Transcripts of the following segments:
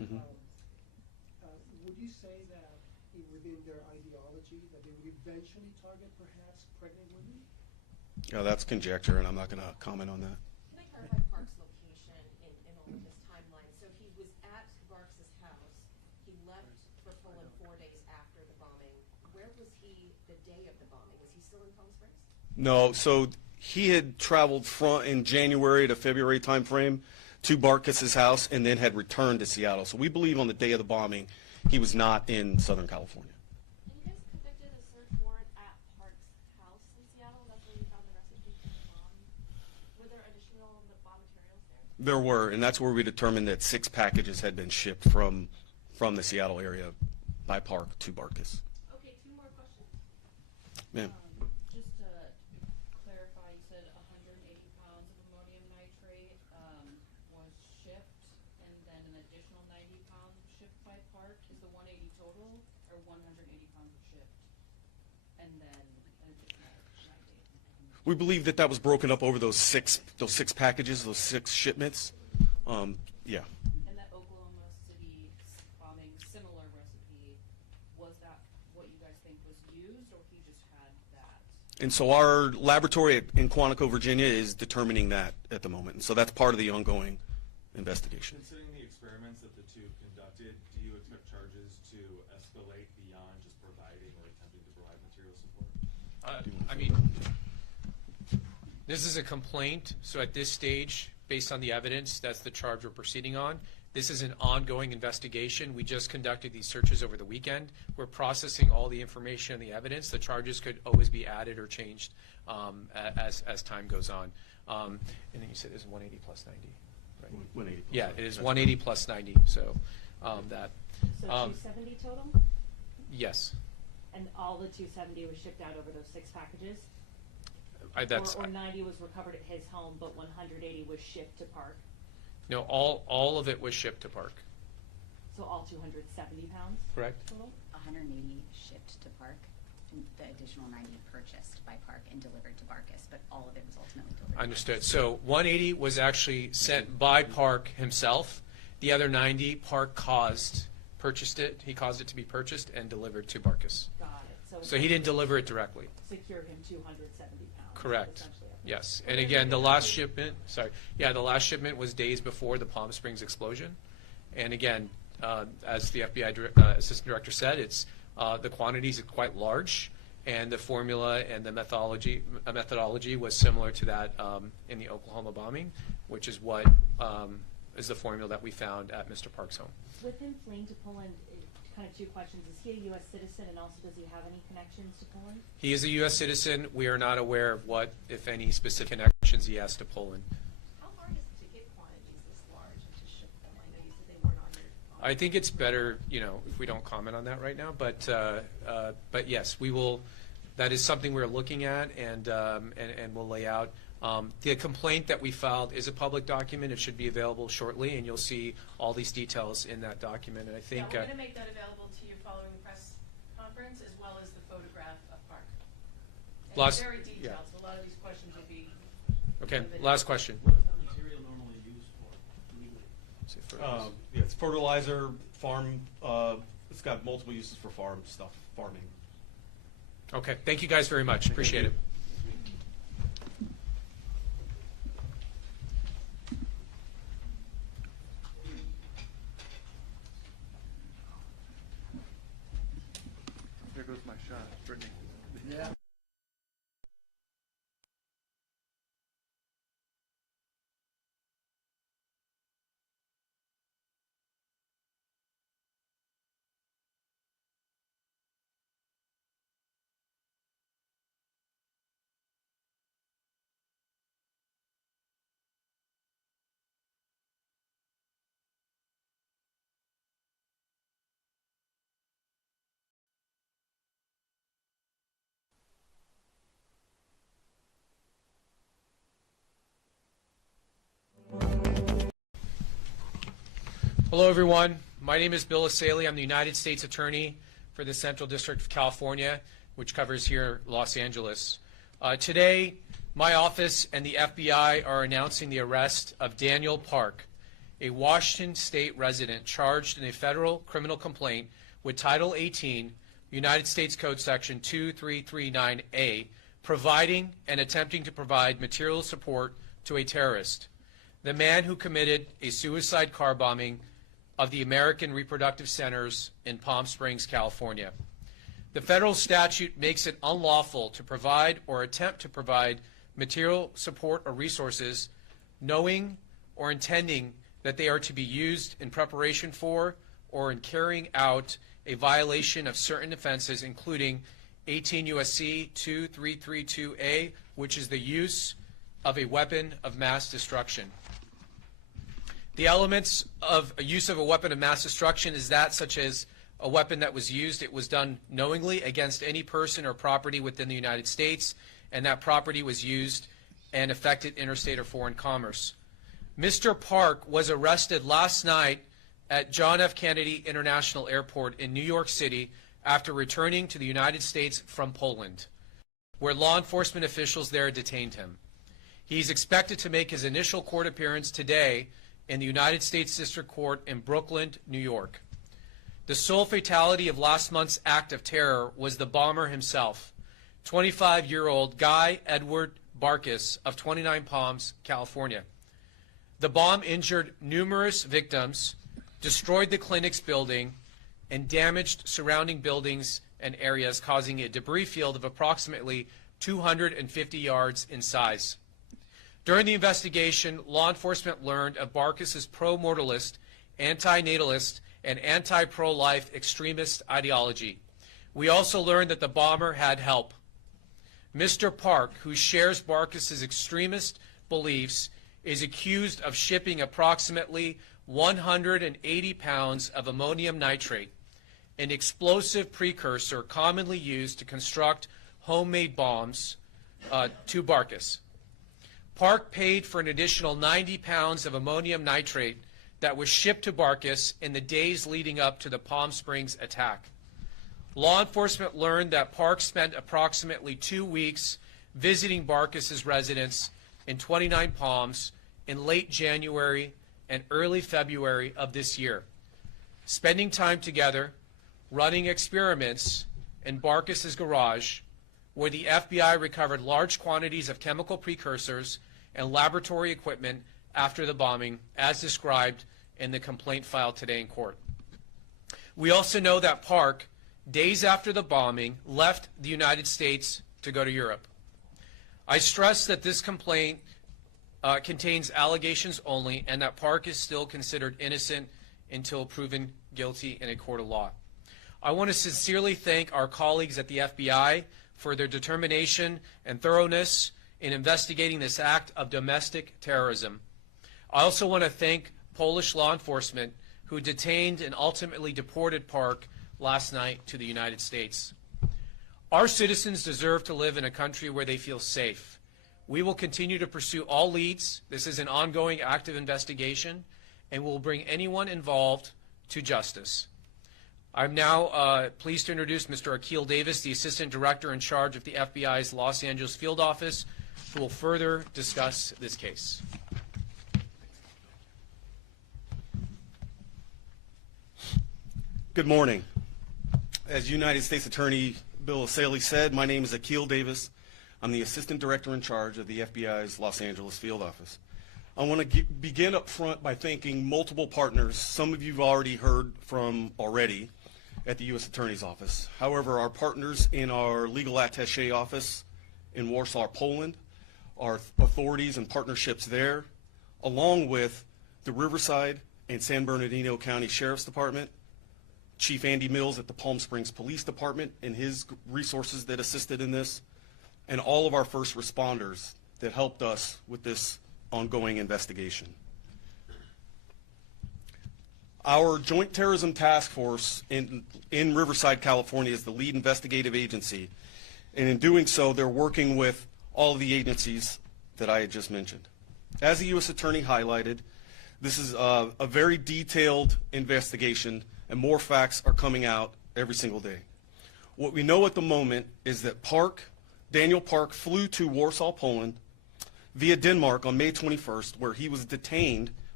Mm-hmm. Would you say that within their ideology that they would eventually target perhaps pregnant women? That's conjecture, and I'm not going to comment on that. Can I clarify Park's location in all of this timeline? So he was at Bartkus' house. He left for Poland 4 days after the bombing. Where was he the day of the bombing? Was he still in Palm Springs? No, so he had traveled in January to February timeframe to Bartkus' house and then had returned to Seattle. So we believe on the day of the bombing, he was not in Southern California. And you guys conducted a search warrant at Park's house in Seattle. That's where you found the recipe for the bomb. Were there additional bomb materials there? There were, and that's where we determined that 6 packages had been shipped from the Seattle area by Park to Bartkus. Okay, 2 more questions. Ma'am. Just to clarify, you said 180 pounds of ammonium nitrate was shipped, and then an additional 90 pounds shipped by Park. Is the 180 total, or 180 pounds shipped, and then an additional 90? We believe that was broken up over those six packages, those 6 shipments. Yeah. And that Oklahoma City bombing similar recipe, was that what you guys think was used, or he just had that? And so our laboratory in Quantico, Virginia is determining that at the moment. And so that's part of the ongoing investigation. Considering the experiments that the two conducted, do you expect charges to escalate beyond just providing or attempting to provide material support? I mean, this is a complaint, so at this stage, based on the evidence, that's the charge we're proceeding on. This is an ongoing investigation. We just conducted these searches over the weekend. We're processing all the information and the evidence. The charges could always be added or changed as time goes on. And then you said it's 180 plus 90, right? 180 plus Yeah, 90. it is 180 plus 90. So that. So 270 total? Yes. And all the 270 was shipped out over those 6 packages? That's. Or 90 was recovered at his home, but 180 was shipped to Park? No, all of it was shipped to Park. So all 270 pounds? Correct. Total? 180 shipped to Park, and the additional 90 purchased by Park and delivered to Bartkus, but all of it was ultimately delivered. Understood. So 180 was actually sent by Park himself. The other 90, Park purchased it. He caused it to be purchased and delivered to Bartkus. Got it. So he didn't deliver it directly. Secure him 270 pounds? Correct. essentially. Yes. And again, the last shipment, the last shipment was days before the Palm Springs explosion. And again, as the FBI Assistant Director said, it's the quantities are quite large, and the formula and the methodology was similar to that in the Oklahoma bombing, which is what is the formula that we found at Mr. Park's home. With him fleeing to Poland, kind of 2 questions. Is he a U.S. citizen, and also does he have any connections to Poland? He is a U.S. citizen. We are not aware of what, if any, specific connections he has to Poland. How hard is it to get quantities this large and to ship them? I know you said they weren't on your. I think it's better, if we don't comment on that right now. But yes, we will. That is something we're looking at, and we'll lay out. The complaint that we filed is a public document. It should be available shortly, and you'll see all these details in that document. And I think we're going to make that available to you following the press conference, as well as the photograph of Park. And it's very detailed, so a lot of these questions will be. Okay. Last question. What is the material normally used for legally? It's fertilizer, farm. It's got multiple uses for farming. Okay. Thank you guys very much. Appreciate it. There goes my shot, Brittany. Yeah. Hello, everyone. My name is Bill Essayli. I'm the United States Attorney for the Central District of California, which covers here Los Angeles. Today, my office and the FBI are announcing the arrest of Daniel Park, a Washington State resident charged in a federal criminal complaint with Title 18, United States Code Section 2339A, providing and attempting to provide material support to a terrorist, the man who committed a suicide car bombing of the American Reproductive Centers in Palm Springs, California. The federal statute makes it unlawful to provide or attempt to provide material support or resources knowing or intending that they are to be used in preparation for or in carrying out a violation of certain offenses, including 18 U.S.C. 2332A, which is the use of a weapon of mass destruction. The elements of a use of a weapon of mass destruction is that such as a weapon that was used, it was done knowingly against any person or property within the United States, and that property was used and affected interstate or foreign commerce. Mr. Park was arrested last night at John F. Kennedy International Airport in New York City after returning to the United States from Poland, where law enforcement officials there detained him. He's expected to make his initial court appearance today in the United States District Court in Brooklyn, New York. The sole fatality of last month's act of terror was the bomber himself, 25-year-old Guy Edward Bartkus of 29 Palms, California. The bomb injured numerous victims, destroyed the clinic's building, and damaged surrounding buildings and areas, causing a debris field of approximately 250 yards in size. During the investigation, law enforcement learned of Bartkus's pro-mortalist, anti-natalist, and anti-pro-life extremist ideology. We also learned that the bomber had help. Mr. Park, who shares Bartkus's extremist beliefs, is accused of shipping approximately 180 pounds of ammonium nitrate, an explosive precursor commonly used to construct homemade bombs, to Bartkus. Park paid for an additional 90 pounds of ammonium nitrate that was shipped to Bartkus in the days leading up to the Palm Springs attack. Law enforcement learned that Park spent approximately 2 weeks visiting Bartkus's residence in 29 Palms in late January and early February of this year, spending time together, running experiments in Bartkus's garage, where the FBI recovered large quantities of chemical precursors and laboratory equipment after the bombing, as described in the complaint filed today in court. We also know that Park, days after the bombing, left the United States to go to Europe. I stress that this complaint contains allegations only, and that Park is still considered innocent until proven guilty in a court of law. I want to sincerely thank our colleagues at the FBI for their determination and thoroughness in investigating this act of domestic terrorism. I also want to thank Polish law enforcement who detained and ultimately deported Park last night to the United States. Our citizens deserve to live in a country where they feel safe. We will continue to pursue all leads. This is an ongoing active investigation, and we'll bring anyone involved to justice. I'm now pleased to introduce Mr. Akil Davis, the Assistant Director in charge of the FBI's Los Angeles Field Office, who will further discuss this case. Good morning. As United States Attorney Bill Essayli said, my name is Akil Davis. I'm the Assistant Director in charge of the FBI's Los Angeles Field Office. I want to begin up front by thanking multiple partners. Some of you've already heard from already at the U.S. Attorney's Office. However, our partners in our legal attaché office in Warsaw, Poland, our authorities and partnerships there, along with the Riverside and San Bernardino County Sheriff's Department, Chief Andy Mills at the Palm Springs Police Department and his resources that assisted in this, and all of our first responders that helped us with this ongoing investigation. Our Joint Terrorism Task Force in Riverside, California is the lead investigative agency, and in doing so, they're working with all of the agencies that I had just mentioned. As the U.S. Attorney highlighted, this is a very detailed investigation, and more facts are coming out every single day. What we know at the moment is that Daniel Park flew to Warsaw, Poland, via Denmark on May 21st, where he was detained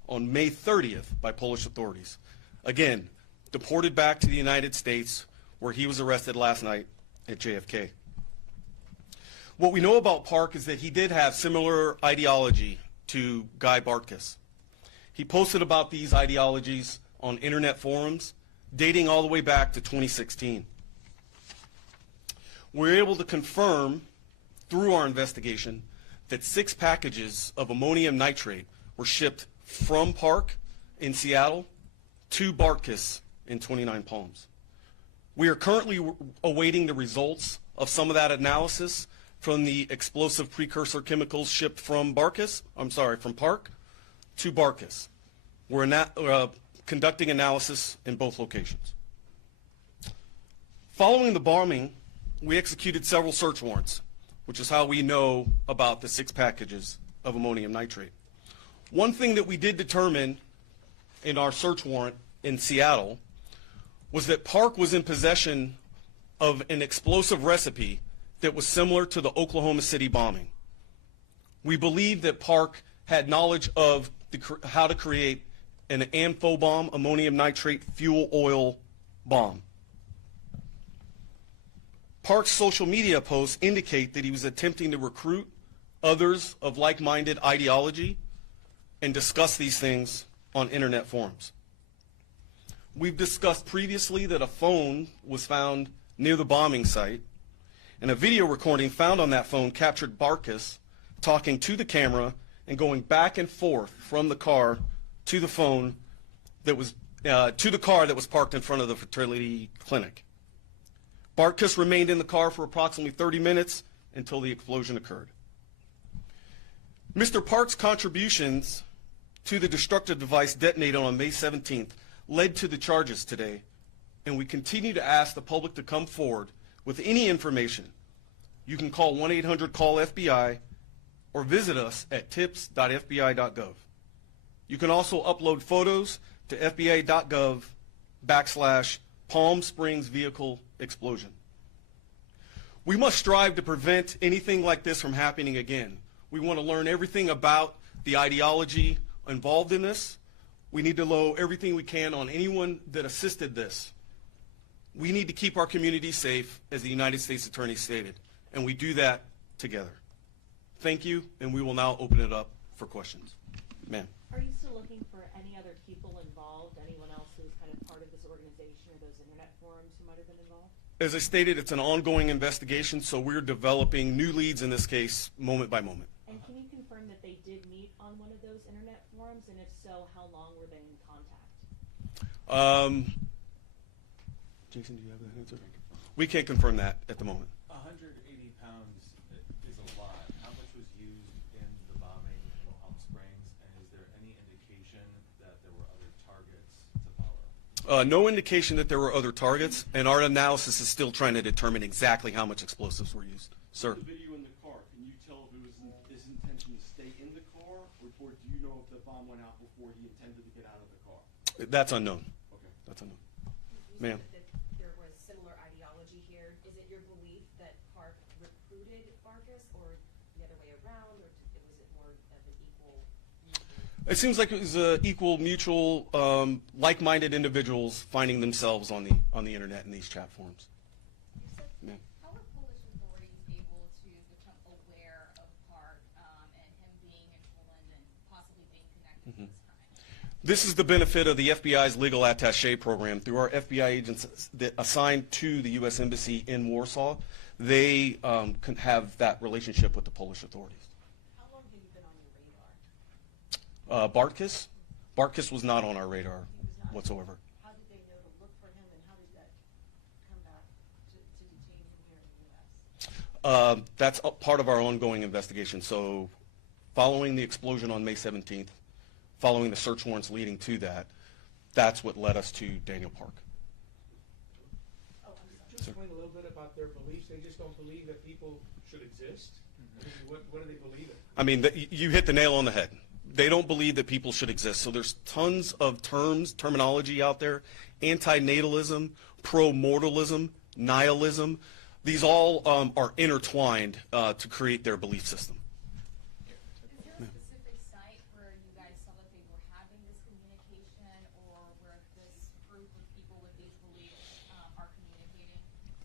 on May 30th by Polish authorities. Again, deported back to the United States, where he was arrested last night at JFK. What we know about Park is that he did have similar ideology to Guy Bartkus. He posted about these ideologies on internet forums dating all the way back to 2016. We're able to confirm through our investigation that 6 packages of ammonium nitrate were shipped from Park in Seattle to Bartkus in 29 Palms. We are currently awaiting the results of some of that analysis from the explosive precursor chemicals shipped from Park to Bartkus. We're conducting analysis in both locations. Following the bombing, we executed several search warrants, which is how we know about the 6 packages of ammonium nitrate. One thing that we did determine in our search warrant in Seattle was that Park was in possession of an explosive recipe that was similar to the Oklahoma City bombing. We believe that Park had knowledge of how to create an amphibomb, ammonium nitrate fuel oil bomb. Park's social media posts indicate that he was attempting to recruit others of like-minded ideology and discuss these things on internet forums. We've discussed previously that a phone was found near the bombing site, and a video recording found on that phone captured Bartkus talking to the camera and going back and forth from the car to the phone that was to the car that was parked in front of the fertility clinic. Bartkus remained in the car for approximately 30 minutes until the explosion occurred. Mr. Park's contributions to the destructive device detonated on May 17th led to the charges today, and we continue to ask the public to come forward with any information. You can call 1-800-CALL-FBI or visit us at tips.fbi.gov. You can also upload photos to fbi.gov/Palm Springs vehicle explosion. We must strive to prevent anything like this from happening again. We want to learn everything about the ideology involved in this. We need to know everything we can on anyone that assisted this. We need to keep our community safe, as the United States Attorney stated, and we do that together. Thank you, and we will now open it up for questions. Ma'am. Are you still looking for any other people involved, anyone else who's kind of part of this organization or those internet forums who might have been involved? As I stated, it's an ongoing investigation, so we're developing new leads in this case moment by moment. And can you confirm that they did meet on one of those internet forums, and if so, how long were they in contact? Jason, do you have that answer? We can't confirm that at the moment. 180 pounds is a lot. How much was used in the bombing in Palm Springs, and is there any indication that there were other targets to follow? No indication that there were other targets, and our analysis is still trying to determine exactly how much explosives were used. Sir? The video in the car, can you tell if it was his intention to stay in the car, or do you know if the bomb went out before he intended to get out of the car? That's unknown. Okay. That's unknown. You Ma'am. said that there was similar ideology here. Is it your belief that Park recruited Bartkus, or the other way around, or was it more of an equal mutual? It seems like it was equal, mutual, like-minded individuals finding themselves on the internet in these chat forums. Ma'am. How were Polish authorities able to become aware of Park and him being in Poland and possibly being connected to this crime? This is the benefit of the FBI's legal attaché program. Through our FBI agents that assigned to the U.S. Embassy in Warsaw, they can have that relationship with the Polish authorities. How long have you been on your radar? Bartkus? Bartkus was not on our radar He was not. whatsoever. How did they know to look for him, and how did that come back to detain him here in the U.S.? That's part of our ongoing investigation. So following the explosion on May 17th, following the search warrants leading to that, that's what led us to Daniel Park. Oh, I'm sorry. Just explain a little bit about their beliefs. They just don't believe that people should exist? I mean, what do they believe in? I mean, you hit the nail on the head. They don't believe that people should exist. So there's tons of terminology out there: antinatalism, pro-mortalism, nihilism. These all are intertwined to create their belief system. Is there a specific site where you guys saw that they were having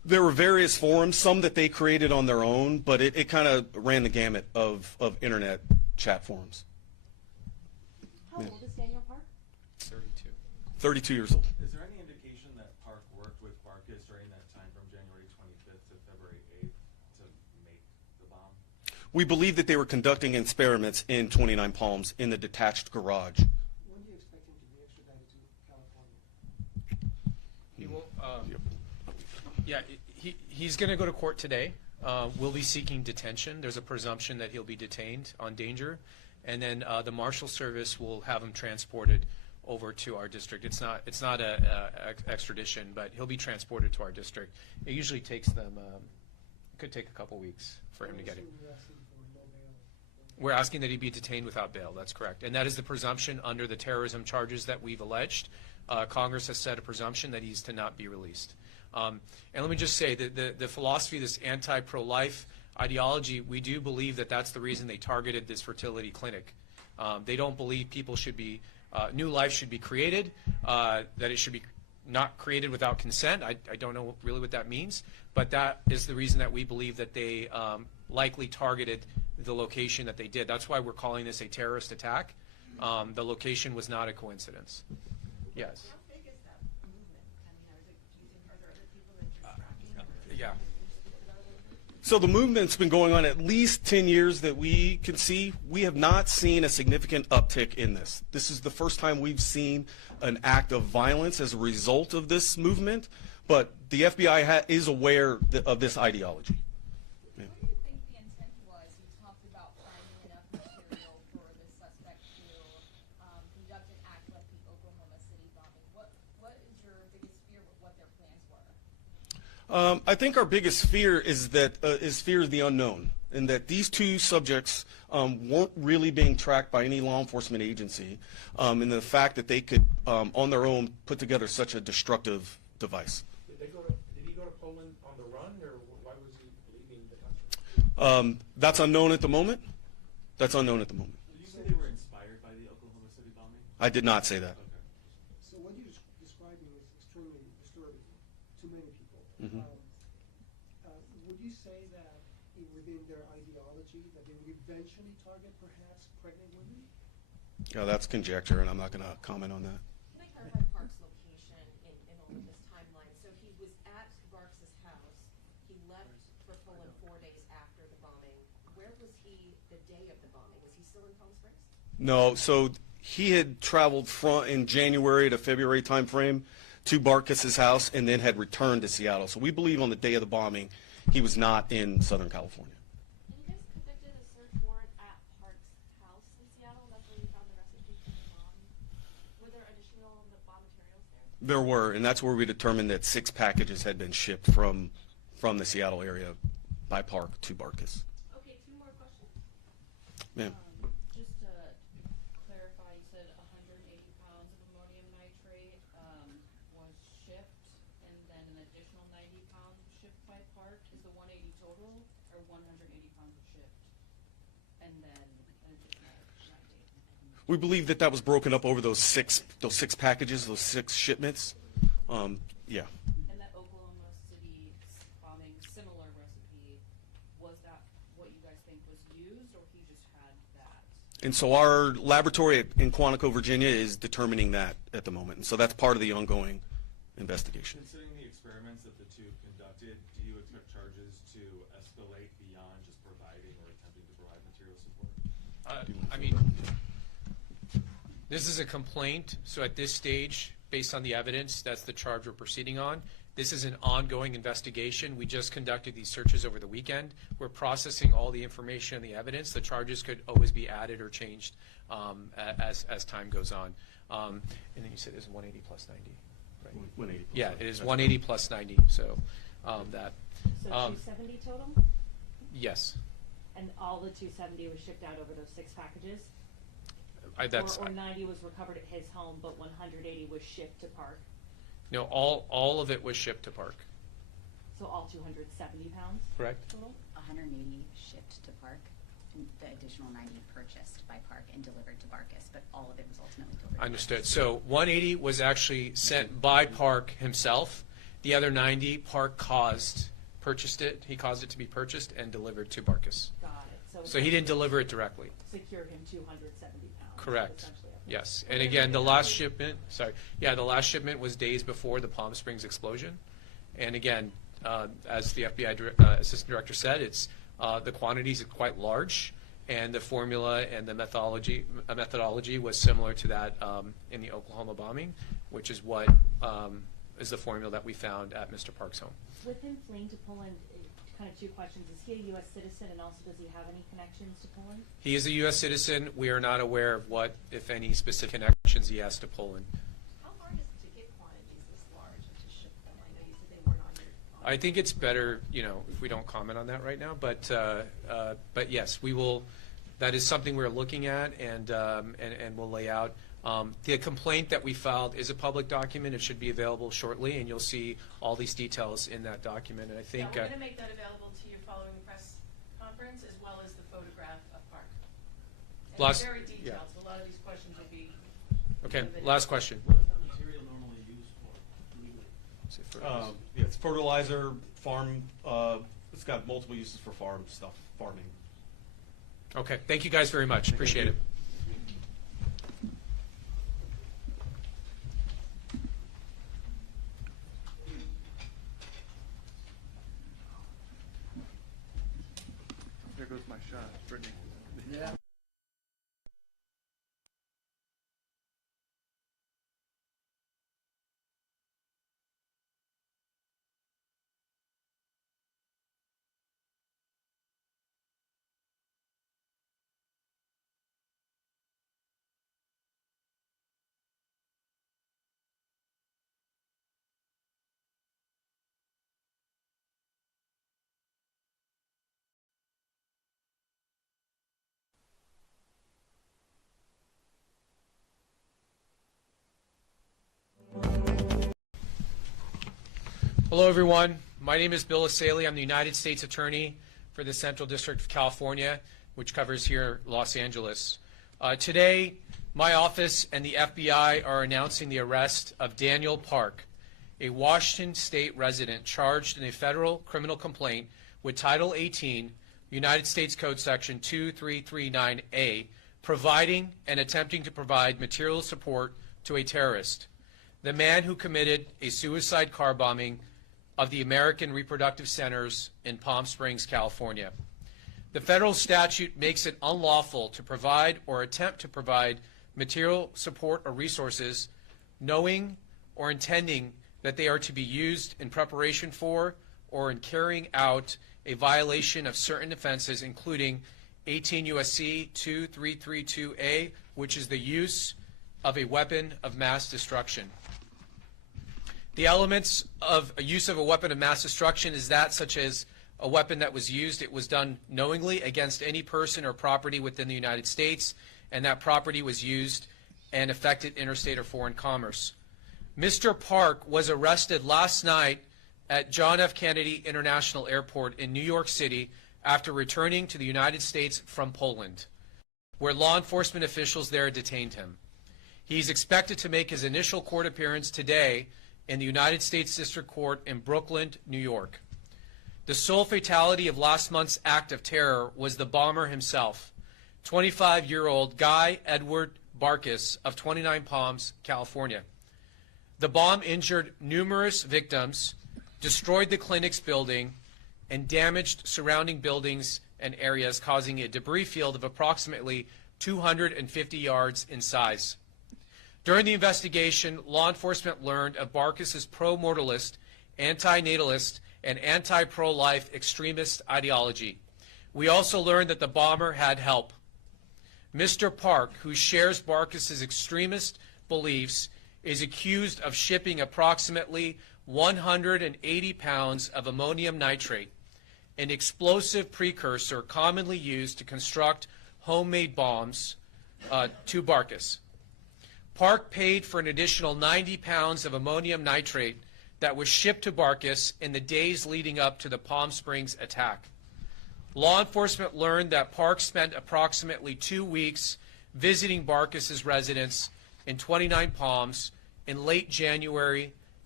There were various forums, some that they created on their own, but it kind of ran the gamut of internet chat forums. How Yeah. old is Daniel Park? 32. 32 years old. Is there any indication that Park worked with Bartkus during that time from January 25th to February 8th to make the bomb? We believe that they were conducting experiments in 29 Palms in the detached garage. When do you expect him to be extradited to California? He will, yeah, he's going to go to court today. We'll be seeking detention. There's a presumption that he'll be detained on danger. And then the Marshal Service will have him transported over to our district. It's not a extradition, but he'll be transported to our district. It usually takes them, could take a couple weeks for him to get it. You're asking for no bail. We're asking that he be detained without bail. That's correct. And that is the presumption under the terrorism charges that we've alleged. Congress has set a presumption that he's to not be released. And let me just say that the philosophy, this anti-pro-life ideology, we do believe that that's the reason they targeted this fertility clinic. They don't believe people should be, new life should be created, that it should be not created without consent. I don't know really what that means, but that is the reason that we believe that they likely targeted the location that they did. That's why we're calling this a terrorist attack. The location was not a coincidence. Yes. How big is that movement? I mean, are there other people that you're tracking? Yeah. So the movement's been going on at least 10 years that we can see. We have not seen a significant uptick in this. This is the first time we've seen an act of violence as a result of this movement, but the FBI is aware of this ideology. Yeah. What do you think the intent was? You talked about finding enough material for the suspect to conduct an act like the Oklahoma City bombing. What is your biggest fear with what their plans were? I think our biggest fear is fear of the unknown, and that these two subjects weren't really being tracked by any law enforcement agency, and the fact that they could, on their own, put together such a destructive device. Did he go to Poland on the run, or why was he leaving the country? That's unknown at the moment. That's unknown at the moment. Did you say they were inspired by the Oklahoma City bombing? I did not say that. Okay. So what you're describing is extremely disturbing to many people. Mhm. Would you say that within their ideology that they would eventually target perhaps pregnant women? That's conjecture, and I'm not going to comment on that. Can I clarify Park's location in all of this timeline? So he was at Barks's house. He left for Poland 4 days after the bombing. Where was he the day of the bombing? Was he still in Palm Springs? No, so he had traveled in January to February timeframe to Bartkus's house and then had returned to Seattle. So we believe on the day of the bombing, he was not in Southern California. And you guys conducted a search warrant at Park's house in Seattle. That's where you found the recipe for the bomb. Were there additional bomb materials there? There were, and that's where we determined that 6 packages had been shipped from the Seattle area by Park to Bartkus. Okay, 2 more questions. Ma'am. Just to clarify, you said 180 pounds of ammonium nitrate was shipped, and then an additional 90 pounds was shipped by Park. Is the 180 total, or 180 pounds was shipped, and then an additional 90? We believe that was broken up over those six packages, those 6 shipments. Yeah. And that Oklahoma City bombing similar recipe, was that what you guys think was used, or he just had that? And so our laboratory in Quantico, Virginia is determining that at the moment. And so that's part of the ongoing investigation. Considering the experiments that the two conducted, do you expect charges to escalate beyond just providing or attempting to provide material support? I mean, this is a complaint, so at this stage, based on the evidence, that's the charge we're proceeding on. This is an ongoing investigation. We just conducted these searches over the weekend. We're processing all the information and the evidence. The charges could always be added or changed as time goes on. And then you said it's 180 plus 90, right? 180. Yeah, it is 180 plus 90, so that. So 270 total? Yes. And all the 270 was shipped out over those 6 packages? That's or 90 was recovered at his home, but 180 was shipped to Park? no, all of it was shipped to Park. So all 270 pounds Correct. total? 180 shipped to Park, and the additional 90 purchased by Park and delivered to Bartkus, but all of it was ultimately delivered. Understood. So 180 was actually sent by Park himself, The other 90, Park purchased it. He caused it to be purchased and delivered to Bartkus. Got it. So he didn't deliver it directly. Secure him 270 pounds. Correct. essentially. Yes. And again, the last shipment, the last shipment was days before the Palm Springs explosion. And again, as the FBI Assistant Director said, the quantities are quite large, and the formula and the methodology was similar to that in the Oklahoma bombing, which is what is the formula that we found at Mr. Park's home. With him fleeing to Poland, kind of two questions. Is he a U.S. citizen, and also does he have any connections to Poland? He is a U.S. citizen. We are not aware of what, if any, specific connections he has to Poland. How hard is it to get quantities this large and to ship them? I know you said they weren't on your. I think it's better, if we don't comment on that right now. But yes, we will. That is something we're looking at, and we'll lay out. The complaint that we filed is a public document. It should be available shortly, and you'll see all these details in that document. And I think Yeah, we're going to make that available to you following the press conference, as well as the photograph of Park. And it's very detailed, so a lot of these questions will be. Okay, last question. What is that material normally used for legally? It's fertilizer, farm. It's got multiple uses for farming. Okay, thank you guys very much. Appreciate it. There goes my shot, Brittany. Yeah. Hello, everyone. My name is Bill Essayli. I'm the United States Attorney for the Central District of California, which covers here Los Angeles. Today, my office and the FBI are announcing the arrest of Daniel Park, a Washington State resident charged in a federal criminal complaint with Title 18, United States Code Section 2339A, providing and attempting to provide material support to a terrorist. The man who committed a suicide car bombing of the American Reproductive Centers in Palm Springs, California. The federal statute makes it unlawful to provide or attempt to provide material support or resources knowing or intending that they are to be used in preparation for or in carrying out a violation of certain offenses, including 18 U.S.C. 2332A, which is the use of a weapon of mass destruction. The elements of a use of a weapon of mass destruction is that such as a weapon that was used, it was done knowingly against any person or property within the United States, and that property was used and affected interstate or foreign commerce. Mr. Park was arrested last night at John F. Kennedy International Airport in New York City after returning to the United States from Poland, where law enforcement officials there detained him. He's expected to make his initial court appearance today in the United States District Court in Brooklyn, New York. The sole fatality of last month's act of terror was the bomber himself, 25-year-old Guy Edward Bartkus of 29 Palms, California. The bomb injured numerous victims, destroyed the clinic's building, and damaged surrounding buildings and areas, causing a debris field of approximately 250 yards in size. During the investigation, law enforcement learned of Bartkus's pro-mortalist, anti-natalist, and anti-pro-life extremist ideology. We also learned that the bomber had help. Mr. Park, who shares Bartkus's extremist beliefs, is accused of shipping approximately 180 pounds of ammonium nitrate, an explosive precursor commonly used to construct homemade bombs, to Bartkus. Park paid for an additional 90 pounds of ammonium nitrate that was shipped to Bartkus in the days leading up to the Palm Springs attack. Law enforcement learned that Park spent approximately 2 weeks visiting Bartkus's residence in 29 Palms in late January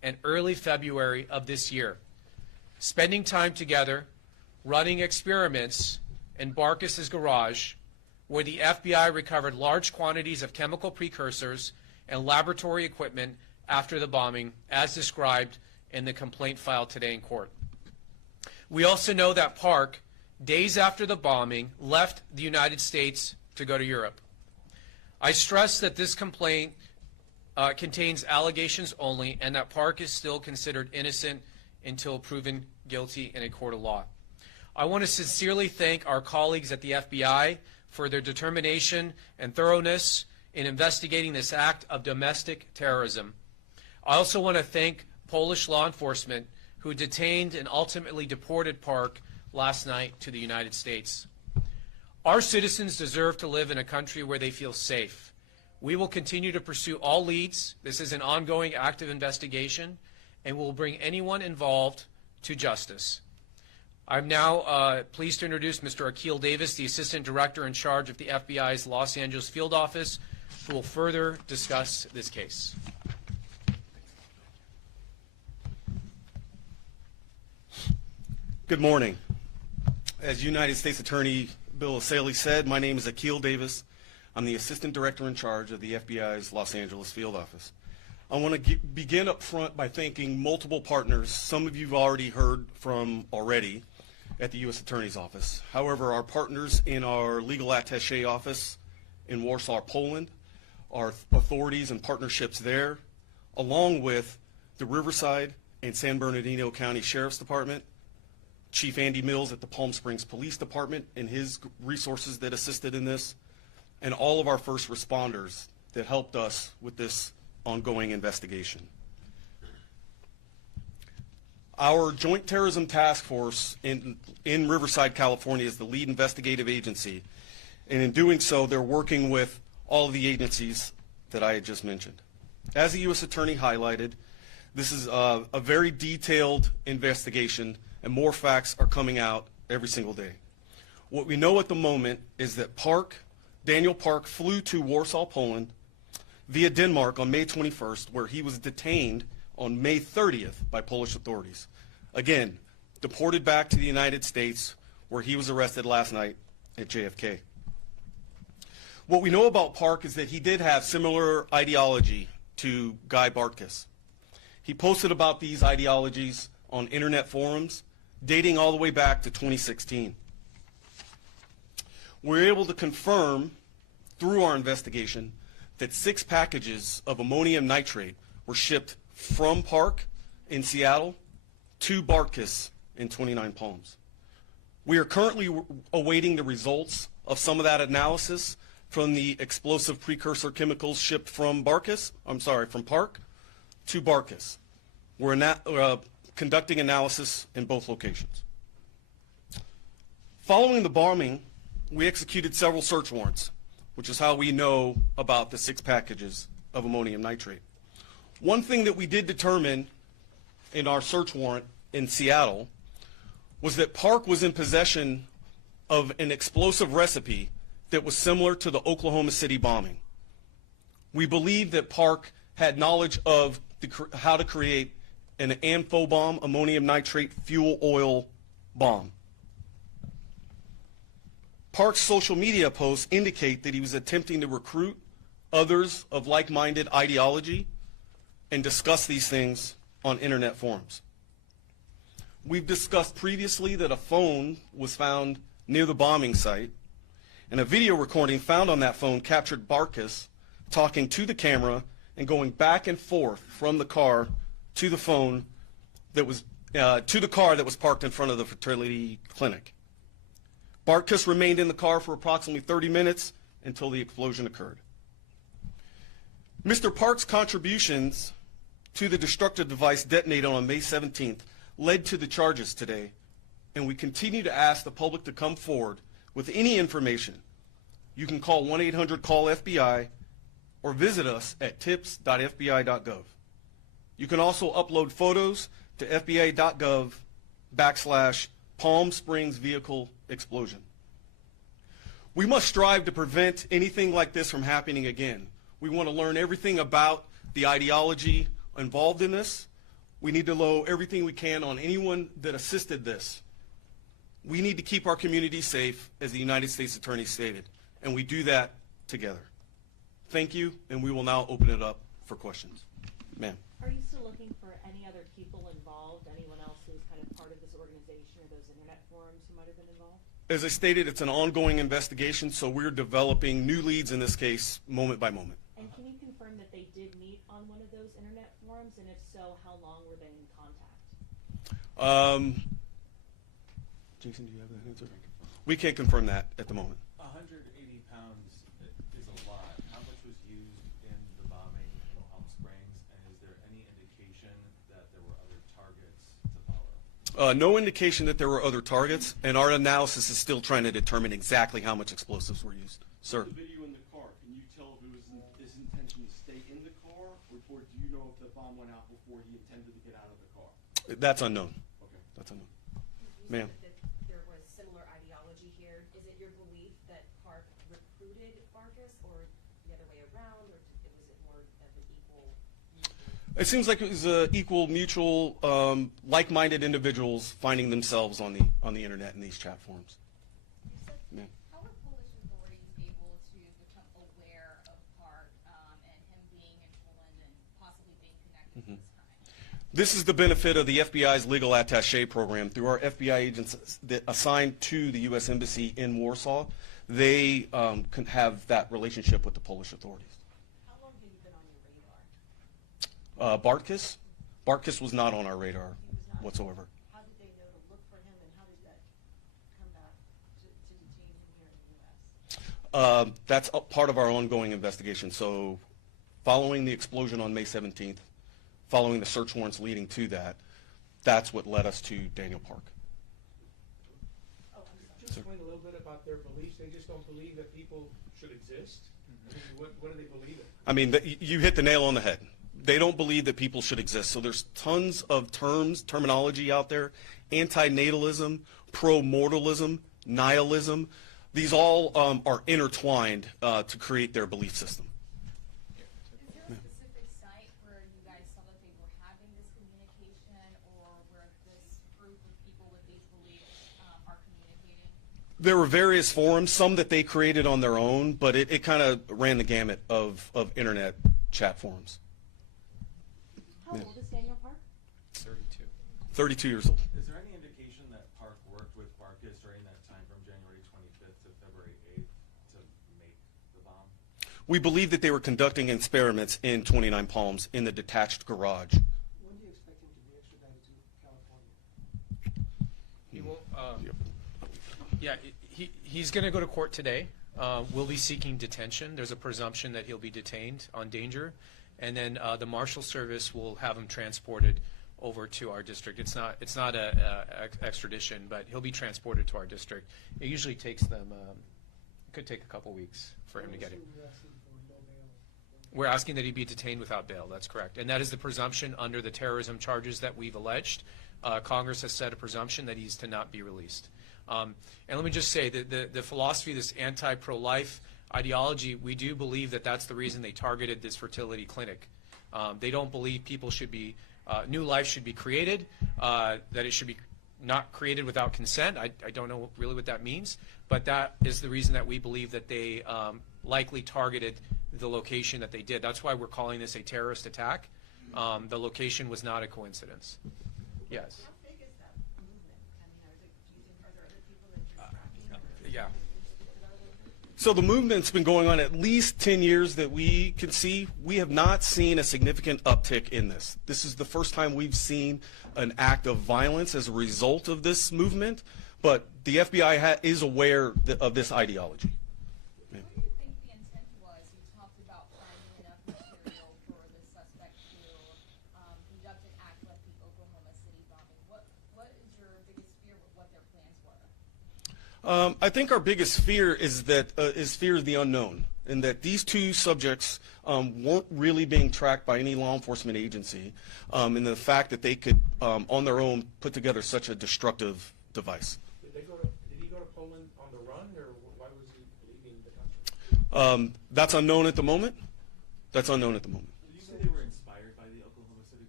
and early February of this year, spending time together, running experiments in Bartkus's garage, where the FBI recovered large quantities of chemical precursors and laboratory equipment after the bombing, as described in the complaint filed today in court. We also know that Park, days after the bombing, left the United States to go to Europe. I stress that this complaint contains allegations only, and that Park is still considered innocent until proven guilty in a court of law. I want to sincerely thank our colleagues at the FBI for their determination and thoroughness in investigating this act of domestic terrorism. I also want to thank Polish law enforcement who detained and ultimately deported Park last night to the United States. Our citizens deserve to live in a country where they feel safe. We will continue to pursue all leads. This is an ongoing active investigation, and will bring anyone involved to justice. I'm now pleased to introduce Mr. Akil Davis, the Assistant Director in charge of the FBI's Los Angeles Field Office, who will further discuss this case. Good morning. As United States Attorney Bill Essayli said, my name is Akil Davis. I'm the Assistant Director in charge of the FBI's Los Angeles Field Office. I want to begin up front by thanking multiple partners. Some of you've already heard from already at the U.S. Attorney's Office. However, our partners in our legal attaché office in Warsaw, Poland, our authorities and partnerships there, along with the Riverside and San Bernardino County Sheriff's Department, Chief Andy Mills at the Palm Springs Police Department and his resources that assisted in this, and all of our first responders that helped us with this ongoing investigation. Our Joint Terrorism Task Force in Riverside, California is the lead investigative agency, and in doing so, they're working with all of the agencies that I had just mentioned. As the U.S. Attorney highlighted, this is a very detailed investigation, and more facts are coming out every single day. What we know at the moment is that Daniel Park flew to Warsaw, Poland, via Denmark on May 21st, where he was detained on May 30th by Polish authorities. Again, deported back to the United States, where he was arrested last night at JFK. What we know about Park is that he did have similar ideology to Guy Bartkus. He posted about these ideologies on internet forums dating all the way back to 2016. We're able to confirm through our investigation that 6 packages of ammonium nitrate were shipped from Park in Seattle to Bartkus in 29 Palms. We are currently awaiting the results of some of that analysis from the explosive precursor chemicals shipped from Park to Bartkus. We're conducting analysis in both locations. Following the bombing, we executed several search warrants, which is how we know about the 6 packages of ammonium nitrate. One thing that we did determine in our search warrant in Seattle was that Park was in possession of an explosive recipe that was similar to the Oklahoma City bombing. We believe that Park had knowledge of how to create an amphibomb ammonium nitrate fuel oil bomb. Park's social media posts indicate that he was attempting to recruit others of like-minded ideology and discuss these things on internet forums. We've discussed previously that a phone was found near the bombing site, and a video recording found on that phone captured Bartkus talking to the camera and going back and forth from the car to the phone that was to the car that was parked in front of the fertility clinic. Bartkus remained in the car for approximately 30 minutes until the explosion occurred. Mr. Park's contributions to the destructive device detonated on May 17th led to the charges today, and we continue to ask the public to come forward with any information. You can call 1-800-CALL-FBI or visit us at tips.fbi.gov. You can also upload photos to fbi.gov/Palm Springs vehicle explosion. We must strive to prevent anything like this from happening again. We want to learn everything about the ideology involved in this. We need to know everything we can on anyone that assisted this. We need to keep our community safe, as the United States Attorney stated, and we do that together. Thank you, and we will now open it up for questions. Ma'am. Are you still looking for any other people involved, anyone else who's kind of part of this organization or those internet forums who might have been involved? As I stated, it's an ongoing investigation, so we're developing new leads in this case moment by moment. And can you confirm that they did meet on one of those internet forums, and if so, how long were they in contact? Jason, do you have that answer? We can't confirm that at the moment. 180 pounds is a lot. How much was used in the bombing in Palm Springs, and is there any indication that there were other targets to follow? No indication that there were other targets, and our analysis is still trying to determine exactly how much explosives were used. Sir? The video in the car, can you tell if it was his intention to stay in the car, or do you know if the bomb went out before he intended to get out of the car? That's unknown. Okay. That's unknown. You Ma'am. said that there was similar ideology here. Is it your belief that Park recruited Bartkus, or the other way around, or was it more of an equal? It seems like it was equal, mutual, like-minded individuals finding themselves on the internet in these chat forums. Ma'am. How are Polish authorities able to become aware of Park and him being in Poland and possibly being connected to this crime? This is the benefit of the FBI's legal attaché program. Through our FBI agents that assigned to the U.S. Embassy in Warsaw, they can have that relationship with the Polish authorities. How long had he been on your radar? Bartkus? Bartkus was not on our radar He was not. whatsoever. How did they know to look for him, and how did that come back to detain him here in the U.S.? That's a part of our ongoing investigation. So following the explosion on May 17th, following the search warrants leading to that, that's what led us to Daniel Park. Oh, I'm sorry. Just explain a little bit about their beliefs. They just don't believe that people should exist. I mean, what do they believe in? I mean, you hit the nail on the head. They don't believe that people should exist. So there's tons of terminology out there: antinatalism, pro-mortalism, nihilism. These all are intertwined to create their belief system. Is there a specific site where you guys saw that they were having this communication, or where this group of people with these beliefs are communicating? There were various forums, some that they created on their own, but it kind of ran the gamut of internet chat forums. How old is Daniel Park? 32. 32 years old. Is there any indication that Park worked with Bartkus during that time from January 25th to February 8th to make the bomb? We believe that they were conducting experiments in 29 Palms in the detached garage. When do you expect him to be extradited to California? He will, yeah, he's going to go to court today. We'll be seeking detention. There's a presumption that he'll be detained on danger. And then the Marshal Service will have him transported over to our district. It's not a extradition, but he'll be transported to our district. It usually takes them, it could take a couple weeks for him to get him. We're asking for no bail. We're asking that he be detained without bail. That's correct. And that is the presumption under the terrorism charges that we've alleged. Congress has set a presumption that he's to not be released. And let me just say that the philosophy of this anti-pro-life ideology, we do believe that that's the reason they targeted this fertility clinic. They don't believe people should be, new life should be created, that it should be not created without consent. I don't know really what that means, but that is the reason that we believe that they likely targeted the location that they did. That's why we're calling this a terrorist attack. The location was not a coincidence. Yes. How big is that movement? I mean, are there other people that you're tracking? Yeah. So the movement's been going on at least 10 years that we can see. We have not seen a significant uptick in this. This is the first time we've seen an act of violence as a result of this movement, but the FBI is aware of this ideology. What do you think the intent was? You talked about finding enough material for the suspect to conduct an act like the Oklahoma City bombing. What is your biggest fear with what their plans were? I think our biggest fear is fear of the unknown, and that these two subjects weren't really being tracked by any law enforcement agency, and the fact that they could, on their own, put together such a destructive device. Did he go to Poland on the run, or why was he leaving the country? That's unknown at the moment. That's unknown at the moment. Did you say they were inspired by the Oklahoma City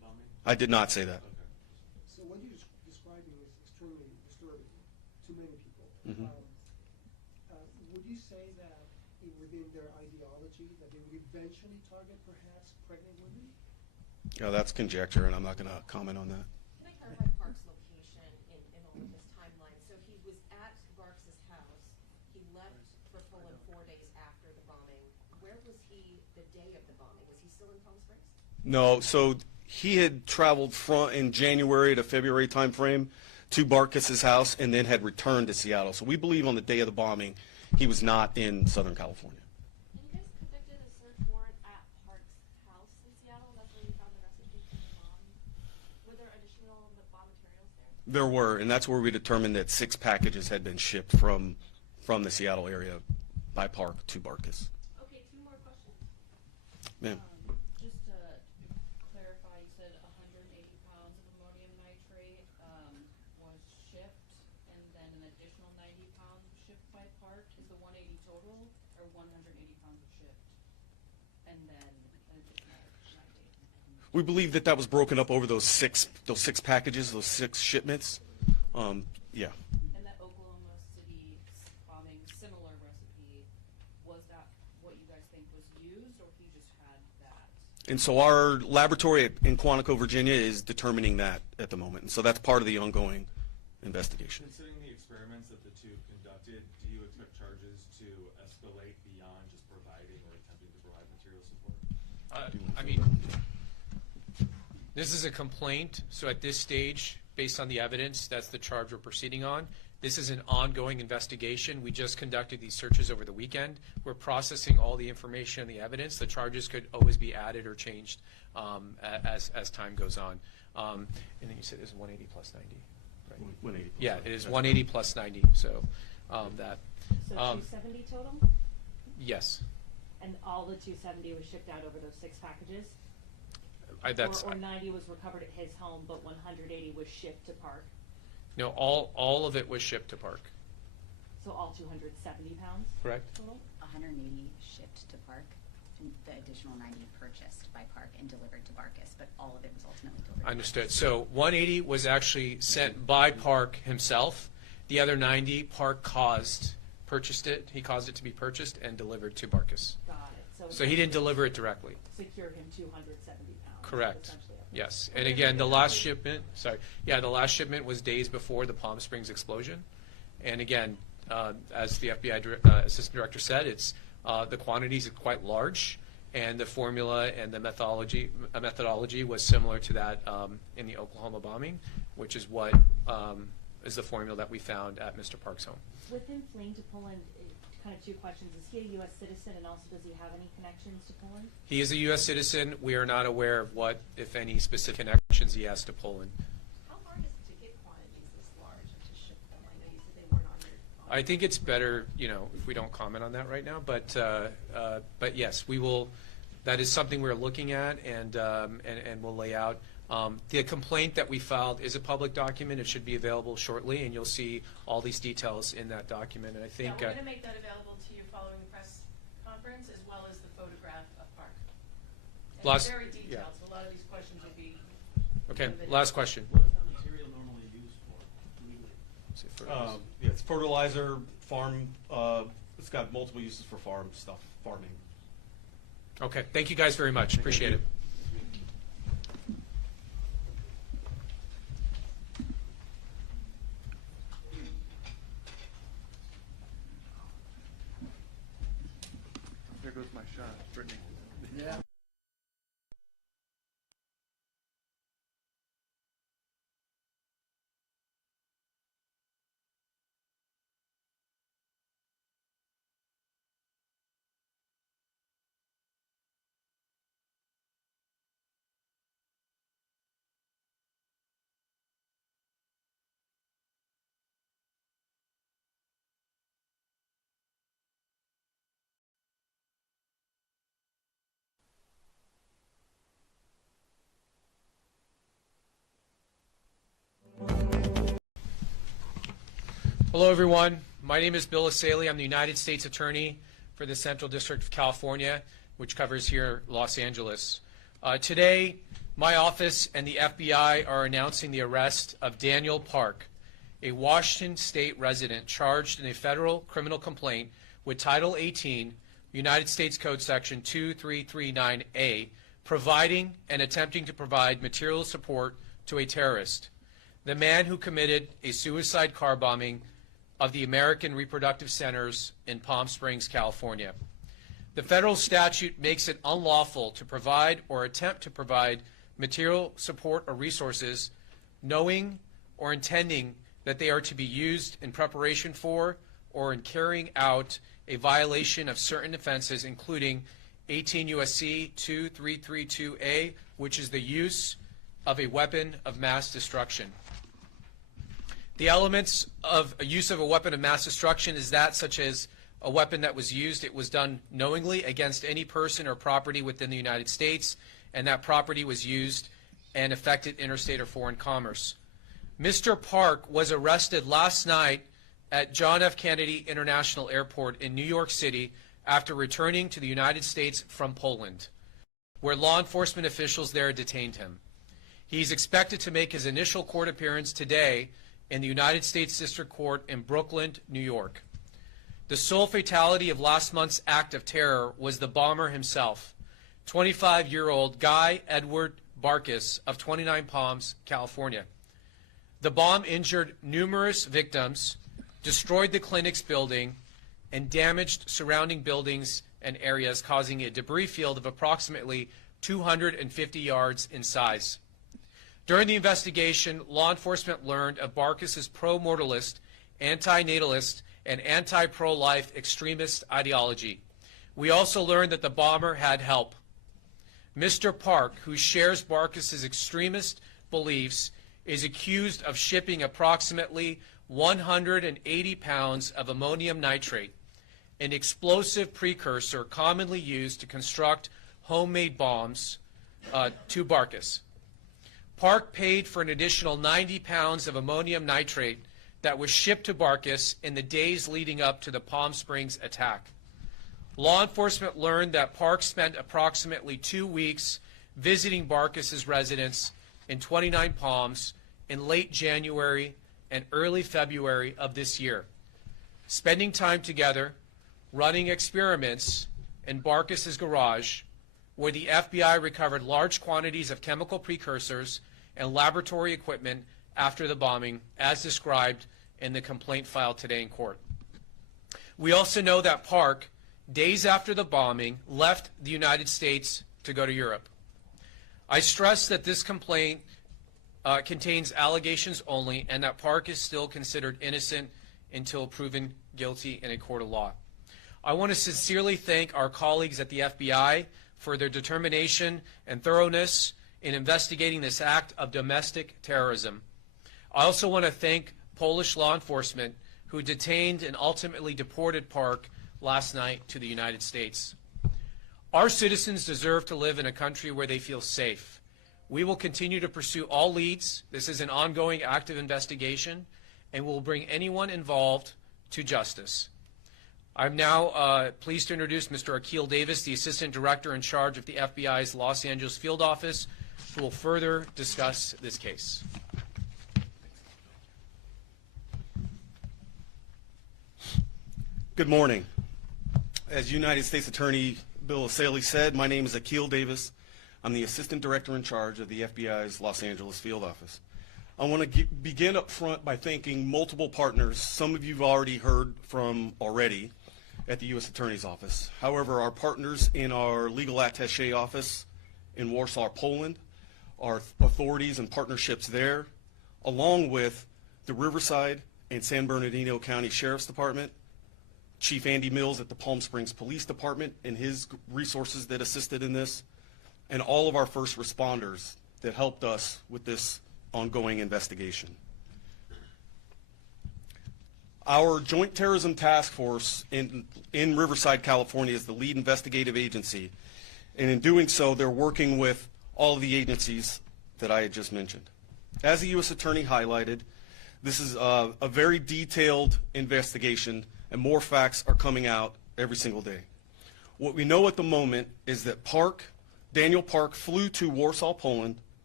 bombing? I did not say that. Okay. So what you're describing is extremely disturbing to many people. Mhm. Would you say that within their ideology that they would eventually target perhaps pregnant women? Yeah, that's conjecture, and I'm not going to comment on that. Can I clarify Park's location in all of this timeline? So he was at Barks's house. He left for Poland 4 days after the bombing. Where was he the day of the bombing? Was he still in Palm Springs? No, so he had traveled in January to February timeframe to Bartkus's house and then had returned to Seattle. So we believe on the day of the bombing, he was not in Southern California. And you guys conducted a search warrant at Park's house in Seattle. That's where you found the recipe for the bomb. Were there additional bomb materials there? There were, and that's where we determined that 6 packages had been shipped from the Seattle area by Park to Bartkus. Okay, 2 more questions. Ma'am. Just to clarify, you said 180 pounds of ammonium nitrate was shipped, and then an additional 90 pounds was shipped by Park. Is the 180 total, or 180 pounds was shipped, and then an additional 90? We believe that that was broken up over those six packages, those 6 shipments. Yeah. And that Oklahoma City bombing similar recipe, was that what you guys think was used, or he just had that? And so our laboratory in Quantico, Virginia is determining that at the moment. And so that's part of the ongoing investigation. Considering the experiments that the two conducted, do you expect charges to escalate beyond just providing or attempting to provide material support? I mean, this is a complaint, so at this stage, based on the evidence, that's the charge we're proceeding on. This is an ongoing investigation. We just conducted these searches over the weekend. We're processing all the information and the evidence. The charges could always be added or changed as time goes on. And then you said it was 180 plus 90, right? 180. Yeah, it is 180 plus 90, so that. So 270 total? Yes. And all the 270 was shipped out over those 6 packages? That's, or 90 was recovered at his home, but 180 was shipped to Park? no, all of it was shipped to Park. So all 270 pounds Correct. total? 180 shipped to Park, and the additional 90 purchased by Park and delivered to Bartkus, but all of it was ultimately delivered to Understood. Bartkus. So 180 was actually sent by Park himself. The other 90, Park purchased it. He caused it to be purchased and delivered to Bartkus. Got it. So he didn't deliver it directly. Secure him 270 pounds. Correct. essentially. Yes. And again, the last shipment, the last shipment was days before the Palm Springs explosion. And again, as the FBI Assistant Director said, the quantities are quite large, and the formula and the methodology was similar to that in the Oklahoma bombing, which is what is the formula that we found at Mr. Park's home. With him fleeing to Poland, kind of 2 questions. Is he a U.S. citizen, and also does he have any connections to Poland? He is a U.S. citizen. We are not aware of what, if any, specific connections he has to Poland. How hard is it to get quantities this large and to ship them? I know you said they weren't on your. I think it's better, if we don't comment on that right now. But yes, we will. That is something we're looking at, and we'll lay out. The complaint that we filed is a public document. It should be available shortly, and you'll see all these details in that document. And I think Yeah, we're going to make that available to you following the press conference, as well as the photograph of Park. And Last- it's very yeah. detailed, so a lot of these questions will be. okay. Last question. What is that material normally used for legally? Yeah, it's fertilizer, farm. It's got multiple uses for farming. Okay. Thank you guys very much. Appreciate it. There goes my shot, Brittany. Hello, everyone. My name is Bill Essayli. I'm the United States Attorney for the Central District of California, which covers here Los Angeles. Today, My office and the FBI are announcing the arrest of Daniel Park, a Washington State resident charged in a federal criminal complaint with Title 18, United States Code Section 2339A, providing and attempting to provide material support to a terrorist, the man who committed a suicide car bombing of the American Reproductive Centers in Palm Springs, California. The federal statute makes it unlawful to provide or attempt to provide material support or resources knowing or intending that they are to be used in preparation for or in carrying out a violation of certain offenses, including 18 U.S.C. 2332A, which is the use of a weapon of mass destruction. The elements of a use of a weapon of mass destruction is that such as a weapon that was used, it was done knowingly against any person or property within the United States, and that property was used and affected interstate or foreign commerce. Mr. Park was arrested last night at John F. Kennedy International Airport in New York City after returning to the United States from Poland, where law enforcement officials there detained him. He's expected to make his initial court appearance today in the United States District Court in Brooklyn, New York. The sole fatality of last month's act of terror was the bomber himself, 25-year-old Guy Edward Bartkus of 29 Palms, California. The bomb injured numerous victims, destroyed the clinic's building, and damaged surrounding buildings and areas, causing a debris field of approximately 250 yards in size. During the investigation, law enforcement learned of Bartkus's pro-mortalist, anti-natalist, and anti-pro-life extremist ideology. We also learned that the bomber had help. Mr. Park, who shares Bartkus's extremist beliefs, is accused of shipping approximately 180 pounds of ammonium nitrate, an explosive precursor commonly used to construct homemade bombs, to Bartkus. Park paid for an additional 90 pounds of ammonium nitrate that was shipped to Bartkus in the days leading up to the Palm Springs attack. Law enforcement learned that Park spent approximately 2 weeks visiting Bartkus's residence in 29 Palms in late January and early February of this year, spending time together, running experiments in Bartkus's garage, where the FBI recovered large quantities of chemical precursors and laboratory equipment after the bombing, as described in the complaint filed today in court. We also know that Park, days after the bombing, left the United States to go to Europe. I stress that this complaint contains allegations only, and that Park is still considered innocent until proven guilty in a court of law. I want to sincerely thank our colleagues at the FBI for their determination and thoroughness in investigating this act of domestic terrorism. I also want to thank Polish law enforcement who detained and ultimately deported Park last night to the United States. Our citizens deserve to live in a country where they feel safe. We will continue to pursue all leads. This is an ongoing active investigation, and we'll bring anyone involved to justice. I'm now pleased to introduce Mr. Akil Davis, the Assistant Director in charge of the FBI's Los Angeles Field Office, who will further discuss this case. Good morning. As United States Attorney Bill Essayli said, my name is Akil Davis. I'm the Assistant Director in charge of the FBI's Los Angeles Field Office. I want to begin up front by thanking multiple partners. Some of you've already heard from already at the U.S. Attorney's Office. However, our partners in our legal attaché office in Warsaw, Poland, our authorities and partnerships there, along with the Riverside and San Bernardino County Sheriff's Department, Chief Andy Mills at the Palm Springs Police Department and his resources that assisted in this, and all of our first responders that helped us with this ongoing investigation. Our Joint Terrorism Task Force in Riverside, California is the lead investigative agency, and in doing so, they're working with all of the agencies that I had just mentioned. As the U.S. Attorney highlighted, this is a very detailed investigation, and more facts are coming out every single day. What we know at the moment is that Daniel Park flew to Warsaw, Poland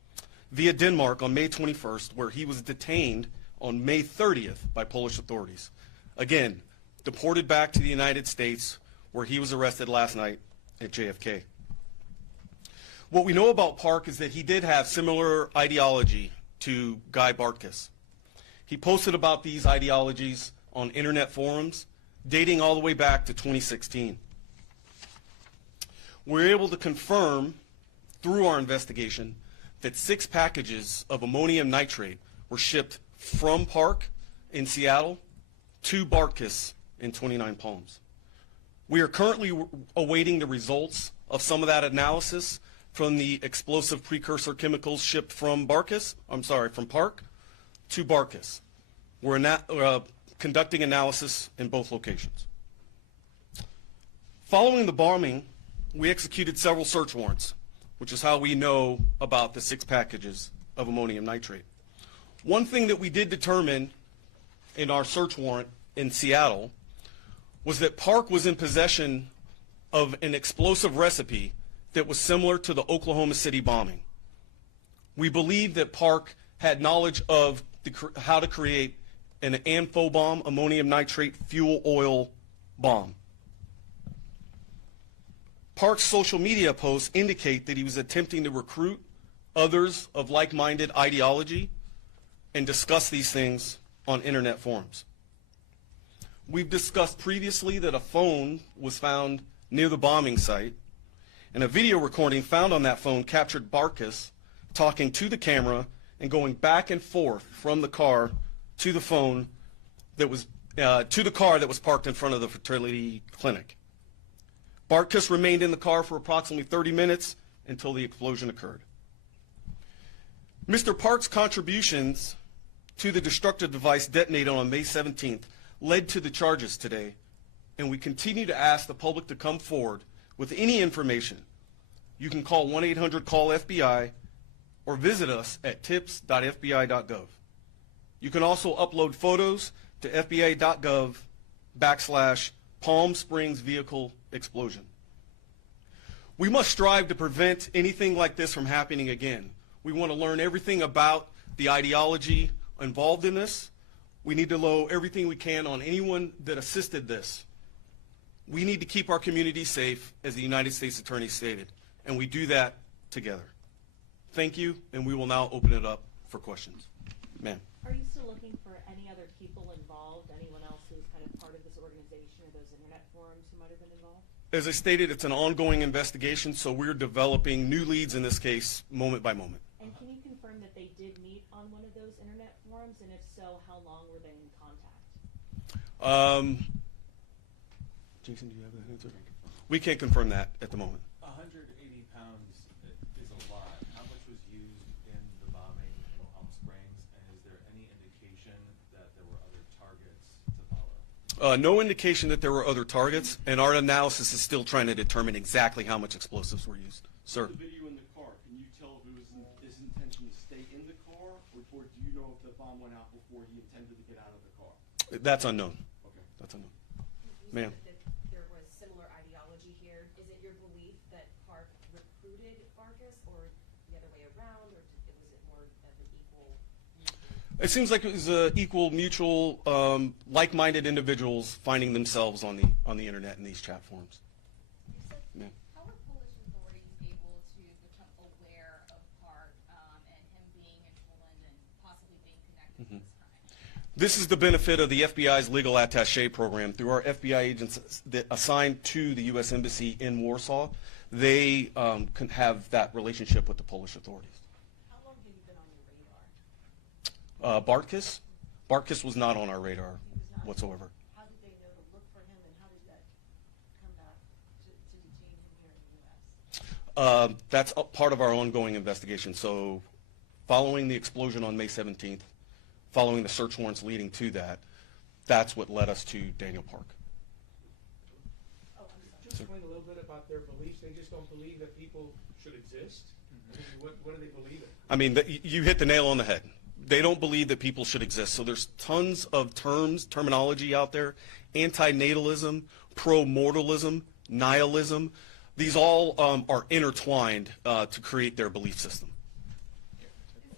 via Denmark on May 21st, where he was detained on May 30th by Polish authorities. Again, deported back to the United States, where he was arrested last night at JFK. What we know about Park is that he did have similar ideology to Guy Bartkus. He posted about these ideologies on internet forums dating all the way back to 2016. We're able to confirm through our investigation that 6 packages of ammonium nitrate were shipped from Park in Seattle to Bartkus in 29 Palms. We are currently awaiting the results of some of that analysis from the explosive precursor chemicals shipped from Park to Bartkus. We're conducting analysis in both locations. Following the bombing, we executed several search warrants, which is how we know about the 6 packages of ammonium nitrate. One thing that we did determine in our search warrant in Seattle was that Park was in possession of an explosive recipe that was similar to the Oklahoma City bombing. We believe that Park had knowledge of how to create an amphibomb, ammonium nitrate fuel oil bomb. Park's social media posts indicate that he was attempting to recruit others of like-minded ideology and discuss these things on internet forums. We've discussed previously that a phone was found near the bombing site, and a video recording found on that phone captured Bartkus talking to the camera and going back and forth from the car to the phone that was to the car that was parked in front of the fertility clinic. Bartkus remained in the car for approximately 30 minutes until the explosion occurred. Mr. Park's contributions to the destructive device detonated on May 17th led to the charges today, and we continue to ask the public to come forward with any information. You can call 1-800-CALL-FBI or visit us at tips.fbi.gov. You can also upload photos to fbi.gov/Palm Springs vehicle explosion. We must strive to prevent anything like this from happening again. We want to learn everything about the ideology involved in this. We need to know everything we can on anyone that assisted this. We need to keep our community safe, as the United States Attorney stated, and we do that together. Thank you, and we will now open it up for questions. Ma'am. Are you still looking for any other people involved, anyone else who's kind of part of this organization or those internet forums who might have been involved? As I stated, it's an ongoing investigation, so we're developing new leads in this case moment by moment. And can you confirm that they did meet on one of those internet forums, and if so, how long were they in contact? Jason, do you have that answer? We can't confirm that at the moment. 180 pounds is a lot. How much was used in the bombing in Palm Springs, and is there any indication that there were other targets to follow? No indication that there were other targets, and our analysis is still trying to determine exactly how much explosives were used. Sir? The video in the car, can you tell if it was his intention to stay in the car, or do you know if the bomb went out before he intended to get out of the car? That's unknown. Okay. That's unknown. You Ma'am. said that there was similar ideology here. Is it your belief that Park recruited Bartkus, or the other way around, or was it more of an equal? It seems like it was equal, mutual, like-minded individuals finding themselves on the internet in these chat forums. Ma'am. How were Polish authorities able to become aware of Park and him being in Poland and possibly being connected to this crime? This is the benefit of the FBI's legal attaché program. Through our FBI agents that assigned to the U.S. Embassy in Warsaw, they can have that relationship with the Polish authorities. How long had you been on your radar? Bartkus was not on our radar whatsoever. How did they know to look for him, and how did that come back to detain him here in the U.S.? That's part of our ongoing investigation. So following the explosion on May 17th, following the search warrants leading to that, that's what led us to Daniel Park. Just explain a little bit about their beliefs. They just don't believe that people should exist? I mean, what do they believe in? I mean, you hit the nail on the head. They don't believe that people should exist. So there's tons of terminology out there: antinatalism, pro-mortalism, nihilism. These all are intertwined to create their belief system. Is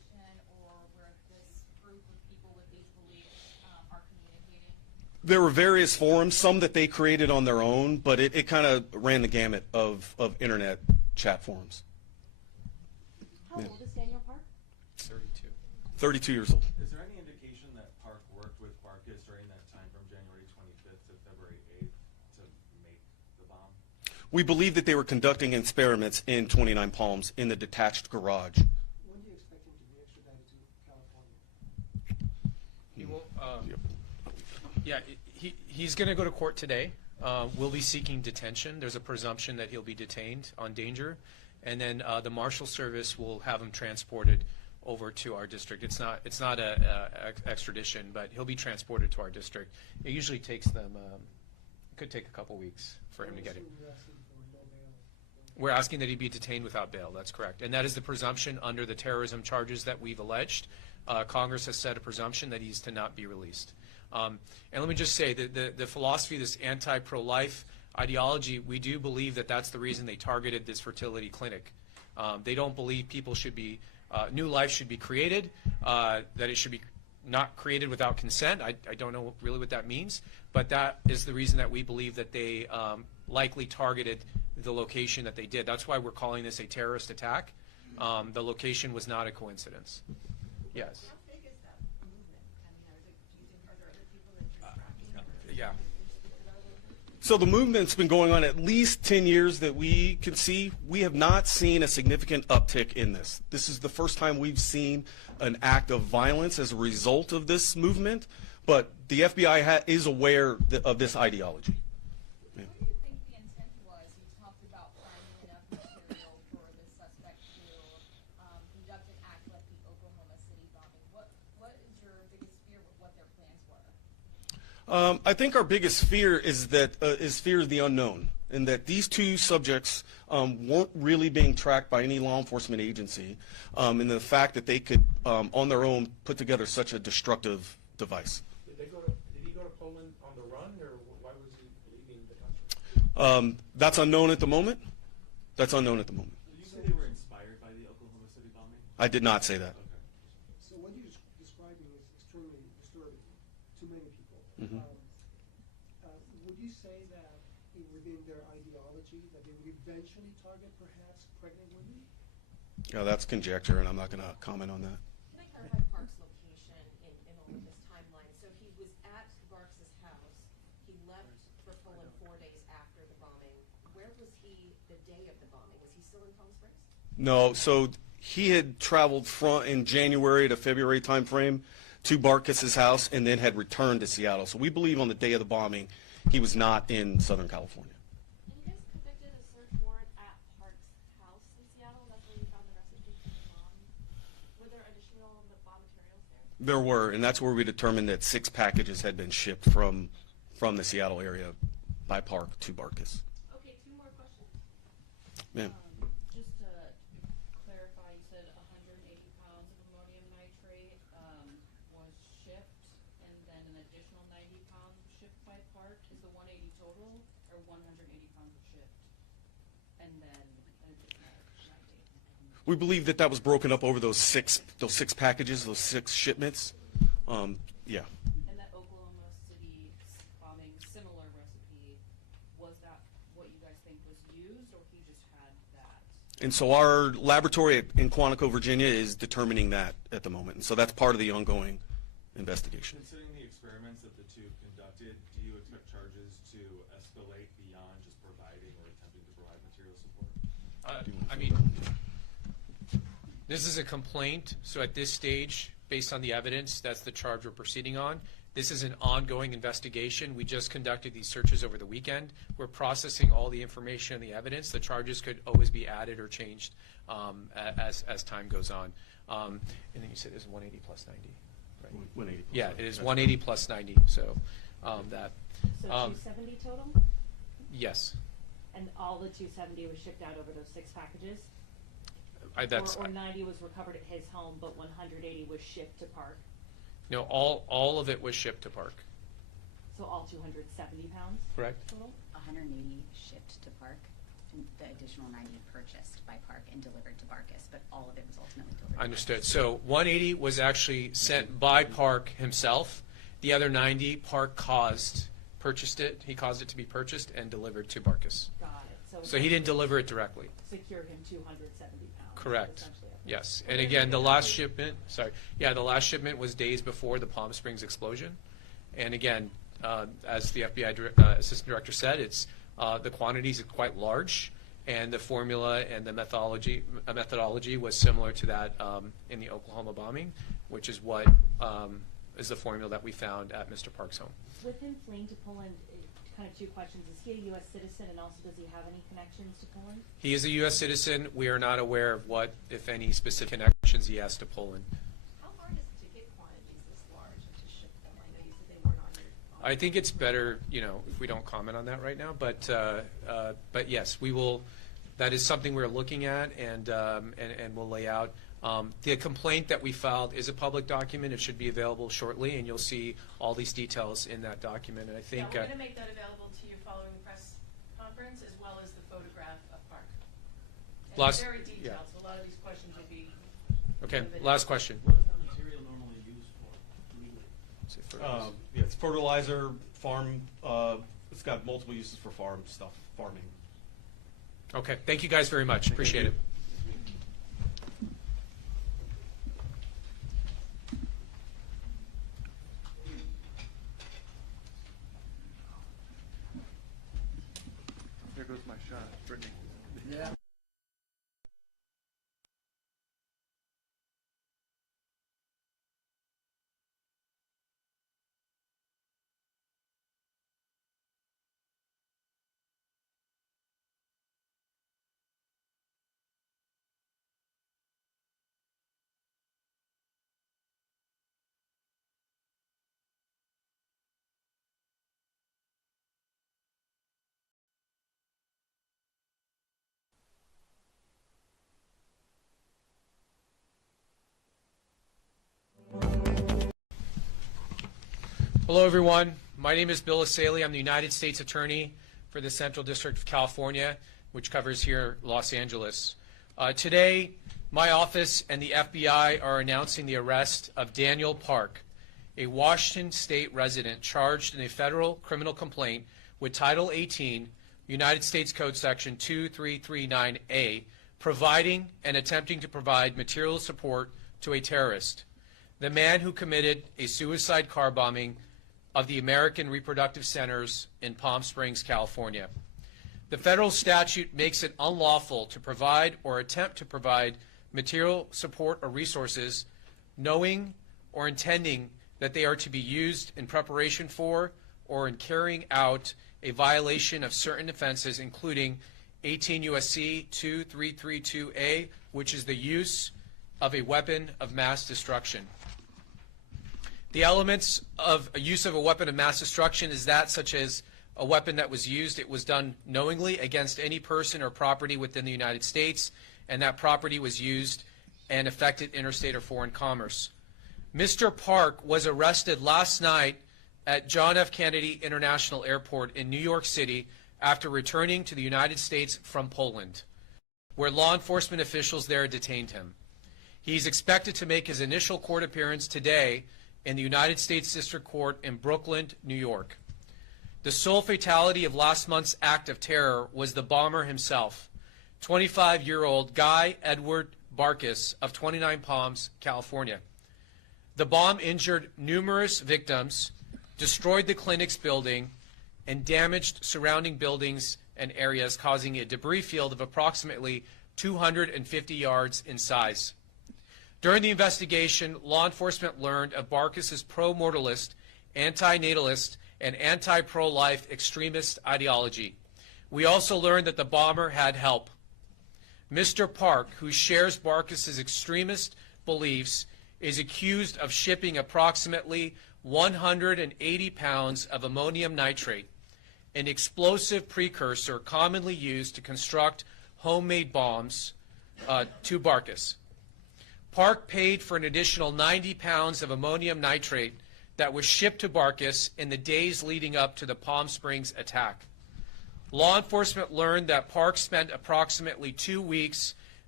Reiteration or where this group of people with these beliefs are communicating? There were various forums, some that they created on their own, but it kind of ran the gamut of internet chat forums. How Yeah. old is Daniel Park? 32. 32 years old. Is there any indication that Park worked with Bartkus during that time from January 25th to February 8th to make the bomb? We believe that they were conducting experiments in 29 Palms in the detached garage. When do you expect him to be extradited to California? He will, Yep. yeah, he's going to go to court today. We'll be seeking detention. There's a presumption that he'll be detained on danger. And then the Marshal Service will have him transported over to our district. It's not a extradition, but he'll be transported to our district. It usually takes them, it could take a couple weeks for him to get it. You're asking for no bail. We're asking that he be detained without bail. That's correct. And that is the presumption under the terrorism charges that we've alleged. Congress has set a presumption that he's to not be released. And let me just say that the philosophy of this anti-pro-life ideology, we do believe that that's the reason they targeted this fertility clinic. They don't believe people should be, new life should be created, that it should be not created without consent. I don't know really what that means, but that is the reason that we believe that they likely targeted the location that they did. That's why we're calling this a terrorist attack. The location was not a coincidence. Yes. How big is that movement? I mean, are there other people that you're tracking? Yeah. So the movement's been going on at least 10 years that we can see. We have not seen a significant uptick in this. This is the first time we've seen an act of violence as a result of this movement, but the FBI is aware of this ideology. Yeah. What do you think the intent was? You talked about finding enough material for the suspect to conduct an act like the Oklahoma City bombing. What is your biggest fear with what their plans were? I think our biggest fear is fear of the unknown, and that these two subjects weren't really being tracked by any law enforcement agency, and the fact that they could, on their own, put together such a destructive device. Did he go to Poland on the run, or why was he leaving the country? That's unknown at the moment. That's unknown at the moment. Did you say they were inspired by the Oklahoma City bombing? I did not say that. Okay. So what you're describing is extremely disturbing to many people. Mhm. Would you say that within their ideology that they would eventually target perhaps pregnant women? Yeah, that's conjecture, and I'm not going to comment on that. Can I clarify Park's location in all of this timeline? So he was at Barks's house. He left for Poland 4 days after the bombing. Where was he the day of the bombing? Was he still in Palm Springs? No, so he had traveled in January to February timeframe to Bartkus's house and then had returned to Seattle. So we believe on the day of the bombing, he was not in Southern California. And you guys conducted a search warrant at Park's house in Seattle. That's where you found the recipe for the bomb. Were there additional bomb materials there? There were, and that's where we determined that 6 packages had been shipped from the Seattle area by Park to Bartkus. Okay, 2 more questions. Yeah. Just to clarify, you said 180 pounds of ammonium nitrate was shipped, and then an additional 90 pounds was shipped by Park. Is the 180 total, or 180 pounds was shipped, and then an additional 90? We believe that was broken up over those six packages, those 6 shipments. Yeah. And that Oklahoma City bombing similar recipe, was that what you guys think was used, or he just had that? And so our laboratory in Quantico, Virginia is determining that at the moment. And so that's part of the ongoing investigation. Considering the experiments that the two conducted, do you expect charges to escalate beyond just providing or attempting to provide material support? I mean, this is a complaint, so at this stage, based on the evidence, that's the charge we're proceeding on. This is an ongoing investigation. We just conducted these searches over the weekend. We're processing all the information and the evidence. The charges could always be added or changed as time goes on. And then you said it's 180 plus 90, right? 180 plus Yeah, 90. it is 180 plus 90, so that. So 270 total? Yes. And all the 270 was shipped out over those 6 packages? Or 90 was recovered at his home, but 180 was shipped to Park? No, all of it was shipped to Park. So all 270 pounds? Correct. Total? 180 shipped to Park, and the additional 90 purchased by Park and delivered to Bartkus, but all of it was ultimately delivered to Understood. Bartkus. So 180 was actually sent by Park himself. The other 90, Park purchased it. He caused it to be purchased and delivered to Bartkus. Got it. So he didn't deliver it directly. Secure him 270 pounds. Correct. essentially. Yes. And again, the last shipment was days before the Palm Springs explosion. And again, as the FBI Assistant Director said, the quantities are quite large, and the formula and the methodology was similar to that in the Oklahoma bombing, which is what is the formula that we found at Mr. Park's home. With him fleeing to Poland, kind of two questions. Is he a U.S. citizen, and also does he have any connections to Poland? He is a U.S. citizen. We are not aware of what, if any, specific connections he has to Poland. How hard is it to get quantities this large and to ship them? I know you said they weren't on your. I think it's better, if we don't comment on that right now. But yes, we will. That is something we're looking at, and we'll lay out. The complaint that we filed is a public document. It should be available shortly, and you'll see all these details in that document. And I think Yeah, we're going to make that available to you following the press conference, as well as the photograph of Park. And it's very detailed, so a lot of these questions will be. Okay, last question. What is that material normally used for legally? It's fertilizer, farm. It's got multiple uses for farming. Okay, thank you guys very much. Appreciate it. There goes my shot, Brittany. Hello, everyone. My name is Bill Essayli. I'm the United States Attorney for the Central District of California, which covers here Los Angeles. Today, my office and the FBI are announcing the arrest of Daniel Park, a Washington State resident charged in a federal criminal complaint with Title 18, United States Code Section 2339A, providing and attempting to provide material support to a terrorist, the man who committed a suicide car bombing of the American Reproductive Centers in Palm Springs, California. The federal statute makes it unlawful to provide or attempt to provide material support or resources knowing or intending that they are to be used in preparation for or in carrying out a violation of certain offenses, including 18 U.S.C. 2332A, which is the use of a weapon of mass destruction. The elements of a use of a weapon of mass destruction is that such as a weapon that was used, it was done knowingly against any person or property within the United States, and that property was used and affected interstate or foreign commerce. Mr. Park was arrested last night at John F. Kennedy International Airport in New York City after returning to the United States from Poland, where law enforcement officials there detained him. He's expected to make his initial court appearance today in the United States District Court in Brooklyn, New York. The sole fatality of last month's act of terror was the bomber himself, 25-year-old Guy Edward Bartkus of 29 Palms, California. The bomb injured numerous victims, destroyed the clinic's building, and damaged surrounding buildings and areas, causing a debris field of approximately 250 yards in size. During the investigation, law enforcement learned of Bartkus's pro-mortalist, anti-natalist, and anti-pro-life extremist ideology. We also learned that the bomber had help. Mr. Park, who shares Bartkus's extremist beliefs, is accused of shipping approximately 180 pounds of ammonium nitrate, an explosive precursor commonly used to construct homemade bombs, to Bartkus. Park paid for an additional 90 pounds of ammonium nitrate that was shipped to Bartkus in the days leading up to the Palm Springs attack. Law enforcement learned that Park spent approximately 2 weeks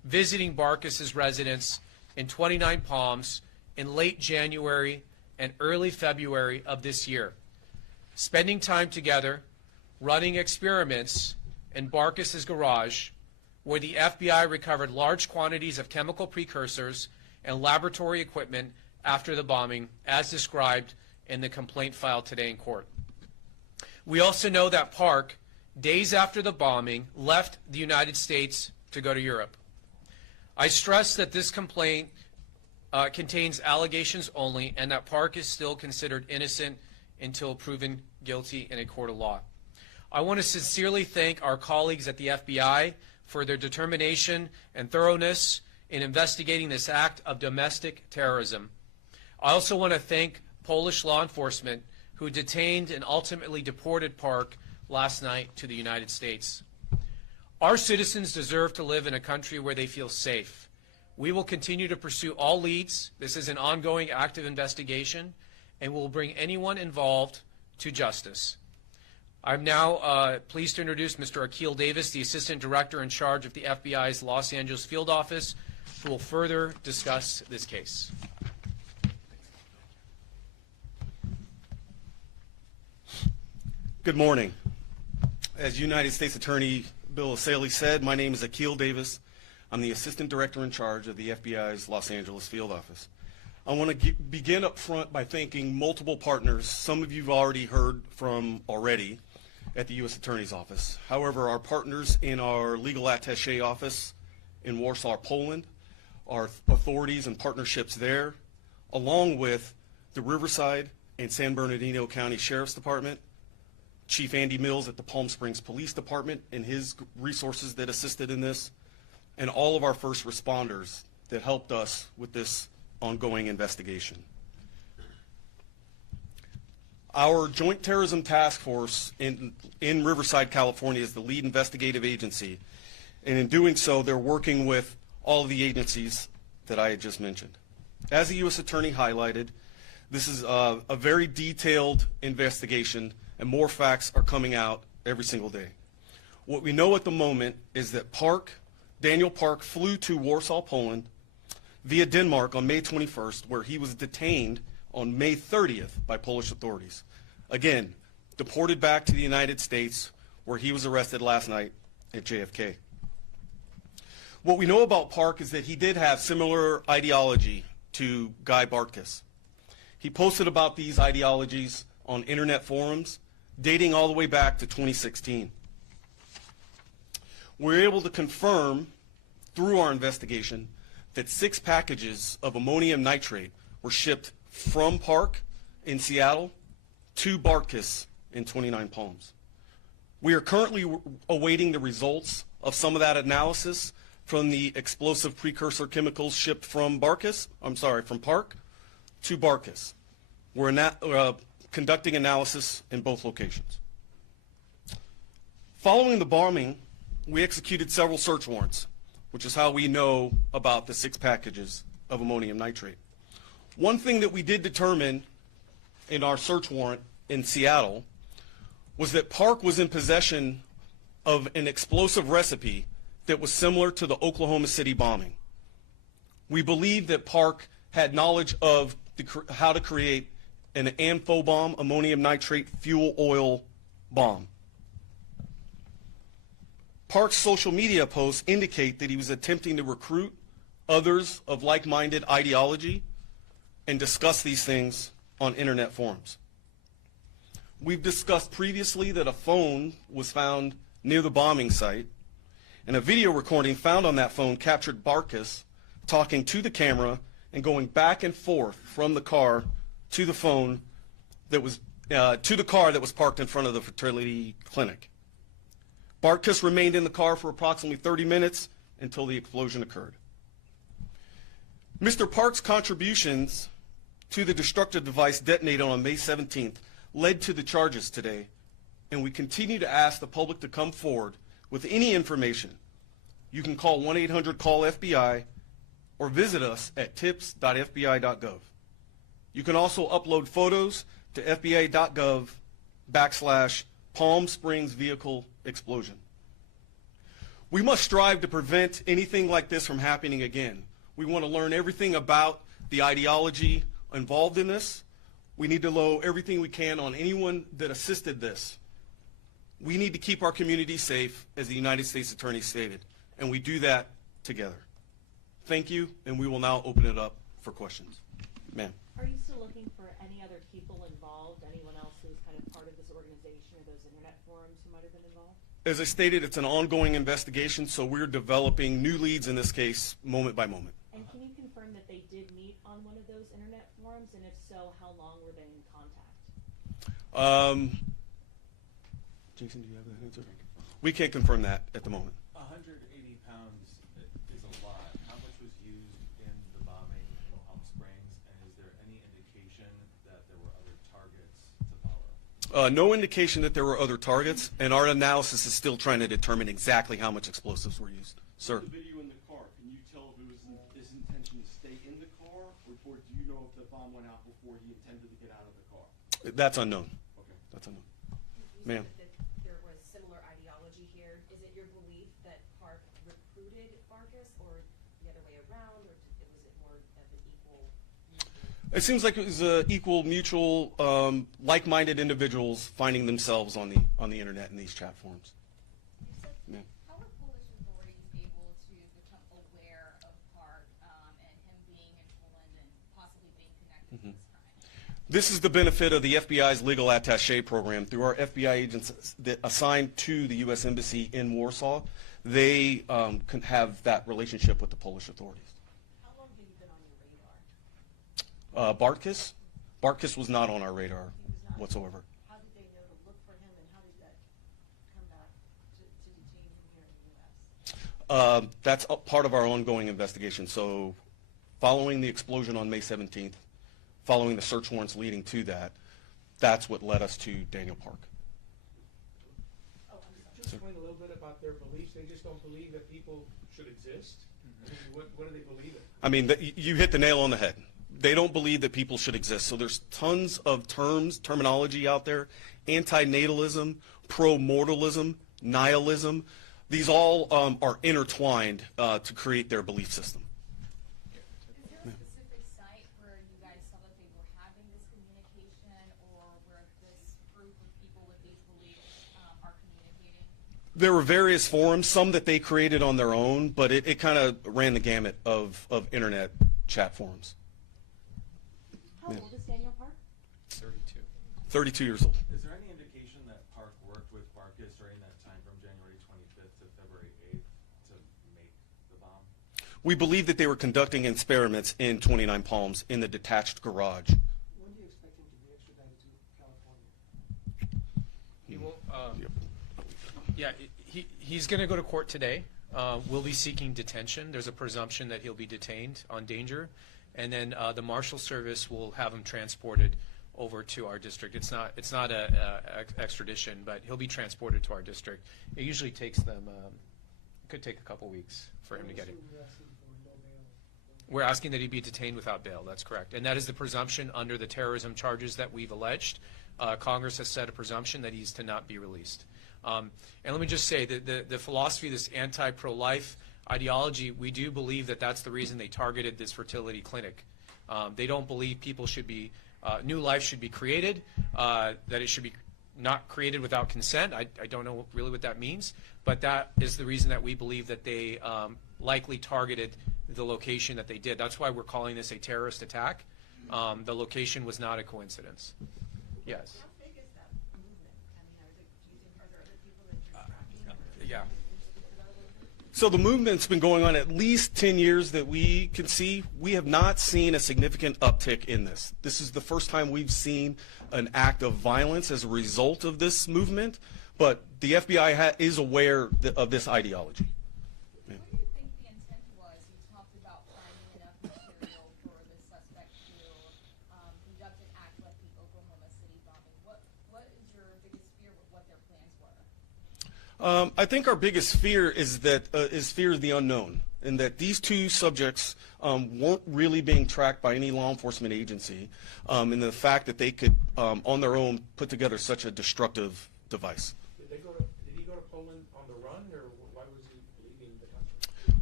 visiting Bartkus's residence in 29 Palms in late January and early February of this year, spending time together, running experiments in Bartkus's garage, where the FBI recovered large quantities of chemical precursors and laboratory equipment after the bombing, as described in the complaint filed today in court. We also know that Park, days after the bombing, left the United States to go to Europe. I stress that this complaint contains allegations only, and that Park is still considered innocent until proven guilty in a court of law. I want to sincerely thank our colleagues at the FBI for their determination and thoroughness in investigating this act of domestic terrorism. I also want to thank Polish law enforcement who detained and ultimately deported Park last night to the United States. Our citizens deserve to live in a country where they feel safe. We will continue to pursue all leads. This is an ongoing active investigation, and will bring anyone involved to justice. I'm now pleased to introduce Mr. Akil Davis, the Assistant Director in charge of the FBI's Los Angeles Field Office, who will further discuss this case. Good morning. As United States Attorney Bill Essayli said, my name is Akil Davis. I'm the Assistant Director in charge of the FBI's Los Angeles Field Office. I want to begin up front by thanking multiple partners. Some of you've already heard from already at the U.S. Attorney's Office. However, our partners in our legal attaché office in Warsaw, Poland, our authorities and partnerships there, along with the Riverside and San Bernardino County Sheriff's Department, Chief Andy Mills at the Palm Springs Police Department and his resources that assisted in this, and all of our first responders that helped us with this ongoing investigation. Our Joint Terrorism Task Force in Riverside, California is the lead investigative agency, and in doing so, they're working with all of the agencies that I had just mentioned. As the U.S. Attorney highlighted, this is a very detailed investigation, and more facts are coming out every single day. What we know at the moment is that Daniel Park flew to Warsaw, Poland via Denmark on May 21st, where he was detained on May 30th by Polish authorities. Again, deported back to the United States, where he was arrested last night at JFK. What we know about Park is that he did have similar ideology to Guy Bartkus. He posted about these ideologies on internet forums dating all the way back to 2016. We're able to confirm through our investigation that 6 packages of ammonium nitrate were shipped from Park in Seattle to Bartkus in 29 Palms. We are currently awaiting the results of some of that analysis from the explosive precursor chemicals shipped from Park to Bartkus. We're conducting analysis in both locations. Following the bombing, we executed several search warrants, which is how we know about the 6 packages of ammonium nitrate. One thing that we did determine in our search warrant in Seattle was that Park was in possession of an explosive recipe that was similar to the Oklahoma City bombing. We believe that Park had knowledge of how to create an amphibomb, ammonium nitrate fuel oil bomb. Park's social media posts indicate that he was attempting to recruit others of like-minded ideology and discuss these things on internet forums. We've discussed previously that a phone was found near the bombing site, and a video recording found on that phone captured Bartkus talking to the camera and going back and forth from the car to the phone that was to the car that was parked in front of the fertility clinic. Bartkus remained in the car for approximately 30 minutes until the explosion occurred. Mr. Park's contributions to the destructive device detonated on May 17th led to the charges today, and we continue to ask the public to come forward with any information. You can call 1-800-CALL-FBI or visit us at tips.fbi.gov. You can also upload photos to fbi.gov/Palm Springs vehicle explosion. We must strive to prevent anything like this from happening again. We want to learn everything about the ideology involved in this. We need to know everything we can on anyone that assisted this. We need to keep our community safe, as the United States Attorney stated, and we do that together. Thank you, and we will now open it up for questions. Ma'am. Are you still looking for any other people involved, anyone else who's kind of part of this organization or those internet forums who might have been involved? As I stated, it's an ongoing investigation, so we're developing new leads in this case moment by moment. And can you confirm that they did meet on one of those internet forums, and if so, how long were they in contact? Jason, do you have that answer? We can't confirm that at the moment. 180 pounds is a lot. How much was used in the bombing in Palm Springs, and is there any indication that there were other targets to follow? No indication that there were other targets, and our analysis is still trying to determine exactly how much explosives were used. Sir. The video in the car, can you tell if it was his intention to stay in the car, or do you know if the bomb went out before he intended to get out of the car? That's unknown. Okay. That's unknown. You Ma'am. said that there was similar ideology here. Is it your belief that Park recruited Bartkus, or the other way around, or was it more of an equal movement? It seems like it was equal, mutual, like-minded individuals finding themselves on the internet in these chat forums. Ma'am. How are Polish authorities able to become aware of Park and him being in Poland and possibly being connected to this crime? This is the benefit of the FBI's legal attaché program. Through our FBI agents that assigned to the U.S. Embassy in Warsaw, they can have that relationship with the Polish authorities. How long have you been on your radar? Bartkus was not on our radar He was not. whatsoever. How did they know to look for him, and how did that come back to detain him here in the U.S.? That's a part of our ongoing investigation. So following the explosion on May 17th, following the search warrants leading to that, that's what led us to Daniel Park. Oh, I'm sorry. Just explain a little bit about their beliefs. They just don't believe that people should exist? I mean, what do they believe in? I mean, you hit the nail on the head. They don't believe that people should exist. So there's tons of terminology out there: antinatalism, pro-mortalism, nihilism. These all are intertwined to create their belief system. Is there a specific site where you guys saw that they were having this communication, or where this group of people with these beliefs are communicating? There were various forums, some that they created on their own, but it kind of ran the gamut of internet chat forums. How old is Daniel Park? 32. 32 years old. Is there any indication that Park worked with Bartkus during that time from January 25th to February 8th to make the bomb? We believe that they were conducting experiments in 29 Palms in the detached garage. When do you expect him to be extradited to California? He will, yeah, he's going to go to court today. We'll be seeking detention. There's a presumption that he'll be detained on danger. And then the Marshal Service will have him transported over to our district. It's not a extradition, but he'll be transported to our district. It usually takes them, could take a couple weeks for him to get it. We're asking for no bail. We're asking that he be detained without bail. That's correct. And that is the presumption under the terrorism charges that we've alleged. Congress has set a presumption that he's to not be released. And let me just say that the philosophy of this anti-pro-life ideology, we do believe that that's the reason they targeted this fertility clinic. They don't believe people should be, new life should be created, that it should be not created without consent. I don't know really what that means, but that is the reason that we believe that they likely targeted the location that they did. That's why we're calling this a terrorist attack. The location was not a coincidence. Yes. How big is that movement? I mean, are there other people that you're tracking? Yeah. So the movement's been going on at least 10 years that we can see. We have not seen a significant uptick in this. This is the first time we've seen an act of violence as a result of this movement, but the FBI is aware of this ideology. What do you think the intent was? You talked about finding enough material for the suspect to conduct an act like the Oklahoma City bombing. What is your biggest fear with what their plans were? I think our biggest fear is fear of the unknown, and that these two subjects weren't really being tracked by any law enforcement agency, and the fact that they could, on their own, put together such a destructive device. Did he go to Poland on the run, or why was he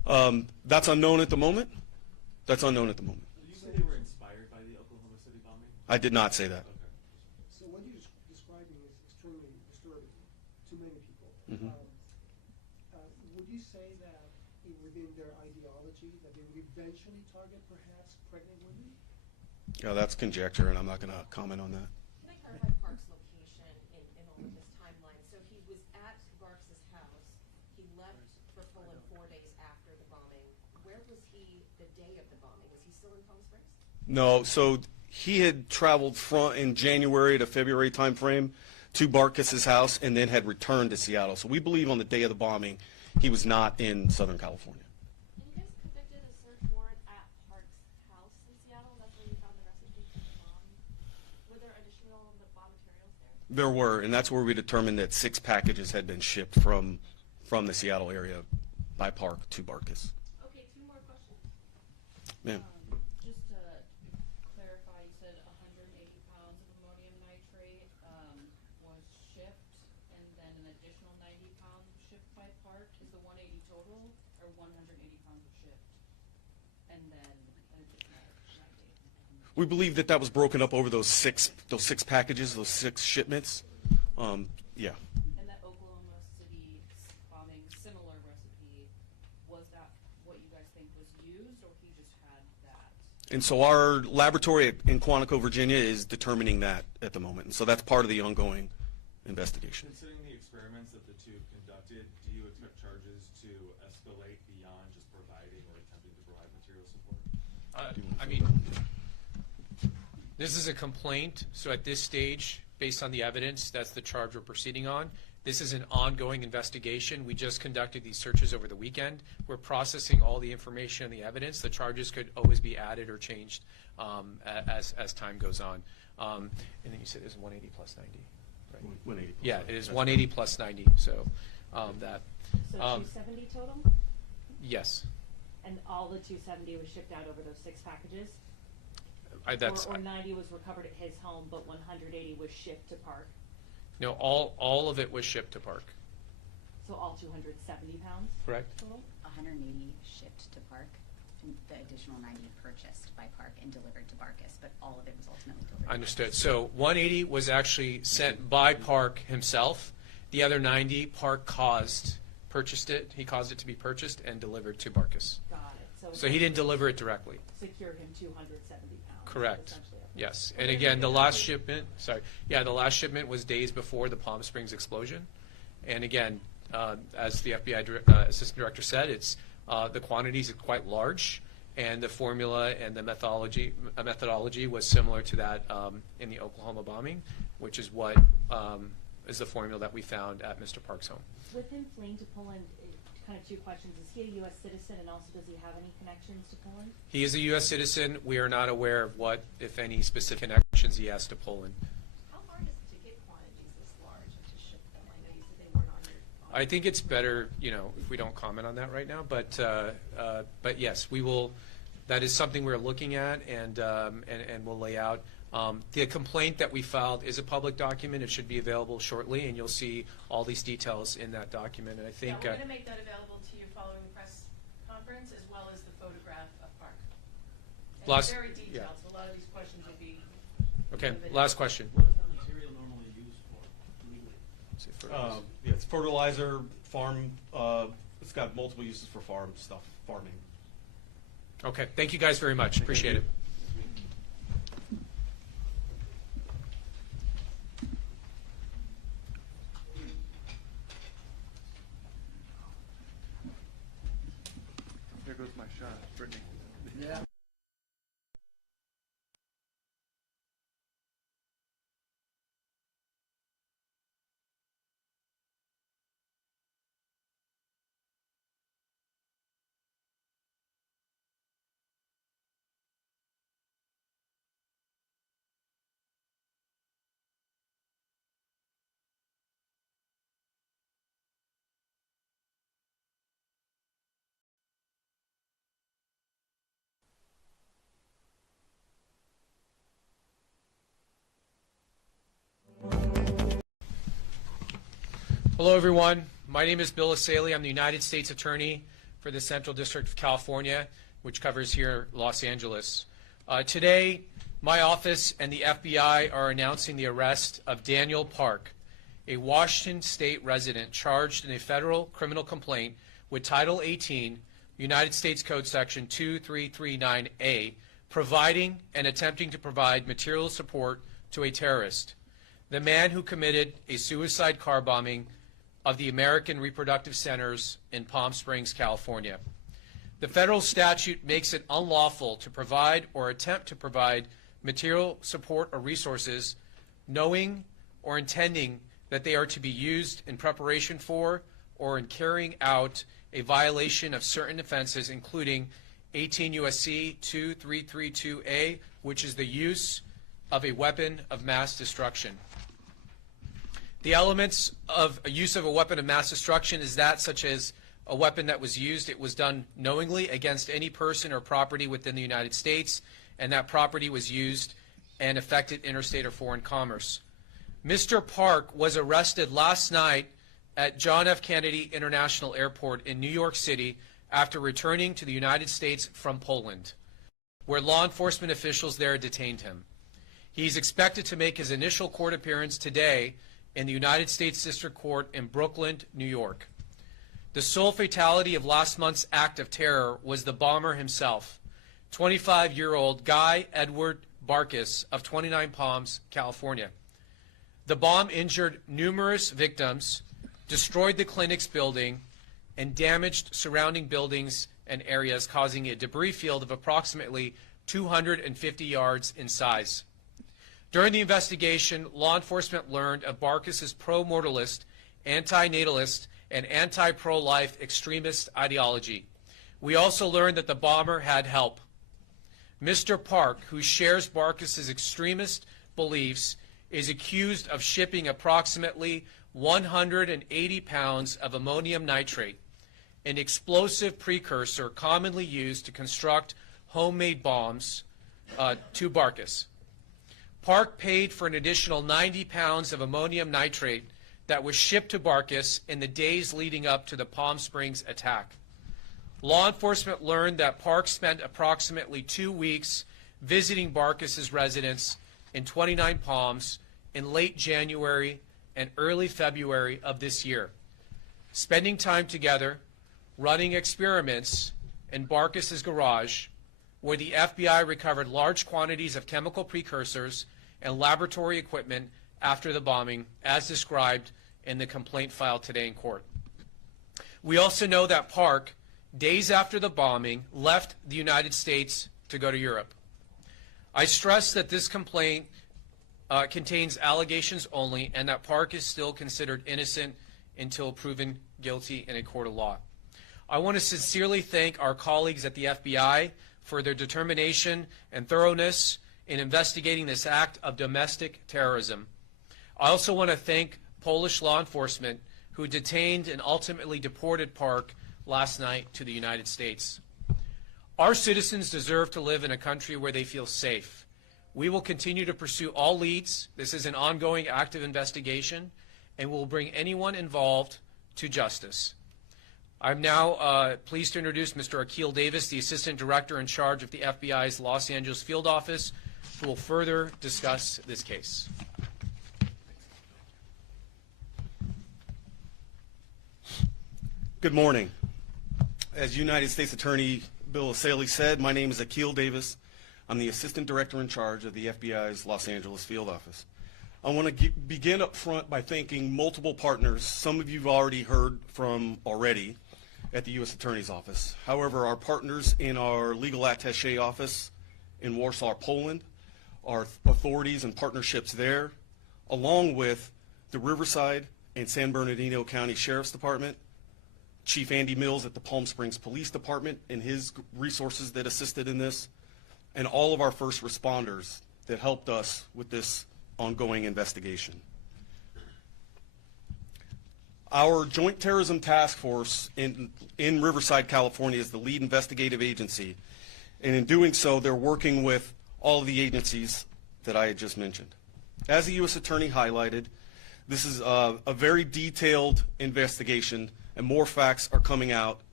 That's unknown at the moment. That's unknown at the moment. Did you say they were inspired by the Oklahoma City bombing? I did not say that. Okay. So what you're describing is extremely disturbing to many people. Mhm. Would you say that within their ideology that they would eventually target perhaps pregnant women? Yeah, that's conjecture, and I'm not going to comment on that. Can I clarify Park's location in all of this timeline? So he was at Barks's house. He left for Poland 4 days after the bombing. Where was he the day of the bombing? Was he still in Palm Springs? No, so he had traveled in January to February timeframe to Bartkus's house and then had returned to Seattle. So we believe on the day of the bombing, he was not in Southern California. And you guys conducted a search warrant at Park's house in Seattle. That's where you found the recipe for the bomb. Were there additional bomb materials there? There were, and that's where we determined that 6 packages had been shipped from the Seattle area by Park to Bartkus. Okay, 2 more questions. Ma'am. Just to clarify, you said 180 pounds of ammonium nitrate was shipped, and then an additional 90 pounds shipped by Park. Is the 180 total, or 180 pounds was shipped, and then an additional 90? We believe that was broken up over those six packages, those 6 shipments. Yeah. And that Oklahoma City bombing, similar recipe, was that what you guys think was used, or he just had that? And so our laboratory in Quantico, Virginia is determining that at the moment. And so that's part of the ongoing investigation. Considering the experiments that the two conducted, do you expect charges to escalate beyond just providing or attempting to provide material support? I mean, this is a complaint, so at this stage, based on the evidence, that's the charge we're proceeding on. This is an ongoing investigation. We just conducted these searches over the weekend. We're processing all the information and the evidence. The charges could always be added or changed as time goes on. And then you said it was 180 plus 90, right? 180. Yeah, it is 180 plus 90, so that. So 270 total? Yes. And all the 270 was shipped out over those 6 packages? That's. Or 90 was recovered at his home, but 180 was shipped to Park? No, all of it was shipped to Park. So all 270 pounds? Correct. Total? 180 shipped to Park, and the additional 90 purchased by Park and delivered to Bartkus, but all of it was ultimately delivered. Understood. So 180 was actually sent by Park himself. The other 90, Park purchased it. He caused it to be purchased and delivered to Bartkus. Got it. So he didn't deliver it directly. Secure him 270 pounds. Correct. essentially. Yes. And again, the last shipment was days before the Palm Springs explosion. And again, as the FBI Assistant Director said, the quantities are quite large, and the formula and the methodology was similar to that in the Oklahoma bombing, which is what is the formula that we found at Mr. Park's home. With him fleeing to Poland, kind of 2 questions. Is he a U.S. citizen, and also does he have any connections to Poland? He is a U.S. citizen. We are not aware of what, if any, specific connections he has to Poland. How hard is it to get quantities this large and to ship them? I know you said they weren't on your. I think it's better, if we don't comment on that right now. But yes, we will. That is something we're looking at, and we'll lay out. The complaint that we filed is a public document. It should be available shortly, and you'll see all these details in that document. And I think Yeah, we're going to make that available to you following the press conference, as well as the photograph of Park. And Last- it's very detailed, yeah. so a lot of these questions will be. okay. Last question. What is the material normally used for legally? Yeah, it's fertilizer, farm. It's got multiple uses for farming. Okay. Thank you guys very much. Appreciate it. There goes my shot, Brittany. Yeah. Hello, everyone. My name is Bill Essayli. I'm the United States Attorney for the Central District of California, which covers here Los Angeles. Today, my office and the FBI are announcing the arrest of Daniel Park, a Washington State resident charged in a federal criminal complaint with Title 18, United States Code Section 2339A, providing and attempting to provide material support to a terrorist, the man who committed a suicide car bombing of the American Reproductive Centers in Palm Springs, California. The federal statute makes it unlawful to provide or attempt to provide material support or resources knowing or intending that they are to be used in preparation for or in carrying out a violation of certain offenses, including 18 U.S.C. 2332A, which is the use of a weapon of mass destruction. The elements of a use of a weapon of mass destruction is that such as a weapon that was used, it was done knowingly against any person or property within the United States, and that property was used and affected interstate or foreign commerce. Mr. Park was arrested last night at John F. Kennedy International Airport in New York City after returning to the United States from Poland, where law enforcement officials there detained him. He's expected to make his initial court appearance today in the United States District Court in Brooklyn, New York. The sole fatality of last month's act of terror was the bomber himself, 25-year-old Guy Edward Bartkus of 29 Palms, California. The bomb injured numerous victims, destroyed the clinic's building, and damaged surrounding buildings and areas, causing a debris field of approximately 250 yards in size. During the investigation, law enforcement learned of Bartkus's pro-mortalist, anti-natalist, and anti-pro-life extremist ideology. We also learned that the bomber had help. Mr. Park, who shares Bartkus's extremist beliefs, is accused of shipping approximately 180 pounds of ammonium nitrate, an explosive precursor commonly used to construct homemade bombs, to Bartkus. Park paid for an additional 90 pounds of ammonium nitrate that was shipped to Bartkus in the days leading up to the Palm Springs attack. Law enforcement learned that Park spent approximately 2 weeks visiting Bartkus's residence in 29 Palms in late January and early February of this year, spending time together, running experiments in Bartkus's garage, where the FBI recovered large quantities of chemical precursors and laboratory equipment after the bombing, as described in the complaint filed today in court. We also know that Park, days after the bombing, left the United States to go to Europe. I stress that this complaint contains allegations only, and that Park is still considered innocent until proven guilty in a court of law. I want to sincerely thank our colleagues at the FBI for their determination and thoroughness in investigating this act of domestic terrorism. I also want to thank Polish law enforcement who detained and ultimately deported Park last night to the United States. Our citizens deserve to live in a country where they feel safe. We will continue to pursue all leads. This is an ongoing active investigation, and we'll bring anyone involved to justice. I'm now pleased to introduce Mr. Akil Davis, the Assistant Director in charge of the FBI's Los Angeles Field Office, who will further discuss this case. Good morning. As United States Attorney Bill Essayli said, my name is Akil Davis. I'm the Assistant Director in charge of the FBI's Los Angeles Field Office. I want to begin up front by thanking multiple partners. Some of you've already heard from already at the U.S. Attorney's Office. However, our partners in our legal attaché office in Warsaw, Poland, our authorities and partnerships there, along with the Riverside and San Bernardino County Sheriff's Department, Chief Andy Mills at the Palm Springs Police Department and his resources that assisted in this, and all of our first responders that helped us with this ongoing investigation. Our Joint Terrorism Task Force in Riverside, California is the lead investigative agency, and in doing so, they're working with all of the agencies that I had just mentioned. As the U.S. Attorney highlighted, this is a very detailed investigation, and more facts are coming out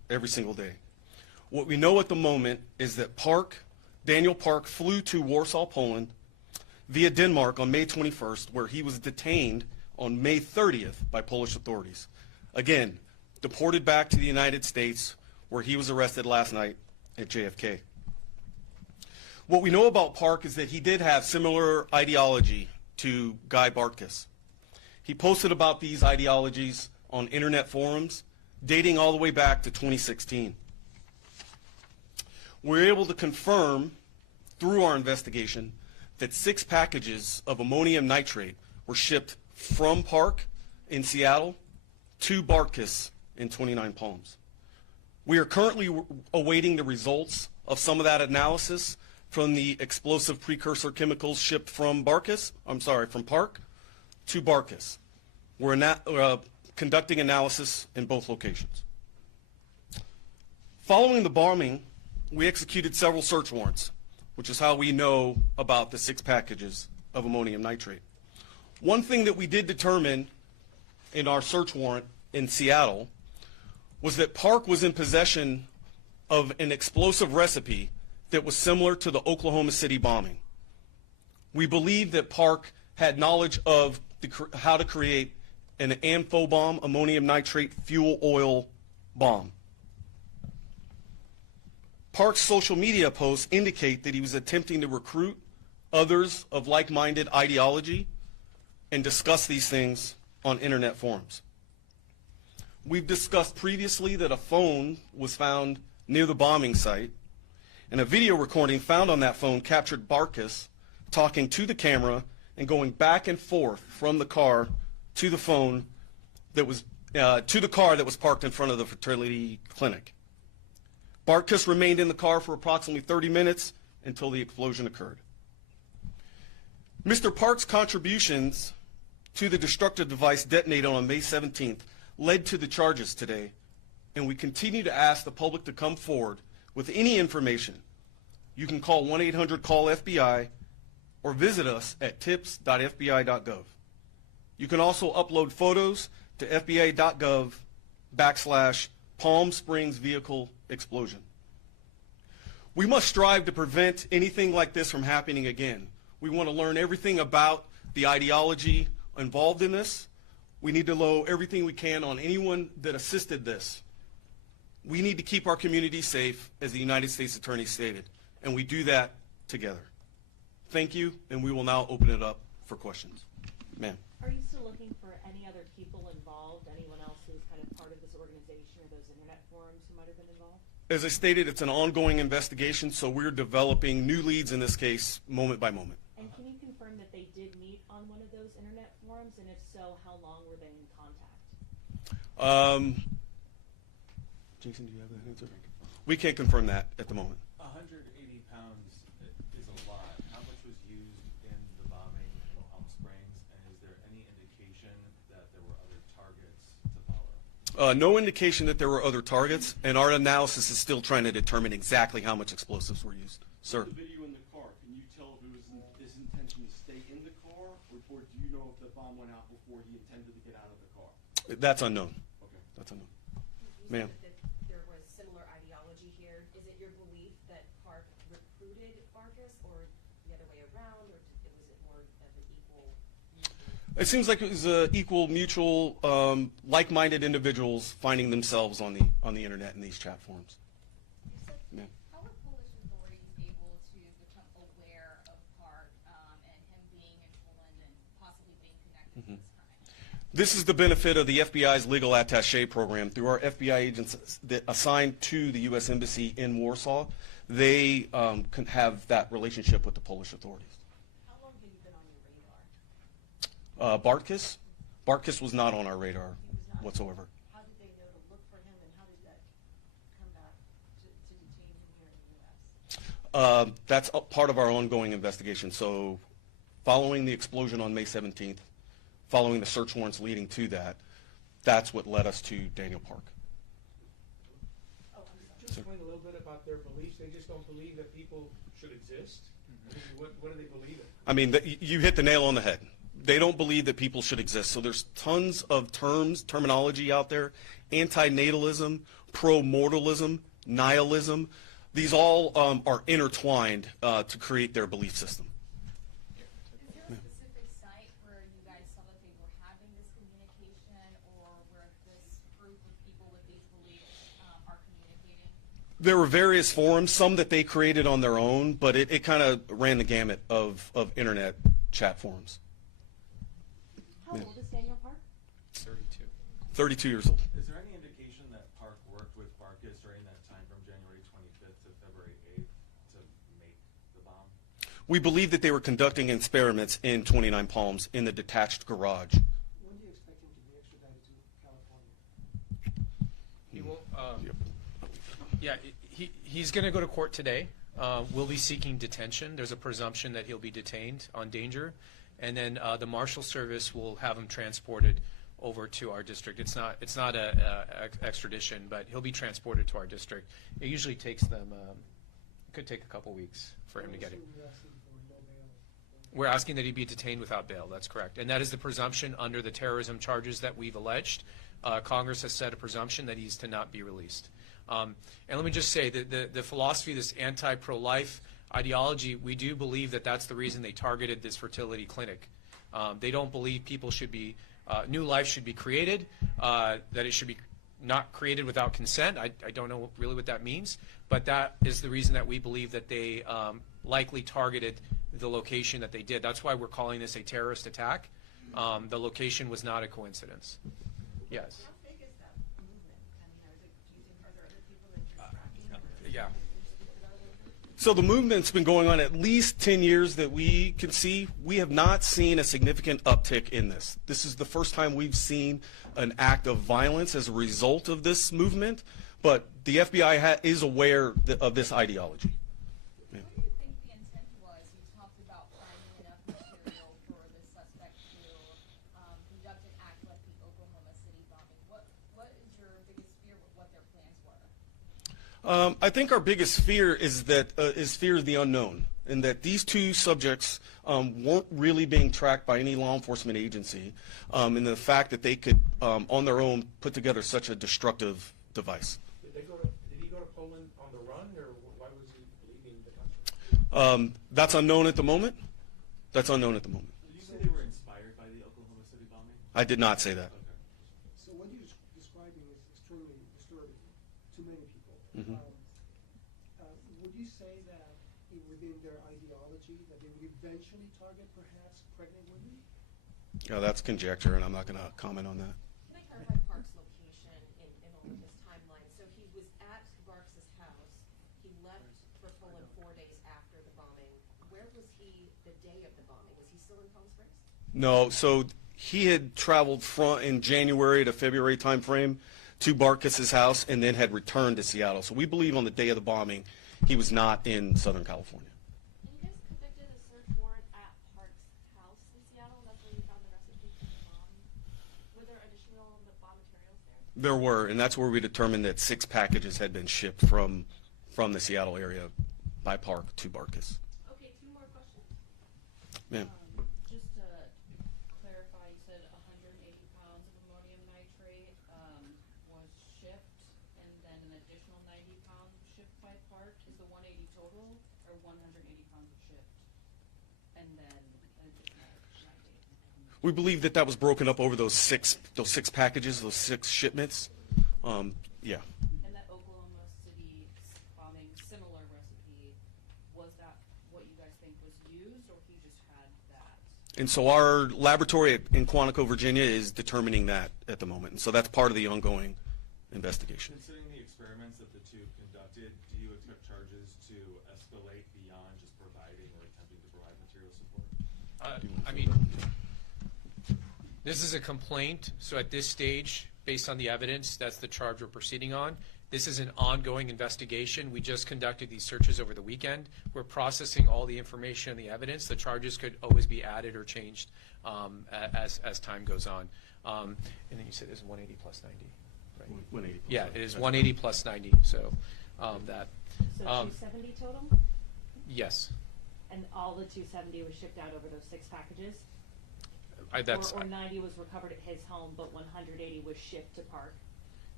every single day. What we know at the moment is that Daniel Park flew to Warsaw, Poland via Denmark on May 21st, where he was detained on May 30th by Polish authorities. Again, deported back to the United States, where he was arrested last night at JFK. What we know about Park is that he did have similar ideology to Guy Bartkus. He posted about these ideologies on internet forums dating all the way back to 2016. We're able to confirm through our investigation that 6 packages of ammonium nitrate were shipped from Park in Seattle to Bartkus in 29 Palms. We are currently awaiting the results of some of that analysis from the explosive precursor chemicals shipped from Park to Bartkus. We're conducting analysis in both locations. Following the bombing, we executed several search warrants, which is how we know about the 6 packages of ammonium nitrate. One thing that we did determine in our search warrant in Seattle was that Park was in possession of an explosive recipe that was similar to the Oklahoma City bombing. We believe that Park had knowledge of how to create an amphibomb, ammonium nitrate fuel oil bomb. Park's social media posts indicate that he was attempting to recruit others of like-minded ideology and discuss these things on internet forums. We've discussed previously that a phone was found near the bombing site, and a video recording found on that phone captured Bartkus talking to the camera and going back and forth from the car to the phone that was to the car that was parked in front of the fertility clinic. Bartkus remained in the car for approximately 30 minutes until the explosion occurred. Mr. Park's contributions to the destructive device detonated on May 17th led to the charges today, and we continue to ask the public to come forward with any information. You can call 1-800-CALL-FBI or visit us at tips.fbi.gov. You can also upload photos to fbi.gov/Palm Springs vehicle explosion. We must strive to prevent anything like this from happening again. We want to learn everything about the ideology involved in this. We need to know everything we can on anyone that assisted this. We need to keep our community safe, as the United States Attorney stated, and we do that together. Thank you, and we will now open it up for questions. Ma'am. Are you still looking for any other people involved, anyone else who's kind of part of this organization or those internet forums who might have been involved? As I stated, it's an ongoing investigation, so we're developing new leads in this case moment by moment. And can you confirm that they did meet on one of those internet forums, and if so, how long were they in contact? Jason, do you have that answer? We can't confirm that at the moment. 180 pounds is a lot. How much was used in the bombing in Palm Springs, and is there any indication that there were other targets to follow? No indication that there were other targets, and our analysis is still trying to determine exactly how much explosives were used. Sir. The video in the car, can you tell if it was his intention to stay in the car, or do you know if the bomb went out before he intended to get out of the car? That's unknown. Okay. That's unknown. You Ma'am. said that there was similar ideology here. Is it your belief that Park recruited Bartkus, or the other way around, or was it more of an equal? It seems like it was equal, mutual, like-minded individuals finding themselves on the internet in these chat forums. Ma'am. How were Polish authorities able to become aware of Park and him being in Poland and possibly being connected to this crime? This is the benefit of the FBI's legal attaché program. Through our FBI agents that assigned to the U.S. Embassy in Warsaw, they can have that relationship with the Polish authorities. How long had you been on your radar? Bartkus was not on our radar whatsoever. How did they know to look for him, and how did that come back to detain him here in the U.S.? That's part of our ongoing investigation. So following the explosion on May 17th, following the search warrants leading to that, that's what led us to Daniel Park. Just explain a little bit about their beliefs. They just don't believe that people should exist? What do they believe in? I mean, you hit the nail on the head. They don't believe that people should exist. So there's tons of terminology out there, antinatalism, pro-mortalism, nihilism. These all are intertwined to create their belief system. Is there a specific site where you guys saw that they were having this communication, or where this group of people with these beliefs are communicating? There were various forums, some that they created on their own, but it kind of ran the gamut of internet chat forums. How old is Daniel Park? 32. 32 years old. Is there any indication that Park worked with Bartkus during that time from January 25th to February 8th to make the bomb? We believe that they were conducting experiments in 29 Palms in the detached garage. When do you expect him to be extradited to California? He won't, Yep. yeah, he's going to go to court today. We'll be seeking detention. There's a presumption that he'll be detained on danger. And then the Marshal Service will have him transported over to our district. It's not a extradition, but he'll be transported to our district. It usually takes them, it could take a couple weeks for him to get it. We're asking for no bail. We're asking that he be detained without bail. That's correct. And that is the presumption under the terrorism charges that we've alleged. Congress has set a presumption that he's to not be released. And let me just say that the philosophy, this anti-pro-life ideology, we do believe that that's the reason they targeted this fertility clinic. They don't believe people should be, new life should be created, that it should be not created without consent. I don't know really what that means, but that is the reason that we believe that they likely targeted the location that they did. That's why we're calling this a terrorist attack. The location was not a coincidence. Yes. How big is that movement? I mean, are there other people that you're tracking? Yeah. So the movement's been going on at least 10 years that we can see. We have not seen a significant uptick in this. This is the first time we've seen an act of violence as a result of this movement, but the FBI is aware of this ideology. Yeah. What do you think the intent was? You talked about finding enough material for the suspect to conduct an act like the Oklahoma City bombing. What is your biggest fear with what their plans were? I think our biggest fear is fear of the unknown, and that these two subjects weren't really being tracked by any law enforcement agency, and the fact that they could, on their own, put together such a destructive device. Did he go to Poland on the run, or why was he leaving the country? That's unknown at the moment. That's unknown at the moment. Did you say they were inspired by the Oklahoma City bombing? I did not say that. Okay. So what you're describing is extremely disturbing to many people. Mhm. Would you say that within their ideology that they would eventually target perhaps pregnant women? Yeah, that's conjecture, and I'm not going to comment on that. Can I clarify Park's location in all of this timeline? So he was at Barks's house. He left for Poland 4 days after the bombing. Where was he the day of the bombing? Was he still in Palm Springs? No, so he had traveled in January to February timeframe to Bartkus's house and then had returned to Seattle. So we believe on the day of the bombing, he was not in Southern California. And you guys conducted a search warrant at Park's house in Seattle. That's where you found the recipe for the bomb. Were there additional bomb materials there? There were, and that's where we determined that 6 packages had been shipped from the Seattle area by Park to Bartkus. Okay, 2 more questions. Ma'am. Just to clarify, you said 180 pounds of ammonium nitrate was shipped, and then an additional 90 pounds shipped by Park. Is the 180 total, or 180 pounds shipped, and then an additional 90? We believe that was broken up over those six packages, those 6 shipments. Yeah. And that Oklahoma City bombing, similar recipe, was that what you guys think was used, or he just had that? And so our laboratory in Quantico, Virginia is determining that at the moment. And so that's part of the ongoing investigation. Considering the experiments that the two conducted, do you expect charges to escalate beyond just providing or attempting to provide material support? I mean, this is a complaint, so at this stage, based on the evidence, that's the charge we're proceeding on. This is an ongoing investigation. We just conducted these searches over the weekend. We're processing all the information and the evidence. The charges could always be added or changed as time goes on. And then you said it's 180 plus 90, right? 180 plus Yeah, 90. it is 180 plus 90, so that. So 270 total? Yes. And all the 270 was shipped out over those 6 packages? That's Or 90 was recovered at his home, but 180 was shipped to Park?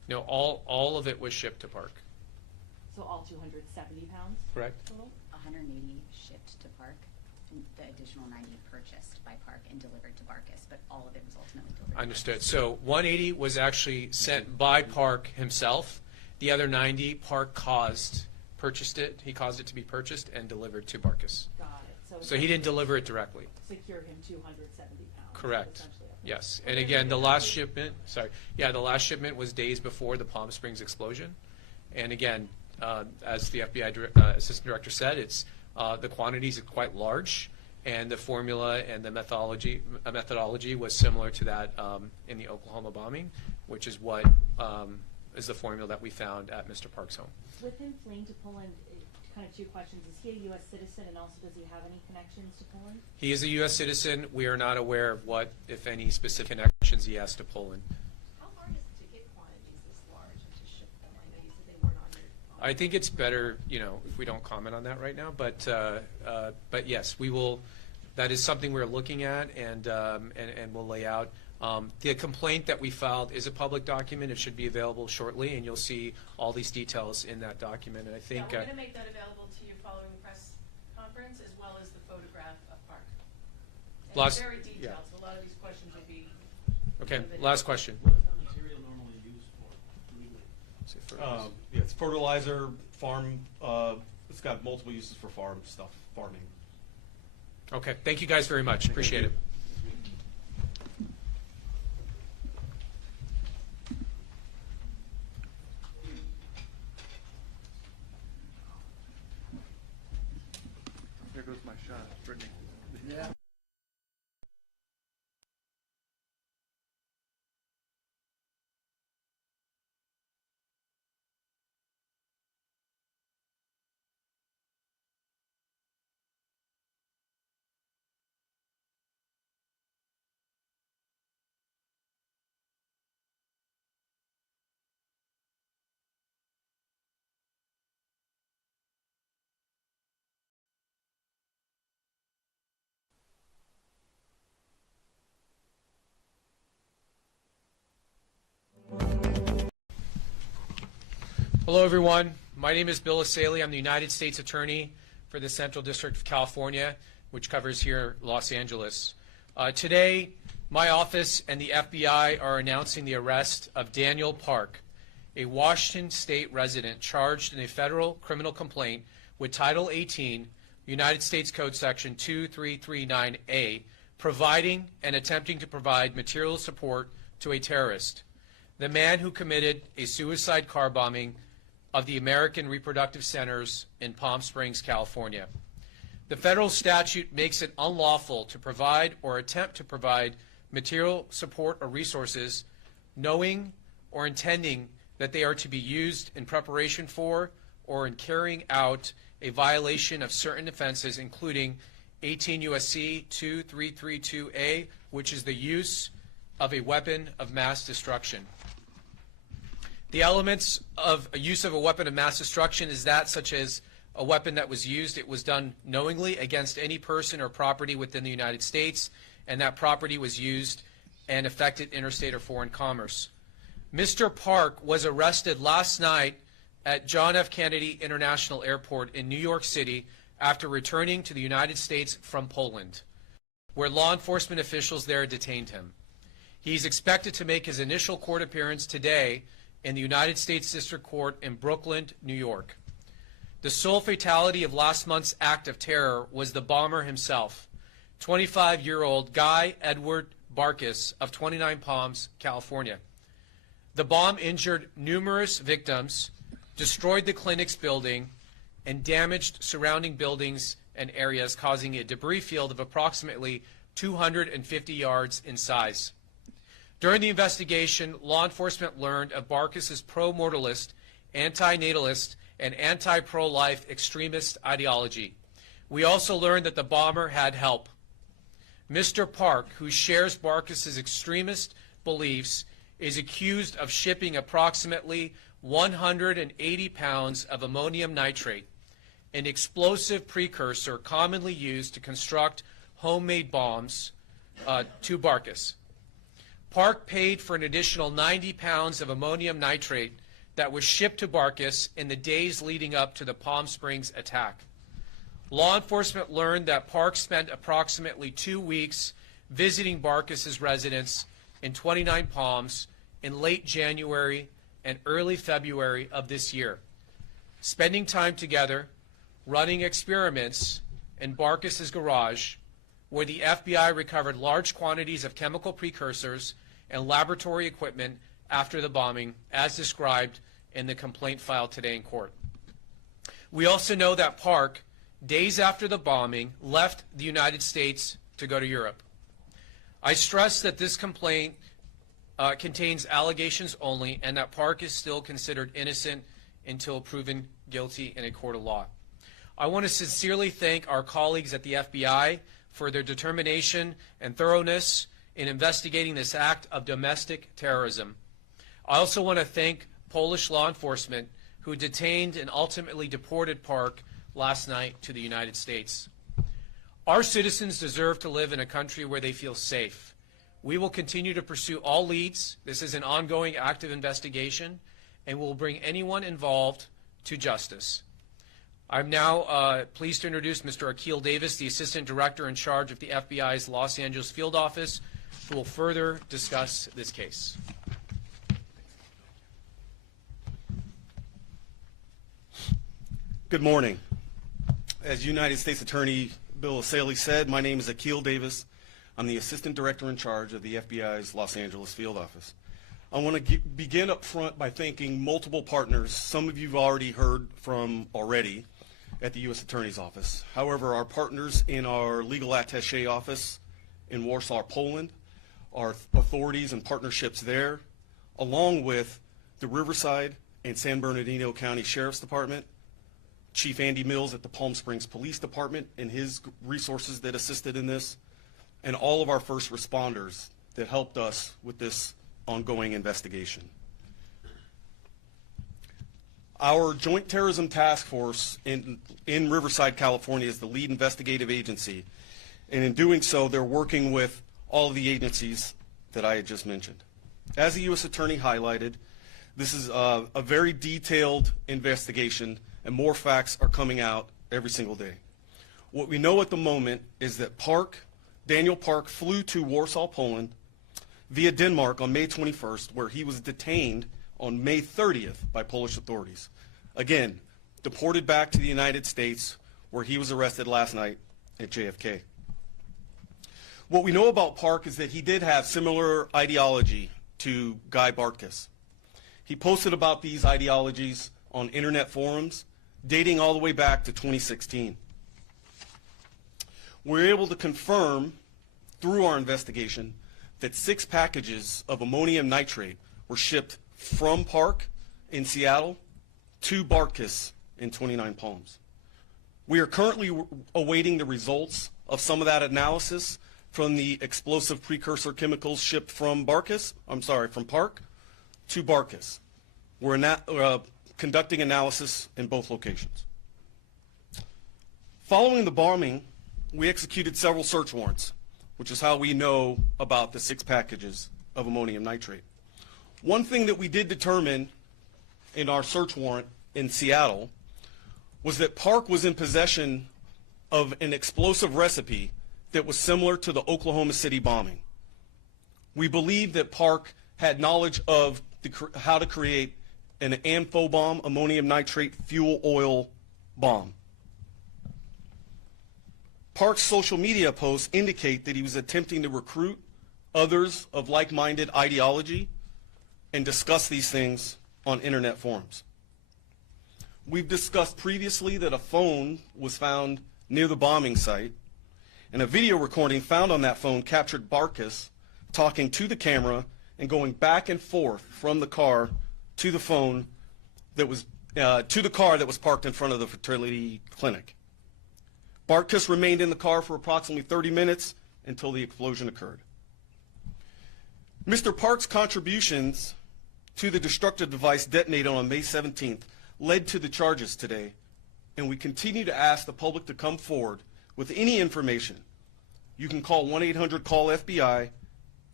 No, all of it was shipped to Park. So all 270 pounds Correct. total? 180 shipped to Park, and the additional 90 purchased by Park and delivered to Bartkus, but all of it was ultimately delivered. Understood. So 180 was actually sent by Park himself. The other 90, Park purchased it. He caused it to be purchased and delivered to Bartkus. Got it. So he didn't deliver it directly. Secure him 270 pounds. Correct. essentially. Yes. And again, the last shipment was days before the Palm Springs explosion. And again, as the FBI Assistant Director said, the quantities are quite large, and the formula and the methodology was similar to that in the Oklahoma bombing, which is what is the formula that we found at Mr. Park's home. With him fleeing to Poland, kind of two questions. Is he a U.S. citizen, and also does he have any connections to Poland? He is a U.S. citizen. We are not aware of what, if any, specific connections he has to Poland. How hard is it to get quantities this large and to ship them? I know you said they weren't on your. I think it's better, if we don't comment on that right now. But yes, we will. That is something we're looking at, and we'll lay out. The complaint that we filed is a public document. It should be available shortly, and you'll see all these details in that document. And I think Yeah, we're going to make that available to you following the press conference, as well as the photograph of Park. And Last- it's very detailed, yeah. so a lot of these questions will be. okay. Last question. What is that material normally used for legally? It's fertilizer, farm. It's got multiple uses for farming. Okay. Thank you guys very much. Appreciate it. There goes my shot, Brittany. Yeah. Hello, everyone. My name is Bill Essayli. I'm the United States Attorney for the Central District of California, which covers here Los Angeles. Today, my office and the FBI are announcing the arrest of Daniel Park, a Washington State resident charged in a federal criminal complaint with Title 18, United States Code Section 2339A, providing and attempting to provide material support to a terrorist. The man who committed a suicide car bombing of the American Reproductive Centers in Palm Springs, California. The federal statute makes it unlawful to provide or attempt to provide material support or resources knowing or intending that they are to be used in preparation for or in carrying out a violation of certain offenses, including 18 U.S.C. 2332A, which is the use of a weapon of mass destruction. The elements of a use of a weapon of mass destruction is that such as a weapon that was used, it was done knowingly against any person or property within the United States, and that property was used and affected interstate or foreign commerce. Mr. Park was arrested last night at John F. Kennedy International Airport in New York City after returning to the United States from Poland, where law enforcement officials there detained him. He's expected to make his initial court appearance today in the United States District Court in Brooklyn, New York. The sole fatality of last month's act of terror was the bomber himself, 25-year-old Guy Edward Bartkus of 29 Palms, California. The bomb injured numerous victims, destroyed the clinic's building, and damaged surrounding buildings and areas, causing a debris field of approximately 250 yards in size. During the investigation, law enforcement learned of Bartkus's pro-mortalist, anti-natalist, and anti-pro-life extremist ideology. We also learned that the bomber had help. Mr. Park, who shares Bartkus's extremist beliefs, is accused of shipping approximately 180 pounds of ammonium nitrate, an explosive precursor commonly used to construct homemade bombs, to Bartkus. Park paid for an additional 90 pounds of ammonium nitrate that was shipped to Bartkus in the days leading up to the Palm Springs attack. Law enforcement learned that Park spent approximately 2 weeks visiting Bartkus's residence in 29 Palms in late January and early February of this year, spending time together, running experiments in Bartkus's garage, where the FBI recovered large quantities of chemical precursors and laboratory equipment after the bombing, as described in the complaint filed today in court. We also know that Park, days after the bombing, left the United States to go to Europe. I stress that this complaint contains allegations only, and that Park is still considered innocent until proven guilty in a court of law. I want to sincerely thank our colleagues at the FBI for their determination and thoroughness in investigating this act of domestic terrorism. I also want to thank Polish law enforcement who detained and ultimately deported Park last night to the United States. Our citizens deserve to live in a country where they feel safe. We will continue to pursue all leads. This is an ongoing active investigation, and we'll bring anyone involved to justice. I'm now pleased to introduce Mr. Akil Davis, the Assistant Director in charge of the FBI's Los Angeles Field Office, who will further discuss this case. Good morning. As United States Attorney Bill Essayli said, my name is Akil Davis. I'm the Assistant Director in charge of the FBI's Los Angeles Field Office. I want to begin up front by thanking multiple partners. Some of you've already heard from already at the U.S. Attorney's Office. However, our partners in our legal attaché office in Warsaw, Poland, our authorities and partnerships there, along with the Riverside and San Bernardino County Sheriff's Department, Chief Andy Mills at the Palm Springs Police Department and his resources that assisted in this, and all of our first responders that helped us with this ongoing investigation. Our Joint Terrorism Task Force in Riverside, California is the lead investigative agency, and in doing so, they're working with all of the agencies that I had just mentioned. As the U.S. Attorney highlighted, this is a very detailed investigation, and more facts are coming out every single day. What we know at the moment is that Daniel Park flew to Warsaw, Poland via Denmark on May 21st, where he was detained on May 30th by Polish authorities. Again, deported back to the United States, where he was arrested last night at JFK. What we know about Park is that he did have similar ideology to Guy Bartkus. He posted about these ideologies on internet forums dating all the way back to 2016. We're able to confirm through our investigation that 6 packages of ammonium nitrate were shipped from Park in Seattle to Bartkus in 29 Palms. We are currently awaiting the results of some of that analysis from the explosive precursor chemicals shipped from Park to Bartkus. We're conducting analysis in both locations. Following the bombing, we executed several search warrants, which is how we know about the 6 packages of ammonium nitrate. One thing that we did determine in our search warrant in Seattle was that Park was in possession of an explosive recipe that was similar to the Oklahoma City bombing. We believe that Park had knowledge of how to create an amphibomb, ammonium nitrate fuel oil bomb. Park's social media posts indicate that he was attempting to recruit others of like-minded ideology and discuss these things on internet forums. We've discussed previously that a phone was found near the bombing site, and a video recording found on that phone captured Bartkus talking to the camera and going back and forth from the car to the phone that was to the car that was parked in front of the fertility clinic. Bartkus remained in the car for approximately 30 minutes until the explosion occurred. Mr. Park's contributions to the destructive device detonated on May 17th led to the charges today, and we continue to ask the public to come forward with any information. You can call 1-800-CALL-FBI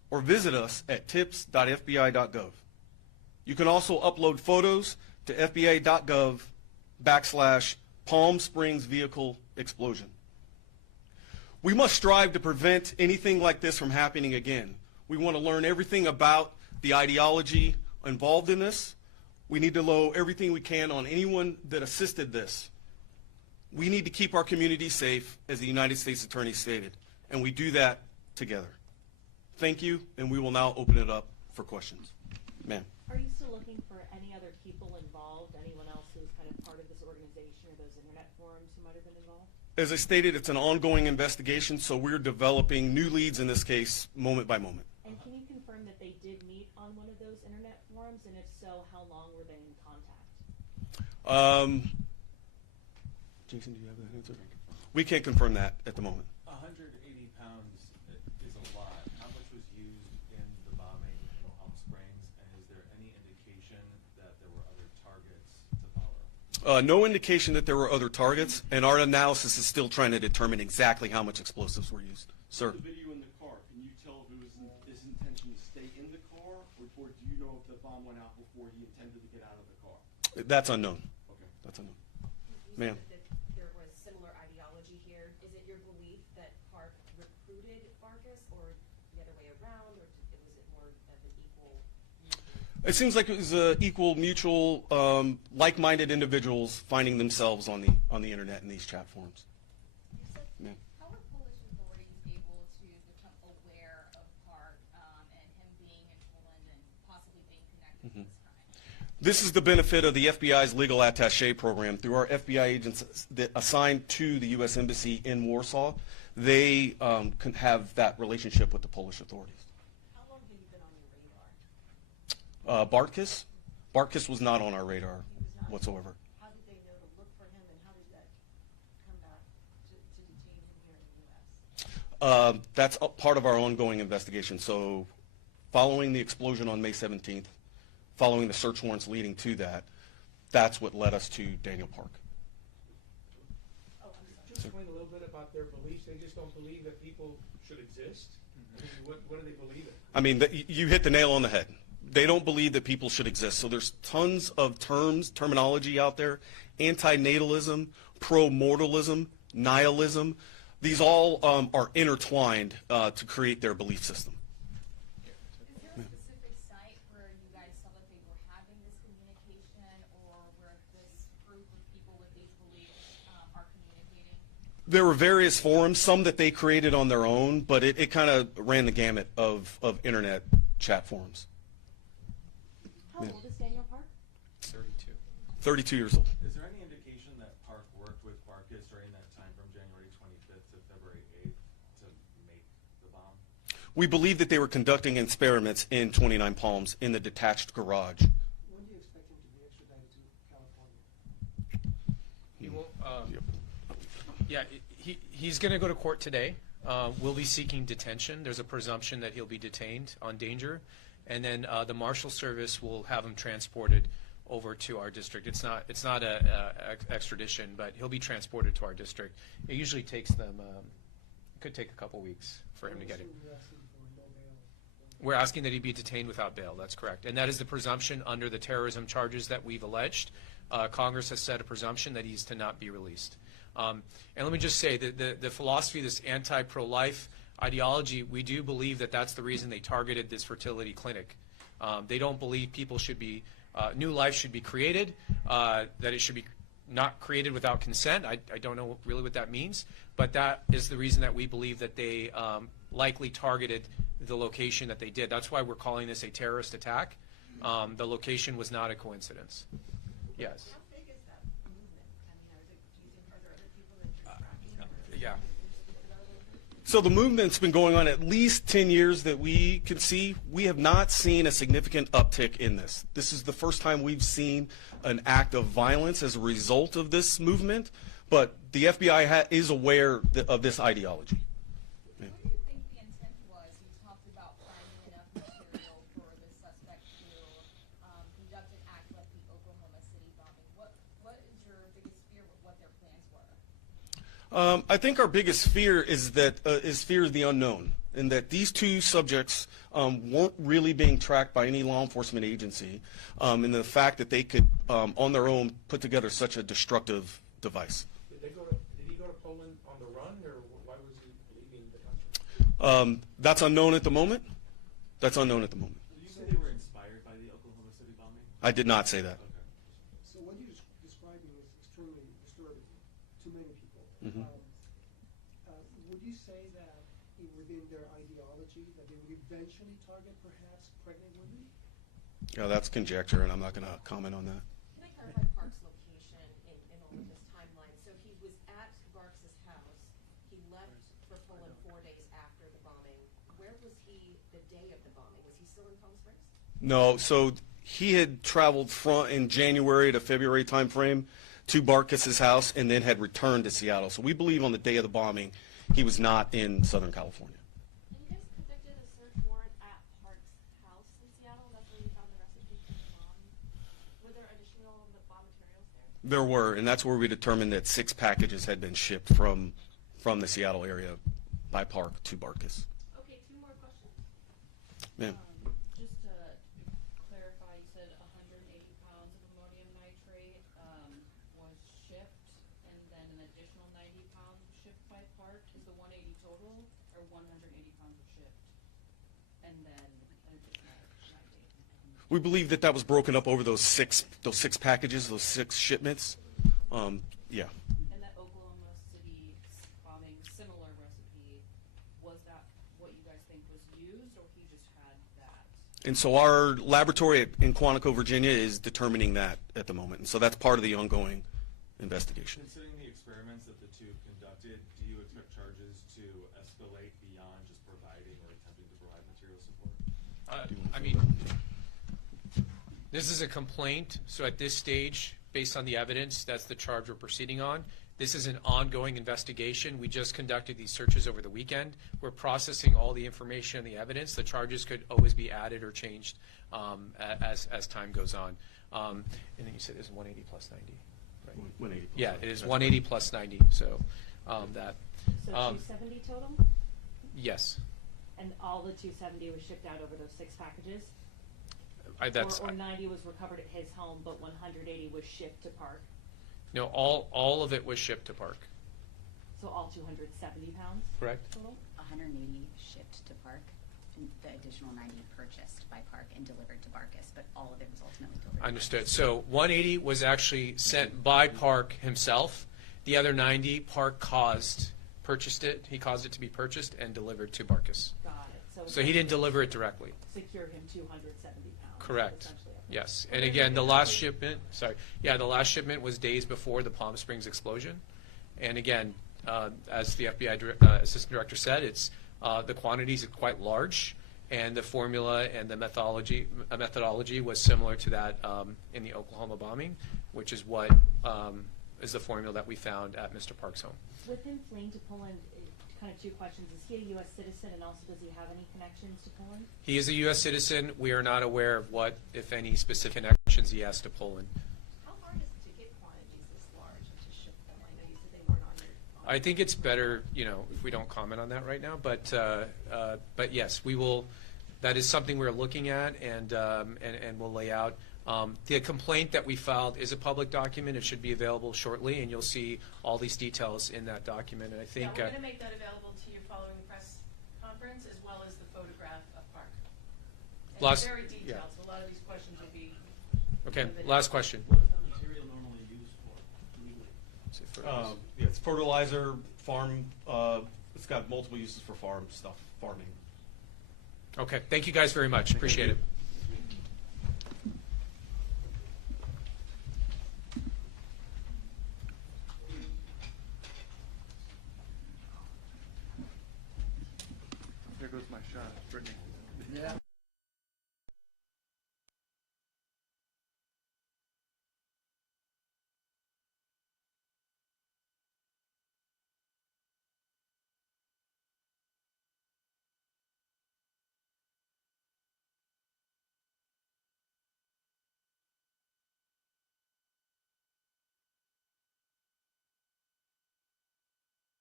or visit us at tips.fbi.gov. You can also upload photos to fba.gov/Palm Springs vehicle explosion. We must strive to prevent anything like this from happening again. We want to learn everything about the ideology involved in this. We need to know everything we can on anyone that assisted this. We need to keep our community safe, as the United States Attorney stated, and we do that together. Thank you, and we will now open it up for questions. Ma'am. Are you still looking for any other people involved, anyone else who's kind of part of this organization or those internet forums who might have been involved? As I stated, it's an ongoing investigation, so we're developing new leads in this case moment by moment. And can you confirm that they did meet on one of those internet forums, and if so, how long were they in contact? Jason, do you have that answer? We can't confirm that at the moment. 180 pounds is a lot. How much was used in the bombing in Palm Springs, and is there any indication that there were other targets to follow? No indication that there were other targets, and our analysis is still trying to determine exactly how much explosives were used. Sir? The video in the car, can you tell if it was his intention to stay in the car, or do you know if the bomb went out before he intended to get out of the car? That's unknown. Okay. That's unknown. You Ma'am. said that there was similar ideology here. Is it your belief that Park recruited Bartkus, or the other way around, or was it more of an equal? It seems like it was equal, mutual, like-minded individuals finding themselves on the internet in these chat forums. Ma'am. How were Polish authorities able to become aware of Park and him being in Poland and possibly being connected to this crime? This is the benefit of the FBI's legal attaché program. Through our FBI agents that assigned to the U.S. Embassy in Warsaw, they can have that relationship with the Polish authorities. How long had you been on your radar? Bartkus was not on our radar He was not. whatsoever. How did they know to look for him, and how did that come back to detain him here in the U.S.? That's a part of our ongoing investigation. So following the explosion on May 17th, following the search warrants leading to that, that's what led us to Daniel Park. Oh, I'm sorry. Just explain a little bit about their beliefs. They just don't believe that people should exist? I mean, what do they believe in? I mean, you hit the nail on the head. They don't believe that people should exist. So there's tons of terminology out there: antinatalism, pro-mortalism, nihilism. These all are intertwined to create their belief system. Is there a specific site where you guys saw that they were having this communication, or where this group of people with these beliefs are communicating? There were various forums, some that they created on their own, but it kind of ran the gamut of internet chat forums. How old is Daniel Park? 32. 32 years old. Is there any indication that Park worked with Bartkus during that time from January 25th to February 8th to make the bomb? We believe that they were conducting experiments in 29 Palms in the detached garage. When do you expect him to be extradited to California? He won't, yeah, he's going to go to court today. We'll be seeking detention. There's a presumption that he'll be detained on danger. And then the Marshal Service will have him transported over to our district. It's not a extradition, but he'll be transported to our district. It usually takes them, could take a couple weeks for him to get it. You're asking for no bail. We're asking that he be detained without bail. That's correct. And that is the presumption under the terrorism charges that we've alleged. Congress has set a presumption that he's to not be released. And let me just say that the philosophy of this anti-pro-life ideology, we do believe that that's the reason they targeted this fertility clinic. They don't believe people should be, new life should be created, that it should be not created without consent. I don't know really what that means, but that is the reason that we believe that they likely targeted the location that they did. That's why we're calling this a terrorist attack. The location was not a coincidence. Yes. How big is that movement? I mean, are there other people that you're tracking? Yeah. So the movement's been going on at least 10 years that we can see. We have not seen a significant uptick in this. This is the first time we've seen an act of violence as a result of this movement, but the FBI is aware of this ideology. What do you think the intent was? You talked about finding enough material for the suspect to conduct an act like the Oklahoma City bombing. What is your biggest fear with what their plans were? I think our biggest fear is fear of the unknown, and that these two subjects weren't really being tracked by any law enforcement agency, and the fact that they could, on their own, put together such a destructive device. Did he go to Poland on the run, or why was he leaving the country? That's unknown at the moment. That's unknown at the moment. Did you say they were inspired by the Oklahoma City bombing? I did not say that. Okay. So what you're describing is extremely disturbing to many people. Mhm. Would you say that within their ideology that they would eventually target perhaps pregnant women? Yeah, that's conjecture, and I'm not going to comment on that. Can I clarify Park's location in all of this timeline? So he was at Barks's house. He left for Poland 4 days after the bombing. Where was he the day of the bombing? Was he still in Palm Springs? No, so he had traveled in January to February timeframe to Bartkus's house and then had returned to Seattle. So we believe on the day of the bombing, he was not in Southern California. And you guys conducted a search warrant at Park's house in Seattle. That's where you found the recipe for the bomb. Were there additional bomb materials there? There were, and that's where we determined that 6 packages had been shipped from the Seattle area by Park to Bartkus. Okay, 2 more questions. Ma'am. Just to clarify, you said 180 pounds of ammonium nitrate was shipped, and then an additional 90 pounds shipped by Park. Is the 180 total, or 180 pounds was shipped, and then an additional 90? We believe that was broken up over those six packages, those 6 shipments. Yeah. And that Oklahoma City bombing, similar recipe, was that what you guys think was used, or he just had that? And so our laboratory in Quantico, Virginia is determining that at the moment. And so that's part of the ongoing investigation. Considering the experiments that the two conducted, do you expect charges to escalate beyond just providing or attempting to provide material support? I mean, this is a complaint, so at this stage, based on the evidence, that's the charge we're proceeding on. This is an ongoing investigation. We just conducted these searches over the weekend. We're processing all the information and the evidence. The charges could always be added or changed as time goes on. And then you said it's 180 plus 90, right? 180 plus Yeah, 90. it is 180 plus 90, so that. So 270 total? Yes. And all the 270 was shipped out over those 6 packages? Or 90 was recovered at his home, but 180 was shipped to Park? No, all of it was shipped to Park. So all 270 pounds? Correct. Total? 180 shipped to Park, and the additional 90 purchased by Park and delivered to Bartkus, but all of it was ultimately delivered. Understood. So 180 was actually sent by Park himself. The other 90, Park purchased it. He caused it to be purchased and delivered to Bartkus. Got it. So he didn't deliver it directly. Secure him 270 pounds. Correct. essentially. Yes. And again, the last shipment was days before the Palm Springs explosion. And again, as the FBI Assistant Director said, the quantities are quite large, and the formula and the methodology was similar to that in the Oklahoma bombing, which is what is the formula that we found at Mr. Park's home. With him fleeing to Poland, kind of 2 questions. Is he a U.S. citizen, and also does he have any connections to Poland? He is a U.S. citizen. We are not aware of what, if any, specific connections he has to Poland. How hard is it to get quantities this large and to ship them? I know you said they weren't on your. I think it's better, if we don't comment on that right now. But yes, we will. That is something we're looking at, and we'll lay out. The complaint that we filed is a public document. It should be available shortly, and you'll see all these details in that document. And I think Yeah, we're going to make that available to you following the press conference, as well as the photograph of Park. And it's very detailed, so a lot of these questions will be. Okay, last question. What is the material normally used for legally? It's fertilizer, farm. It's got multiple uses for farming. Okay, thank you guys very much. Appreciate it. There goes my shot, Brittany. Yeah.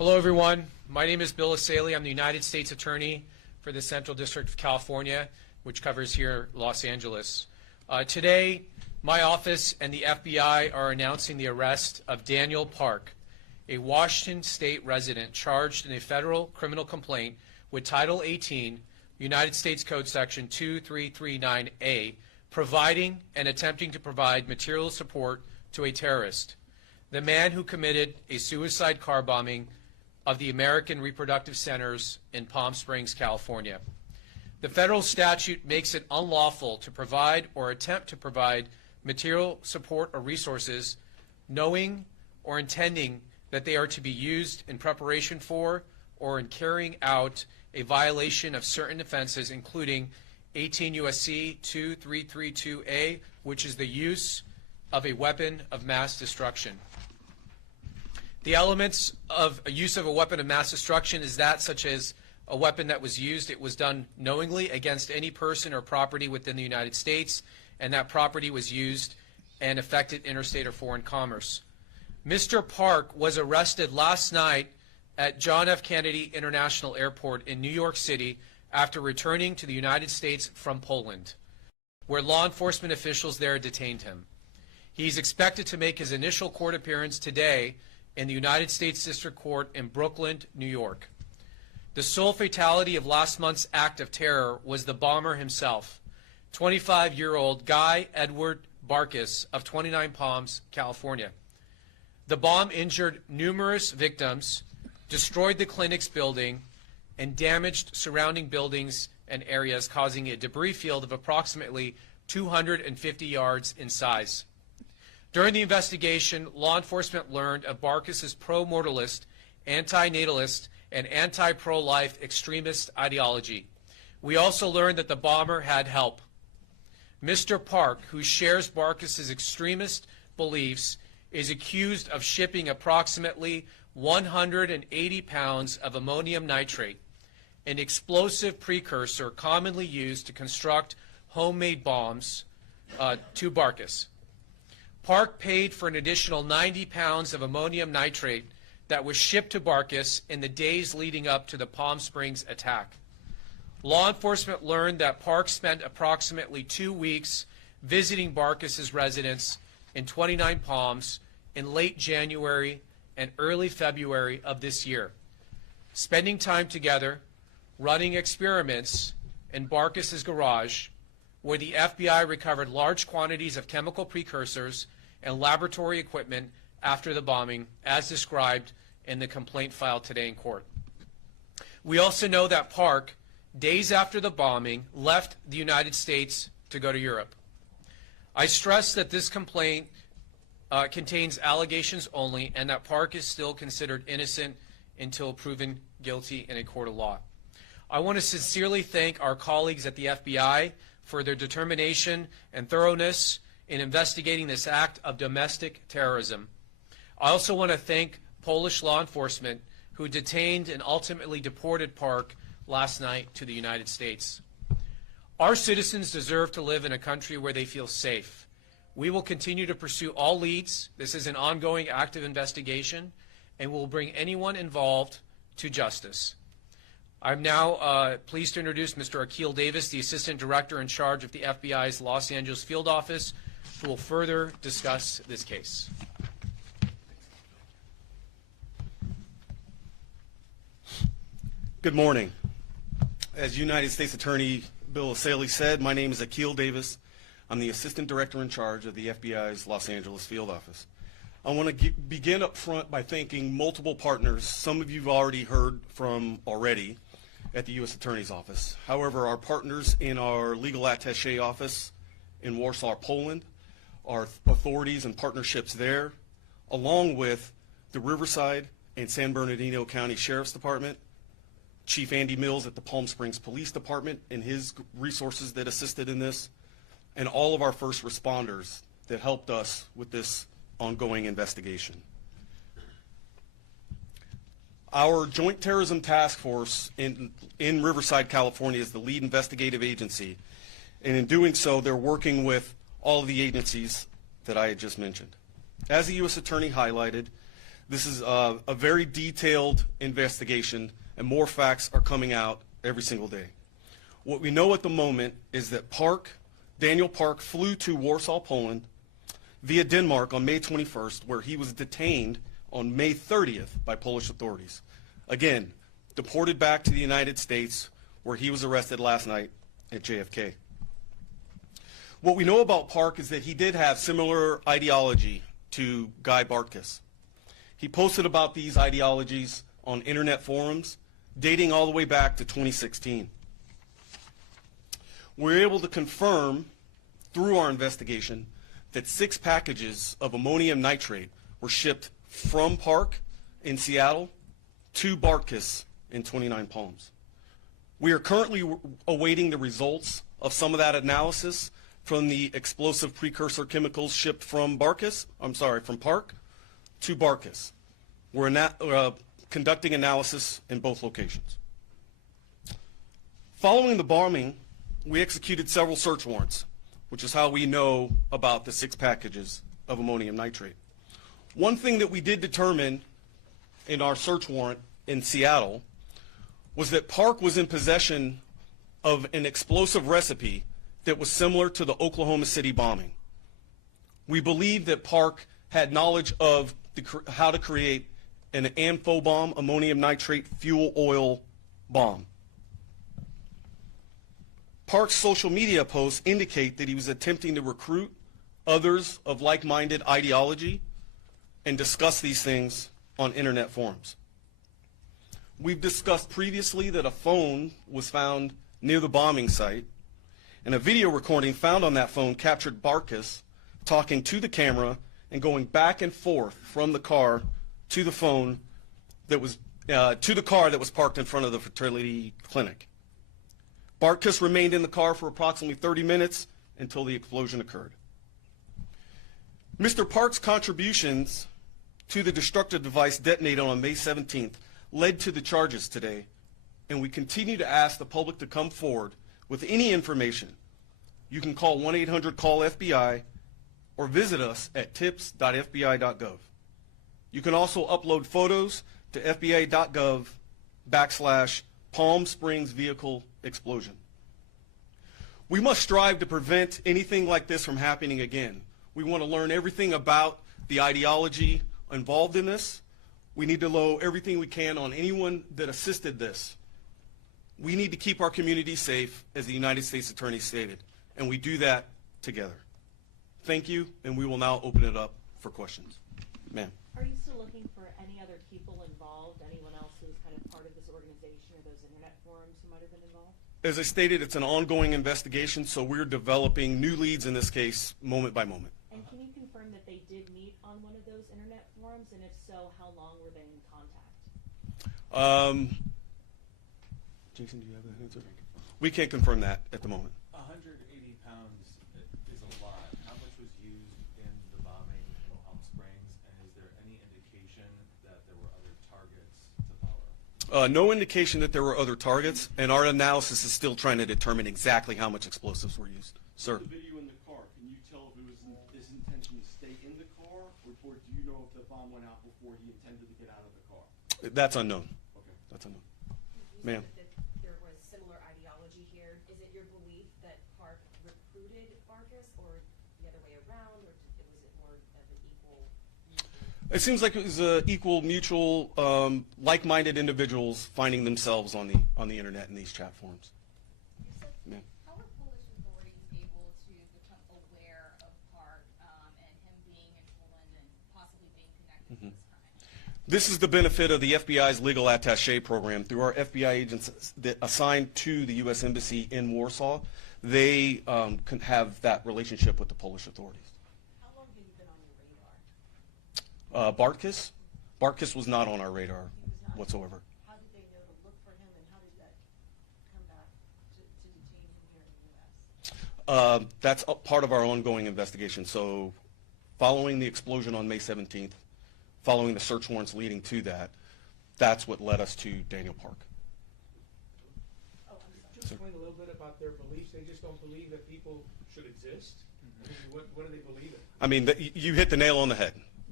Hello, everyone. My name is Bill Essayli. I'm the United States Attorney for the Central District of California, which covers here Los Angeles. Today, my office and the FBI are announcing the arrest of Daniel Park, a Washington State resident charged in a federal criminal complaint with Title 18, United States Code Section 2339A, providing and attempting to provide material support to a terrorist, the man who committed a suicide car bombing of the American Reproductive Centers in Palm Springs, California. The federal statute makes it unlawful to provide or attempt to provide material support or resources knowing or intending that they are to be used in preparation for or in carrying out a violation of certain offenses, including 18 U.S.C. 2332A, which is the use of a weapon of mass destruction. The elements of a use of a weapon of mass destruction is that such as a weapon that was used, it was done knowingly against any person or property within the United States, and that property was used and affected interstate or foreign commerce. Mr. Park was arrested last night at John F. Kennedy International Airport in New York City after returning to the United States from Poland, where law enforcement officials there detained him. He's expected to make his initial court appearance today in the United States District Court in Brooklyn, New York. The sole fatality of last month's act of terror was the bomber himself, 25-year-old Guy Edward Bartkus of 29 Palms, California. The bomb injured numerous victims, destroyed the clinic's building, and damaged surrounding buildings and areas, causing a debris field of approximately 250 yards in size. During the investigation, law enforcement learned of Bartkus's pro-mortalist, anti-natalist, and anti-pro-life extremist ideology. We also learned that the bomber had help. Mr. Park, who shares Bartkus's extremist beliefs, is accused of shipping approximately 180 pounds of ammonium nitrate, an explosive precursor commonly used to construct homemade bombs, to Bartkus. Park paid for an additional 90 pounds of ammonium nitrate that was shipped to Bartkus in the days leading up to the Palm Springs attack. Law enforcement learned that Park spent approximately 2 weeks visiting Bartkus's residence in 29 Palms in late January and early February of this year, spending time together, running experiments in Bartkus's garage, where the FBI recovered large quantities of chemical precursors and laboratory equipment after the bombing, as described in the complaint filed today in court. We also know that Park, days after the bombing, left the United States to go to Europe. I stress that this complaint contains allegations only, and that Park is still considered innocent until proven guilty in a court of law. I want to sincerely thank our colleagues at the FBI for their determination and thoroughness in investigating this act of domestic terrorism. I also want to thank Polish law enforcement who detained and ultimately deported Park last night to the United States. Our citizens deserve to live in a country where they feel safe. We will continue to pursue all leads. This is an ongoing active investigation, and will bring anyone involved to justice. I'm now pleased to introduce Mr. Akil Davis, the Assistant Director in charge of the FBI's Los Angeles Field Office, who will further discuss this case. Good morning. As United States Attorney Bill Essayli said, my name is Akil Davis. I'm the Assistant Director in charge of the FBI's Los Angeles Field Office. I want to begin up front by thanking multiple partners. Some of you've already heard from already at the U.S. Attorney's Office. However, our partners in our legal attaché office in Warsaw, Poland, our authorities and partnerships there, along with the Riverside and San Bernardino County Sheriff's Department, Chief Andy Mills at the Palm Springs Police Department and his resources that assisted in this, and all of our first responders that helped us with this ongoing investigation. Our Joint Terrorism Task Force in Riverside, California is the lead investigative agency, and in doing so, they're working with all of the agencies that I had just mentioned. As the U.S. Attorney highlighted, This is a very detailed investigation, and more facts are coming out every single day. What we know at the moment is that Daniel Park flew to Warsaw, Poland, via Denmark on May 21st, where he was detained on May 30th by Polish authorities. Again, deported back to the United States, where he was arrested last night at JFK. What we know about Park is that he did have similar ideology to Guy Bartkus. He posted about these ideologies on internet forums dating all the way back to 2016. We're able to confirm through our investigation that 6 packages of ammonium nitrate were shipped from Park in Seattle to Bartkus in 29 Palms. We are currently awaiting the results of some of that analysis from the explosive precursor chemicals shipped from Park to Bartkus. We're conducting analysis in both locations. Following the bombing, we executed several search warrants, which is how we know about the 6 packages of ammonium nitrate. One thing that we did determine in our search warrant in Seattle was that Park was in possession of an explosive recipe that was similar to the Oklahoma City bombing. We believe that Park had knowledge of how to create an amphibomb, ammonium nitrate fuel oil bomb. Park's social media posts indicate that he was attempting to recruit others of like-minded ideology and discuss these things on internet forums. We've discussed previously that a phone was found near the bombing site, and a video recording found on that phone captured Bartkus talking to the camera and going back and forth from the car to the phone that was to the car that was parked in front of the fertility clinic. Bartkus remained in the car for approximately 30 minutes until the explosion occurred. Mr. Park's contributions to the destructive device detonated on May 17th led to the charges today, and we continue to ask the public to come forward with any information. You can call 1-800-CALL-FBI or visit us at tips.fbi.gov. You can also upload photos to fbi.gov/Palm Springs vehicle explosion. We must strive to prevent anything like this from happening again. We want to learn everything about the ideology involved in this. We need to know everything we can on anyone that assisted this. We need to keep our community safe, as the United States Attorney stated, and we do that together. Thank you, and we will now open it up for questions. Ma'am. Are you still looking for any other people involved, anyone else who's kind of part of this organization or those internet forums who might have been involved? As I stated, it's an ongoing investigation, so we're developing new leads in this case moment by moment. And can you confirm that they did meet on one of those internet forums, and if so, how long were they in contact? Jason, do you have that answer? We can't confirm that at the moment. 180 pounds is a lot. How much was used in the bombing in Palm Springs, and is there any indication that there were other targets to follow? No indication that there were other targets, and our analysis is still trying to determine exactly how much explosives were used. Sir? The video in the car, can you tell if it was his intention to stay in the car, or do you know if the bomb went out before he intended to get out of the car? That's unknown. Okay. That's unknown. You Ma'am. said that there was similar ideology here. Is it your belief that Park recruited Bartkus, or the other way around, or was it more of an equal? It seems like it was equal, mutual, like-minded individuals finding themselves on the internet in these chat forums. Ma'am. How were Polish authorities able to become aware of Park and him being in Poland and possibly being connected to this crime? This is the benefit of the FBI's legal attaché program. Through our FBI agents that assigned to the U.S. Embassy in Warsaw, they can have that relationship with the Polish authorities. How long had you been on your radar? Bartkus was not on our radar whatsoever. How did they know to look for him, and how did that come back to detain him here in the U.S.? That's part of our ongoing investigation. So following the explosion on May 17th, following the search warrants leading to that, that's what led us to Daniel Park. Just explain a little bit about their beliefs. They just don't believe that people should exist. I mean, what do they believe in? I mean, you hit the nail on the head.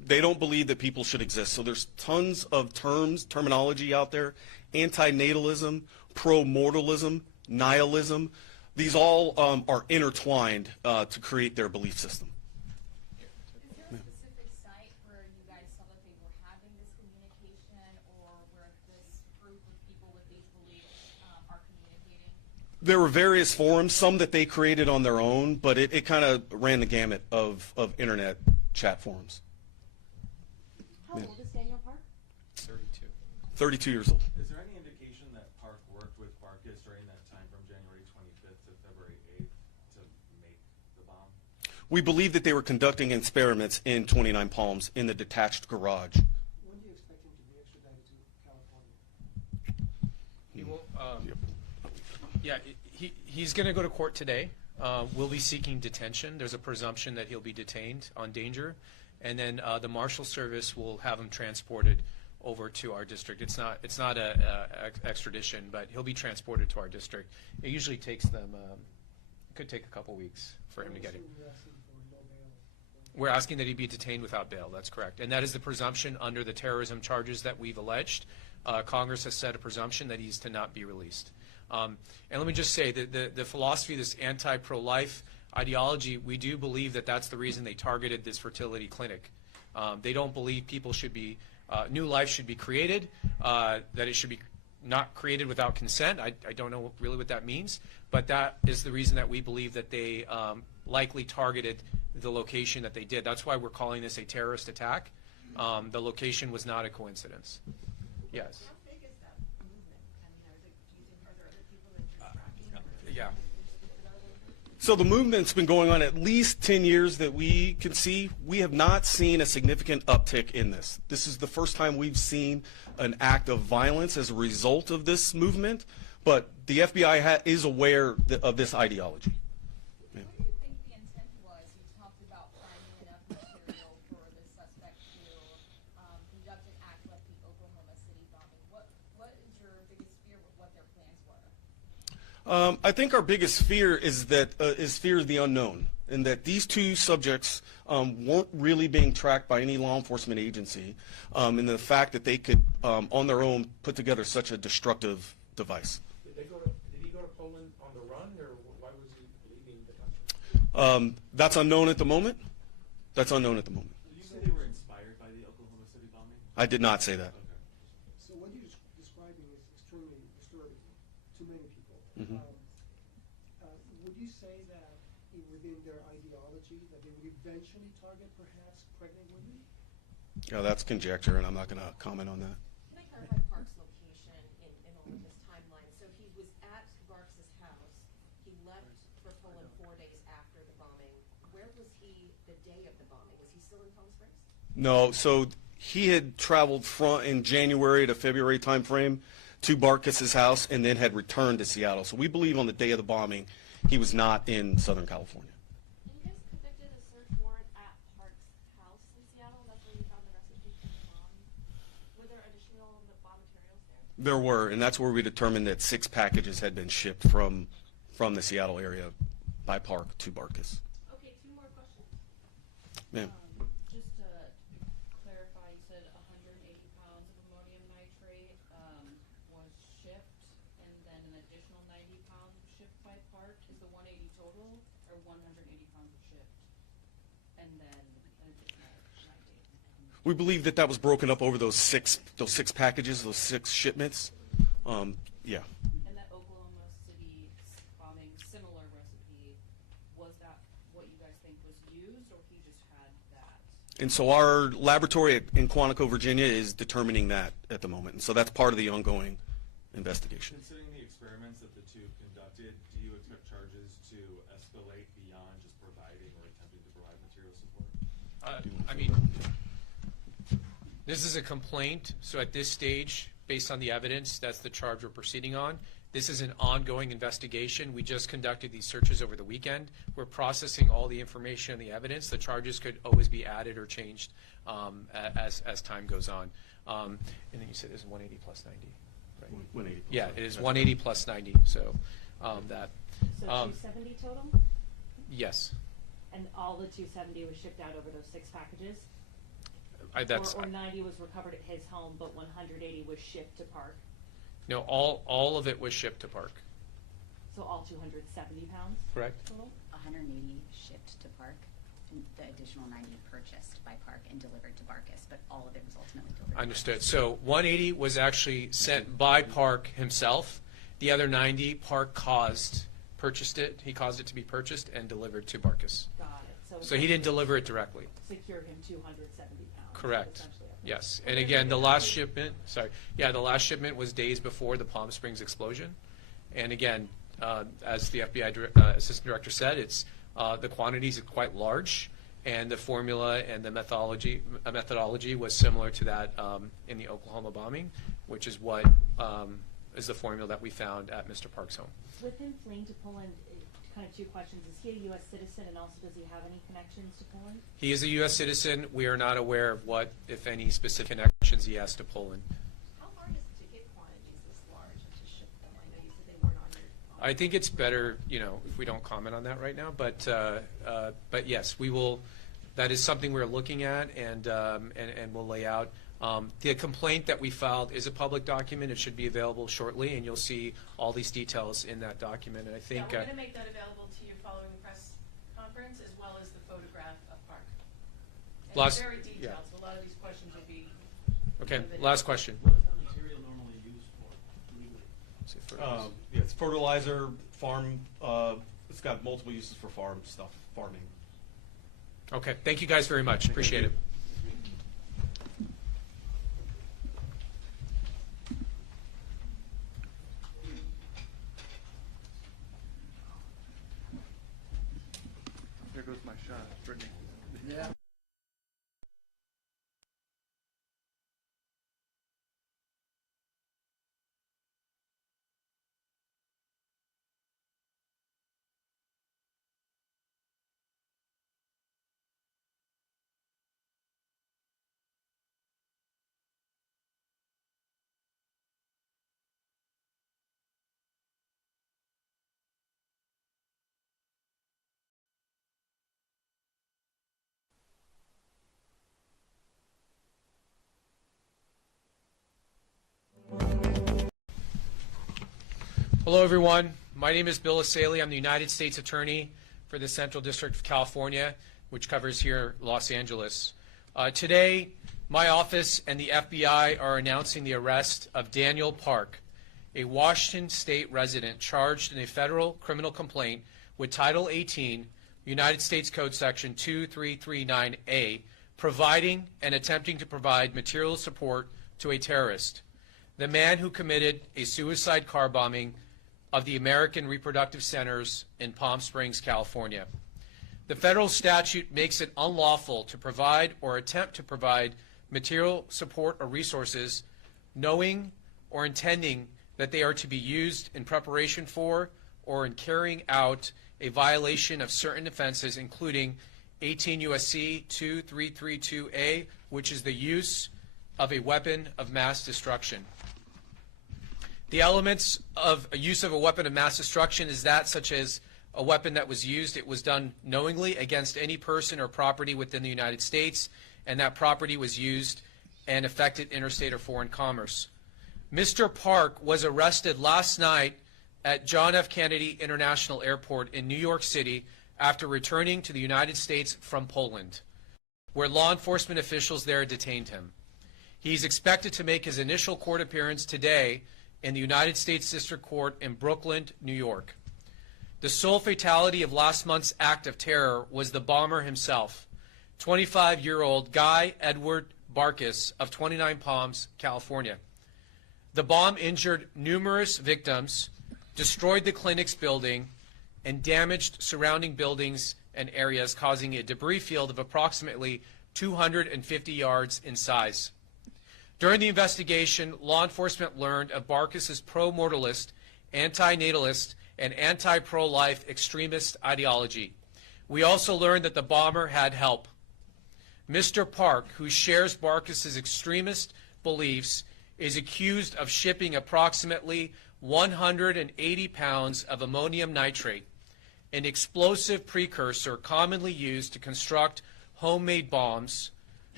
they don't believe that people should exist. So there's tons of terminology out there: antinatalism, pro-mortalism, nihilism. These all are intertwined to create their belief system. Is there a specific site where you guys saw that they were having this communication, or where this group of people with these beliefs are communicating? There were various forums, some that they created on their own, but it kind of ran the gamut of internet chat forums. How old is Daniel Park? 32. 32 years old. Is there any indication that Park worked with Bartkus during that time from January 25th to February 8th to make the bomb? We believe that they were conducting experiments in 29 Palms in the detached garage. When do you expect him to be extradited to California? He will, yeah, he's going to go to court today. We'll be seeking detention. There's a presumption that he'll be detained on danger. And then the Marshal Service will have him transported over to our district. It's not a extradition, but he'll be transported to our district. It usually takes them, it could take a couple weeks for him to get it. We're asking that he be detained without bail. That's correct. And that is the presumption under the terrorism charges that we've alleged. Congress has set a presumption that he's to not be released. And let me just say that the philosophy of this anti-pro-life ideology, we do believe that that's the reason they targeted this fertility clinic. They don't believe people should be, new life should be created, that it should be not created without consent. I don't know really what that means, but that is the reason that we believe that they likely targeted the location that they did. That's why we're calling this a terrorist attack. The location was not a coincidence. Yes. How big is that movement? I mean, are there other people that you're tracking? Yeah. So the movement's been going on at least 10 years that we can see. We have not seen a significant uptick in this. This is the first time we've seen an act of violence as a result of this movement, but the FBI is aware of this ideology. Yeah. What do you think the intent was? You talked about finding enough material for the suspect to conduct an act like the Oklahoma City bombing. What is your biggest fear with what their plans were? I think our biggest fear is fear of the unknown, and that these two subjects weren't really being tracked by any law enforcement agency, and the fact that they could, on their own, put together such a destructive device. Did he go to Poland on the run, or why was he leaving the country? That's unknown at the moment. That's unknown at the moment. Did you say they were inspired by the Oklahoma City bombing? I did not say that. Okay. So what you're describing is extremely disturbing to many people. Mhm. Would you say that within their ideology that they would eventually target perhaps pregnant women? Yeah, that's conjecture, and I'm not going to comment on that. Can I clarify Park's location in all of this timeline? So he was at Barks's house. He left for Poland 4 days after the bombing. Where was he the day of the bombing? Was he still in Palm Springs? No, so he had traveled in January to February timeframe to Bartkus's house and then had returned to Seattle. So we believe on the day of the bombing, he was not in Southern California. You guys conducted a search warrant at Park's house in Seattle. That's where you found the recipe for the bomb. Were there additional bomb materials there? There were, and that's where we determined that 6 packages had been shipped from the Seattle area by Park to Bartkus. Okay, 2 more questions. Ma'am. Just to clarify, you said 180 pounds of ammonium nitrate was shipped, and then an additional 90 pounds shipped by Park. Is the 180 total, or 180 pounds shipped, and then an additional 90? We believe that was broken up over those six packages, those 6 shipments. Yeah. And that Oklahoma City bombing similar recipe, was that what you guys think was used, or he just had that? And so our laboratory in Quantico, Virginia is determining that at the moment. And so that's part of the ongoing investigation. Considering the experiments that the two conducted, do you expect charges to escalate beyond just providing or attempting to provide material support? I mean, this is a complaint, so at this stage, based on the evidence, that's the charge we're proceeding on. This is an ongoing investigation. We just conducted these searches over the weekend. We're processing all the information and the evidence. The charges could always be added or changed as time goes on. And then you said it's 180 plus 90, right? 180 plus Yeah, 90. it is 180 plus 90, so that. So 270 total? Yes. And all the 270 was shipped out over those 6 packages? Or 90 was recovered at his home, but 180 was shipped to Park. No, all of it was shipped to Park. So all 270 pounds Correct. total? 180 shipped to Park, and the additional 90 purchased by Park and delivered to Bartkus, but all of it was ultimately delivered. to Understood. Bartkus. So 180 was actually sent by Park himself. The other 90, Park purchased it. He caused it to be purchased and delivered to Bartkus. Got it. So he didn't deliver it directly. Secure him 270 pounds. Correct. essentially. Yes. And again, the last shipment was days before the Palm Springs explosion. And again, as the FBI Assistant Director said, the quantities are quite large, and the formula and the methodology was similar to that in the Oklahoma bombing, which is what is the formula that we found at Mr. Park's home. With him fleeing to Poland, kind of two questions. Is he a U.S. citizen, and also does he have any connections to Poland? He is a U.S. citizen. We are not aware of what, if any, specific connections he has to Poland. How hard is it to get quantities this large and to ship them? I know you said they weren't on your. I think it's better, if we don't comment on that right now. But yes, we will. That is something we're looking at, and we'll lay out. The complaint that we filed is a public document. It should be available shortly, and you'll see all these details in that document. And I think Yeah, we're going to make that available to you following the press conference, as well as the photograph of Park. And it's very detailed, so a lot of these questions will be. Okay, last question. What is that material normally used for legally? It's fertilizer, farm. It's got multiple uses for farming. Okay, thank you guys very much. Appreciate it. There goes my shot, Brittany. Hello, everyone. My name is Bill Essayli. I'm the United States Attorney for the Central District of California, which covers here Los Angeles. Today, my office and the FBI are announcing the arrest of Daniel Park, a Washington State resident charged in a federal criminal complaint with Title 18, United States Code Section 2339A, providing and attempting to provide material support to a terrorist, the man who committed a suicide car bombing of the American Reproductive Centers in Palm Springs, California. The federal statute makes it unlawful to provide or attempt to provide material support or resources knowing or intending that they are to be used in preparation for or in carrying out a violation of certain offenses, including 18 U.S.C. 2332A, which is the use of a weapon of mass destruction. The elements of a use of a weapon of mass destruction is that such as a weapon that was used, it was done knowingly against any person or property within the United States, and that property was used and affected interstate or foreign commerce. Mr. Park was arrested last night at John F. Kennedy International Airport in New York City after returning to the United States from Poland, where law enforcement officials there detained him. He's expected to make his initial court appearance today in the United States District Court in Brooklyn, New York. The sole fatality of last month's act of terror was the bomber himself, 25-year-old Guy Edward Bartkus of 29 Palms, California. The bomb injured numerous victims, destroyed the clinic's building, and damaged surrounding buildings and areas, causing a debris field of approximately 250 yards in size. During the investigation, law enforcement learned of Bartkus's pro-mortalist, anti-natalist, and anti-pro-life extremist ideology. We also learned that the bomber had help. Mr. Park, who shares Bartkus's extremist beliefs, is accused of shipping approximately 180 pounds of ammonium nitrate, an explosive precursor commonly used to construct homemade bombs,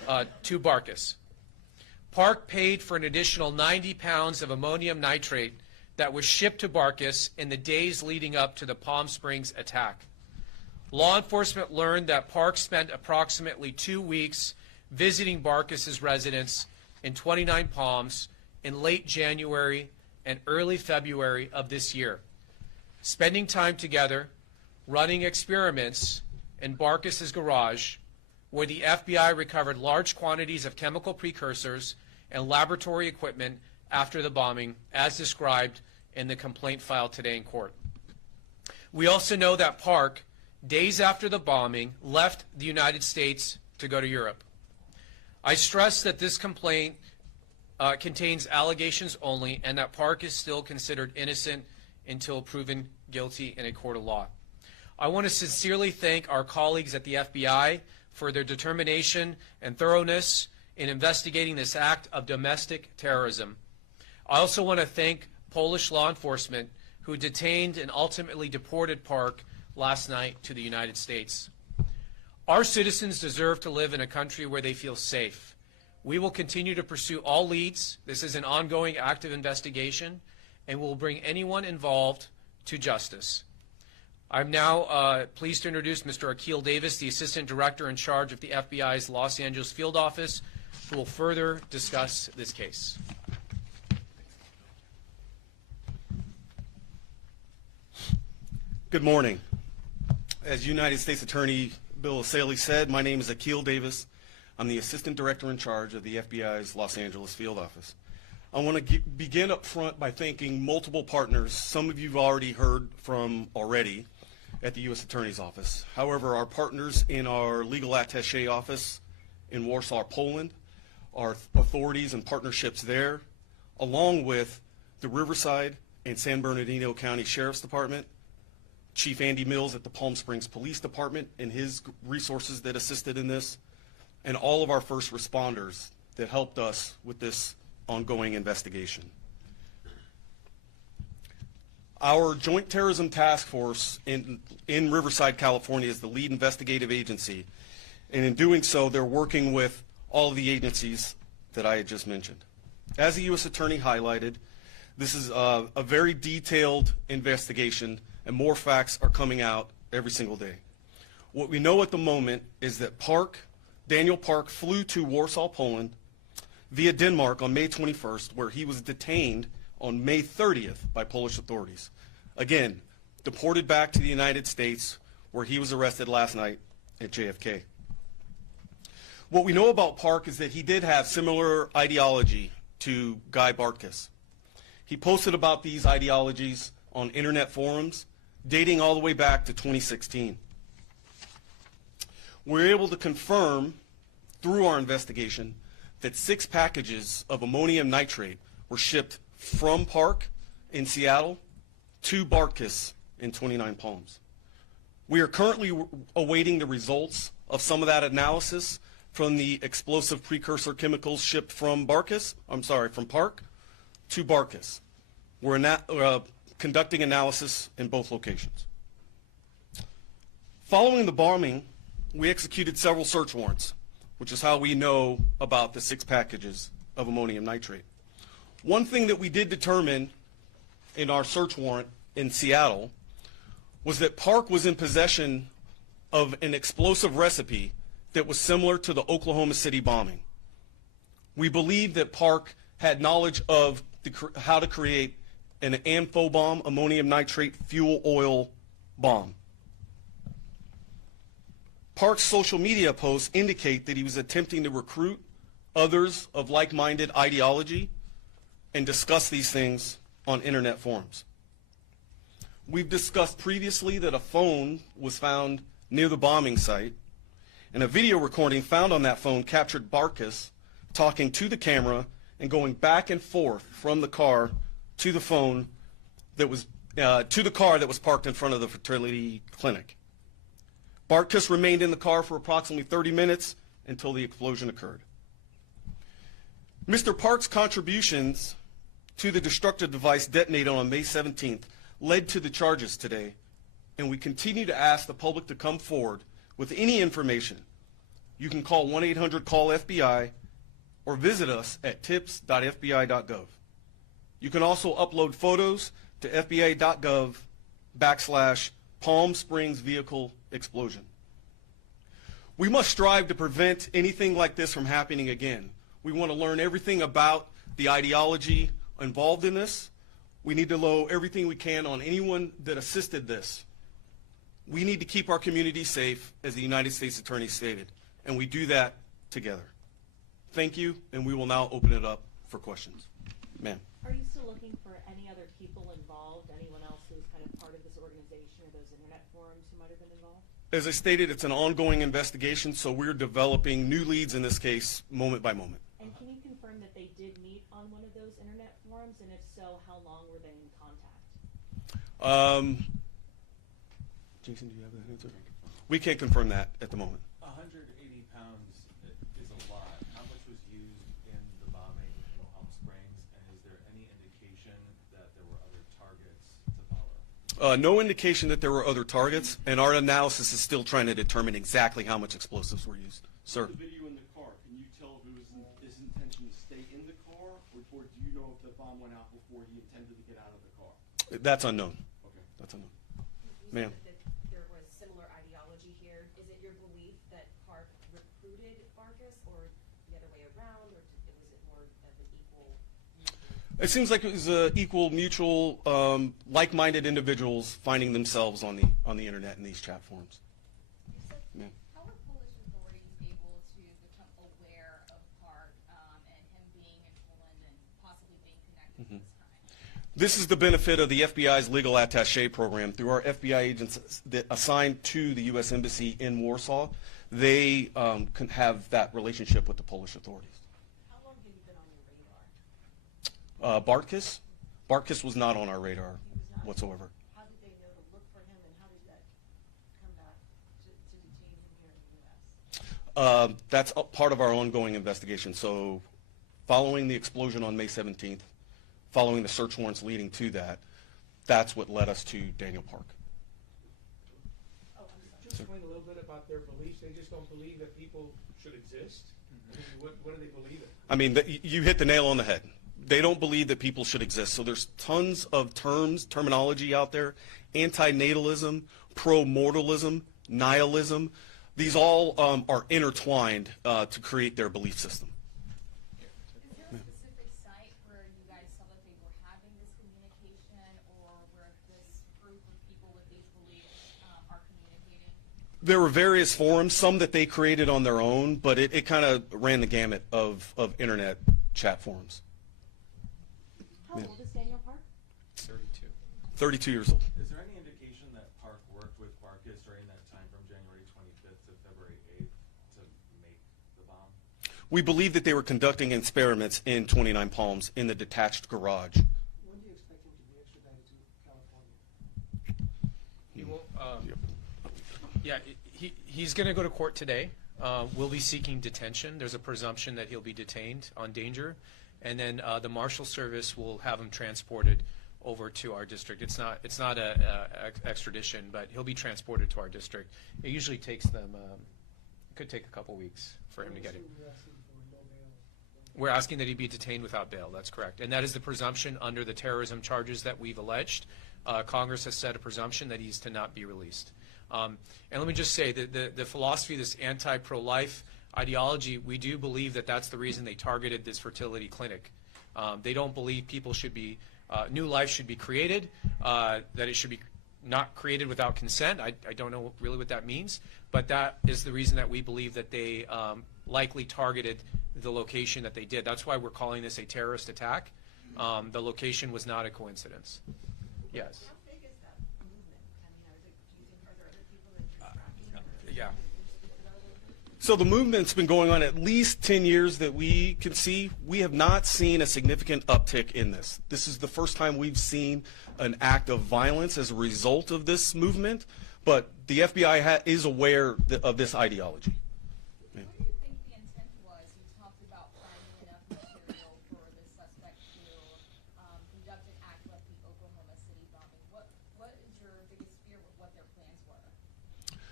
to Bartkus. Park paid for an additional 90 pounds of ammonium nitrate that was shipped to Bartkus in the days leading up to the Palm Springs attack. Law enforcement learned that Park spent approximately 2 weeks visiting Bartkus's residence in 29 Palms in late January and early February of this year, spending time together, running experiments in Bartkus's garage, where the FBI recovered large quantities of chemical precursors and laboratory equipment after the bombing, as described in the complaint filed today in court. We also know that Park, days after the bombing, left the United States to go to Europe. I stress that this complaint contains allegations only, and that Park is still considered innocent until proven guilty in a court of law. I want to sincerely thank our colleagues at the FBI for their determination and thoroughness in investigating this act of domestic terrorism. I also want to thank Polish law enforcement who detained and ultimately deported Park last night to the United States. Our citizens deserve to live in a country where they feel safe. We will continue to pursue all leads. This is an ongoing active investigation, and we'll bring anyone involved to justice. I'm now pleased to introduce Mr. Akil Davis, the Assistant Director in charge of the FBI's Los Angeles Field Office, who will further discuss this case. Good morning. As United States Attorney Bill Essayli said, my name is Akil Davis. I'm the Assistant Director in charge of the FBI's Los Angeles Field Office. I want to begin up front by thanking multiple partners. Some of you've already heard from already at the U.S. Attorney's Office. However, our partners in our legal attaché office in Warsaw, Poland, our authorities and partnerships there, along with the Riverside and San Bernardino County Sheriff's Department, Chief Andy Mills at the Palm Springs Police Department and his resources that assisted in this, and all of our first responders that helped us with this ongoing investigation. Our Joint Terrorism Task Force in Riverside, California is the lead investigative agency, and in doing so, they're working with all of the agencies that I had just mentioned. As the U.S. Attorney highlighted, this is a very detailed investigation, and more facts are coming out every single day. What we know at the moment is that Daniel Park flew to Warsaw, Poland via Denmark on May 21st, where he was detained on May 30th by Polish authorities. Again, deported back to the United States, where he was arrested last night at JFK. What we know about Park is that he did have similar ideology to Guy Bartkus. He posted about these ideologies on internet forums dating all the way back to 2016. We're able to confirm through our investigation that 6 packages of ammonium nitrate were shipped from Park in Seattle to Bartkus in 29 Palms. We are currently awaiting the results of some of that analysis from the explosive precursor chemicals shipped from Park to Bartkus. We're conducting analysis in both locations. Following the bombing, we executed several search warrants, which is how we know about the 6 packages of ammonium nitrate. One thing that we did determine in our search warrant in Seattle was that Park was in possession of an explosive recipe that was similar to the Oklahoma City bombing. We believe that Park had knowledge of how to create an amphibomb, ammonium nitrate fuel oil bomb. Park's social media posts indicate that he was attempting to recruit others of like-minded ideology and discuss these things on internet forums. We've discussed previously that a phone was found near the bombing site, and a video recording found on that phone captured Bartkus talking to the camera and going back and forth from the car to the phone that was to the car that was parked in front of the fertility clinic. Bartkus remained in the car for approximately 30 minutes until the explosion occurred. Mr. Park's contributions to the destructive device detonated on May 17th led to the charges today, and we continue to ask the public to come forward with any information You can call 1-800-CALL-FBI or visit us at tips.fbi.gov. You can also upload photos to fba.gov/Palm Springs vehicle explosion. We must strive to prevent anything like this from happening again. We want to learn everything about the ideology involved in this. We need to know everything we can on anyone that assisted this. We need to keep our community safe, as the United States Attorney stated, and we do that together. Thank you, and we will now open it up for questions. Ma'am. Are you still looking for any other people involved, anyone else who's kind of part of this organization or those internet forums who might have been involved? As I stated, it's an ongoing investigation, so we're developing new leads in this case moment by moment. And can you confirm that they did meet on one of those internet forums, and if so, how long were they in contact? Jason, do you have that answer? We can't confirm that at the moment. 180 pounds is a lot. How much was used in the bombing in Palm Springs, and is there any indication that there were other targets to follow? No indication that there were other targets, and our analysis is still trying to determine exactly how much explosives were used. Sir. The video in the car, can you tell if it was his intention to stay in the car, or do you know if the bomb went out before he intended to get out of the car? That's unknown. Okay. That's unknown. You Ma'am. said that there was similar ideology here. Is it your belief that Park recruited Bartkus, or the other way around, or was it more of an equal? It seems like it was equal, mutual, like-minded individuals finding themselves on the internet in these chat forums. Ma'am. How were Polish authorities able to become aware of Park and him being in Poland and possibly being connected to this crime? This is the benefit of the FBI's legal attaché program. Through our FBI agents that assigned to the U.S. Embassy in Warsaw, they can have that relationship with the Polish authorities. How long had he been on your radar? Bartkus was not on our radar He was not. whatsoever. How did they know to look for him, and how did that come back to detain him here in the U.S.? That's a part of our ongoing investigation. So following the explosion on May 17th, following the search warrants leading to that, that's what led us to Daniel Park. Oh, I'm sorry. Just explain a little bit about their beliefs. They just don't believe that people should exist. I mean, what do they believe in? I mean, you hit the nail on the head. They don't believe that people should exist. So there's tons of terminology out there: antinatalism, pro-mortalism, nihilism. These all are intertwined to create their belief system. Is there a specific site where you guys saw that they were having this communication, or where this group of people with these beliefs are communicating? There were various forums, some that they created on their own, but it kind of ran the gamut of internet chat forums. How old is Daniel Park? 32. 32 years old. Is there any indication that Park worked with Bartkus during that time from January 25th to February 8th to make the bomb? We believe that they were conducting experiments in 29 Palms in the detached garage. When do you expect him to be extradited to California? He will, yeah, he's going to go to court today. We'll be seeking detention. There's a presumption that he'll be detained on danger. And then the Marshal Service will have him transported over to our district. It's not a extradition, but he'll be transported to our district. It usually takes them, it could take a couple weeks for him to get it. We're asking for no bail. We're asking that he be detained without bail. That's correct. And that is the presumption under the terrorism charges that we've alleged. Congress has set a presumption that he's to not be released. And let me just say that the philosophy, this anti-pro-life ideology, we do believe that that's the reason they targeted this fertility clinic. They don't believe people should be, new life should be created, that it should be not created without consent. I don't know really what that means, but that is the reason that we believe that they likely targeted the location that they did. That's why we're calling this a terrorist attack. The location was not a coincidence. Yes. How big is that movement? I mean, are there other people that you're tracking? Yeah. So the movement's been going on at least 10 years that we can see. We have not seen a significant uptick in this. This is the first time we've seen an act of violence as a result of this movement, but the FBI is aware of this ideology. What do you think the intent was? You talked about finding enough material for the suspect to conduct an act like the Oklahoma City bombing. What is your biggest fear with what their plans were?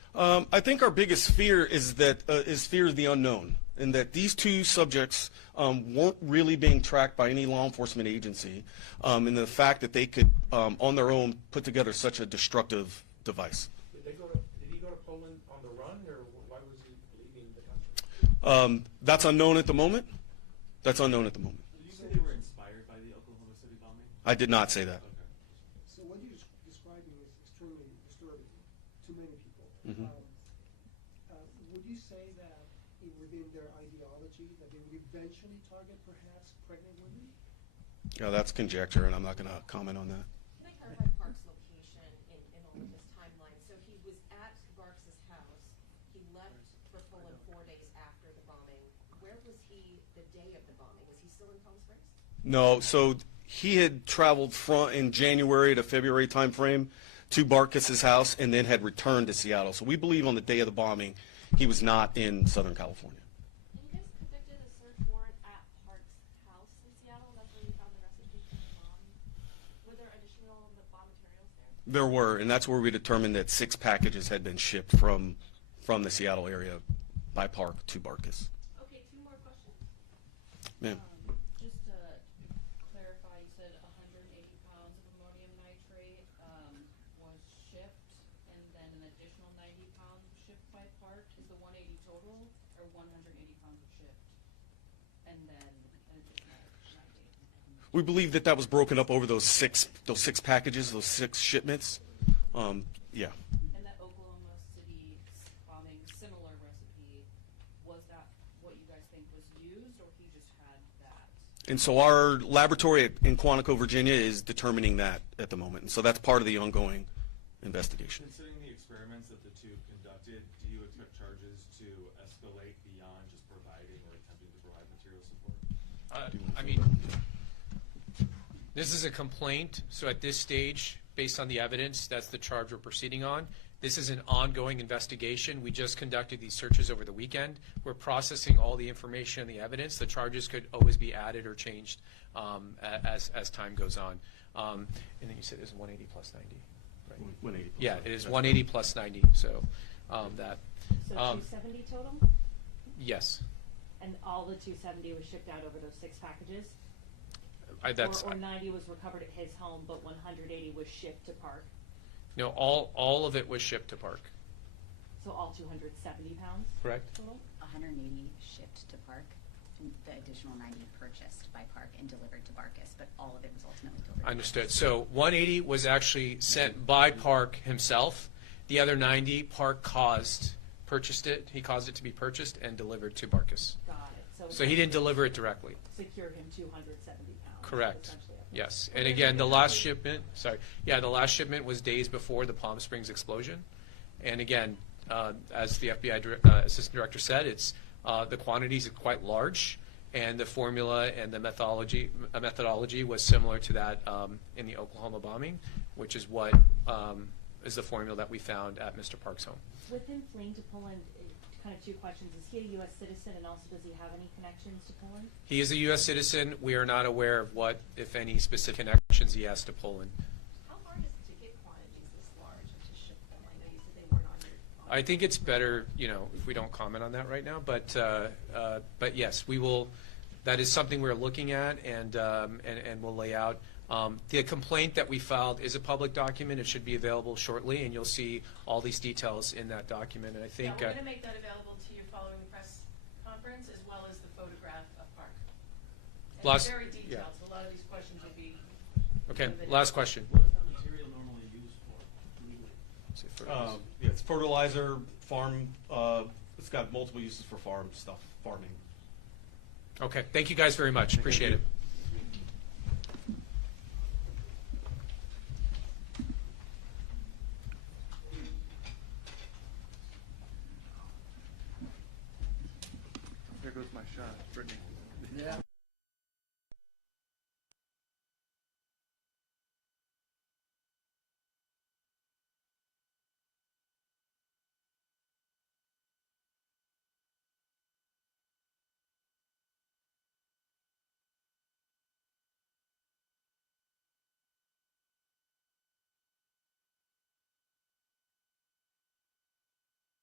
I think our biggest fear is fear of the unknown, and that these two subjects weren't really being tracked by any law enforcement agency, and the fact that they could, on their own, put together such a destructive device. Did he go to Poland on the run, or why was he leaving the country? That's unknown at the moment. That's unknown at the moment. Did you say they were inspired by the Oklahoma City bombing? I did not say that. Okay. So what you're describing is extremely disturbing to many people. Mhm. Would you say that within their ideology that they would eventually target perhaps pregnant women? Yeah, that's conjecture, and I'm not going to comment on that. Can I clarify Park's location in all of this timeline? So he was at Barks's house. He left for Poland 4 days after the bombing. Where was he the day of the bombing? Was he still in Palm Springs? No, so he had traveled in January to February timeframe to Bartkus's house and then had returned to Seattle. So we believe on the day of the bombing, he was not in Southern California. And you guys conducted a search warrant at Park's house in Seattle. That's where you found the recipe for the bomb. Were there additional bomb materials there? There were, and that's where we determined that 6 packages had been shipped from the Seattle area by Park to Bartkus. Okay, 2 more questions. Ma'am. Just to clarify, you said 180 pounds of ammonium nitrate was shipped, and then an additional 90 pounds was shipped by Park. Is the 180 total, or 180 pounds was shipped, and then an additional 90? We believe that was broken up over those six packages, those 6 shipments. Yeah. And that Oklahoma City bombing similar recipe, was that what you guys think was used, or he just had that? And so our laboratory in Quantico, Virginia is determining that at the moment. And so that's part of the ongoing investigation. Considering the experiments that the two conducted, do you expect charges to escalate beyond just providing or attempting to provide material support? I mean, this is a complaint, so at this stage, based on the evidence, that's the charge we're proceeding on. This is an ongoing investigation. We just conducted these searches over the weekend. We're processing all the information and the evidence. The charges could always be added or changed as time goes on. And then you said it was 180 plus 90, right? 180 plus Yeah, 90. it is 180 plus 90, so that. So 270 total? Yes. And all the 270 was shipped out over those 6 packages? That's. Or 90 was recovered at his home, but 180 was shipped to Park? No, all of it was shipped to Park. So all 270 pounds? Correct. Total? 180 shipped to Park, and the additional 90 purchased by Park and delivered to Bartkus, but all of it was ultimately delivered. Understood. So 180 was actually sent by Park himself. The other 90, Park purchased it. He caused it to be purchased and delivered to Bartkus. Got it. So he didn't deliver it directly. Secure him 270 pounds? Correct. essentially. Yes. And again, the last shipment was days before the Palm Springs explosion. And again, as the FBI Assistant Director said, the quantities are quite large, and the formula and the methodology was similar to that in the Oklahoma bombing, which is what is the formula that we found at Mr. Park's home. With him fleeing to Poland, kind of 2 questions. Is he a U.S. citizen, and also does he have any connections to Poland? He is a U.S. citizen. We are not aware of what, if any, specific connections he has to Poland. How hard is it to get quantities this large and to ship them? I know you said they weren't on your. I think it's better, if we don't comment on that right now. But yes, we will. That is something we're looking at, and we'll lay out. The complaint that we filed is a public document. It should be available shortly, and you'll see all these details in that document. And I think Yeah, we're going to make that available to you following the press conference, as well as the photograph of Park. And Last- it's very yeah. detailed, so a lot of these questions will be. Okay. Last question. What is that material normally used for legally? Yeah, it's fertilizer, farm. It's got multiple uses for farming. Okay. Thank you guys very much. Appreciate it. There goes my shot, Brittany. Yeah.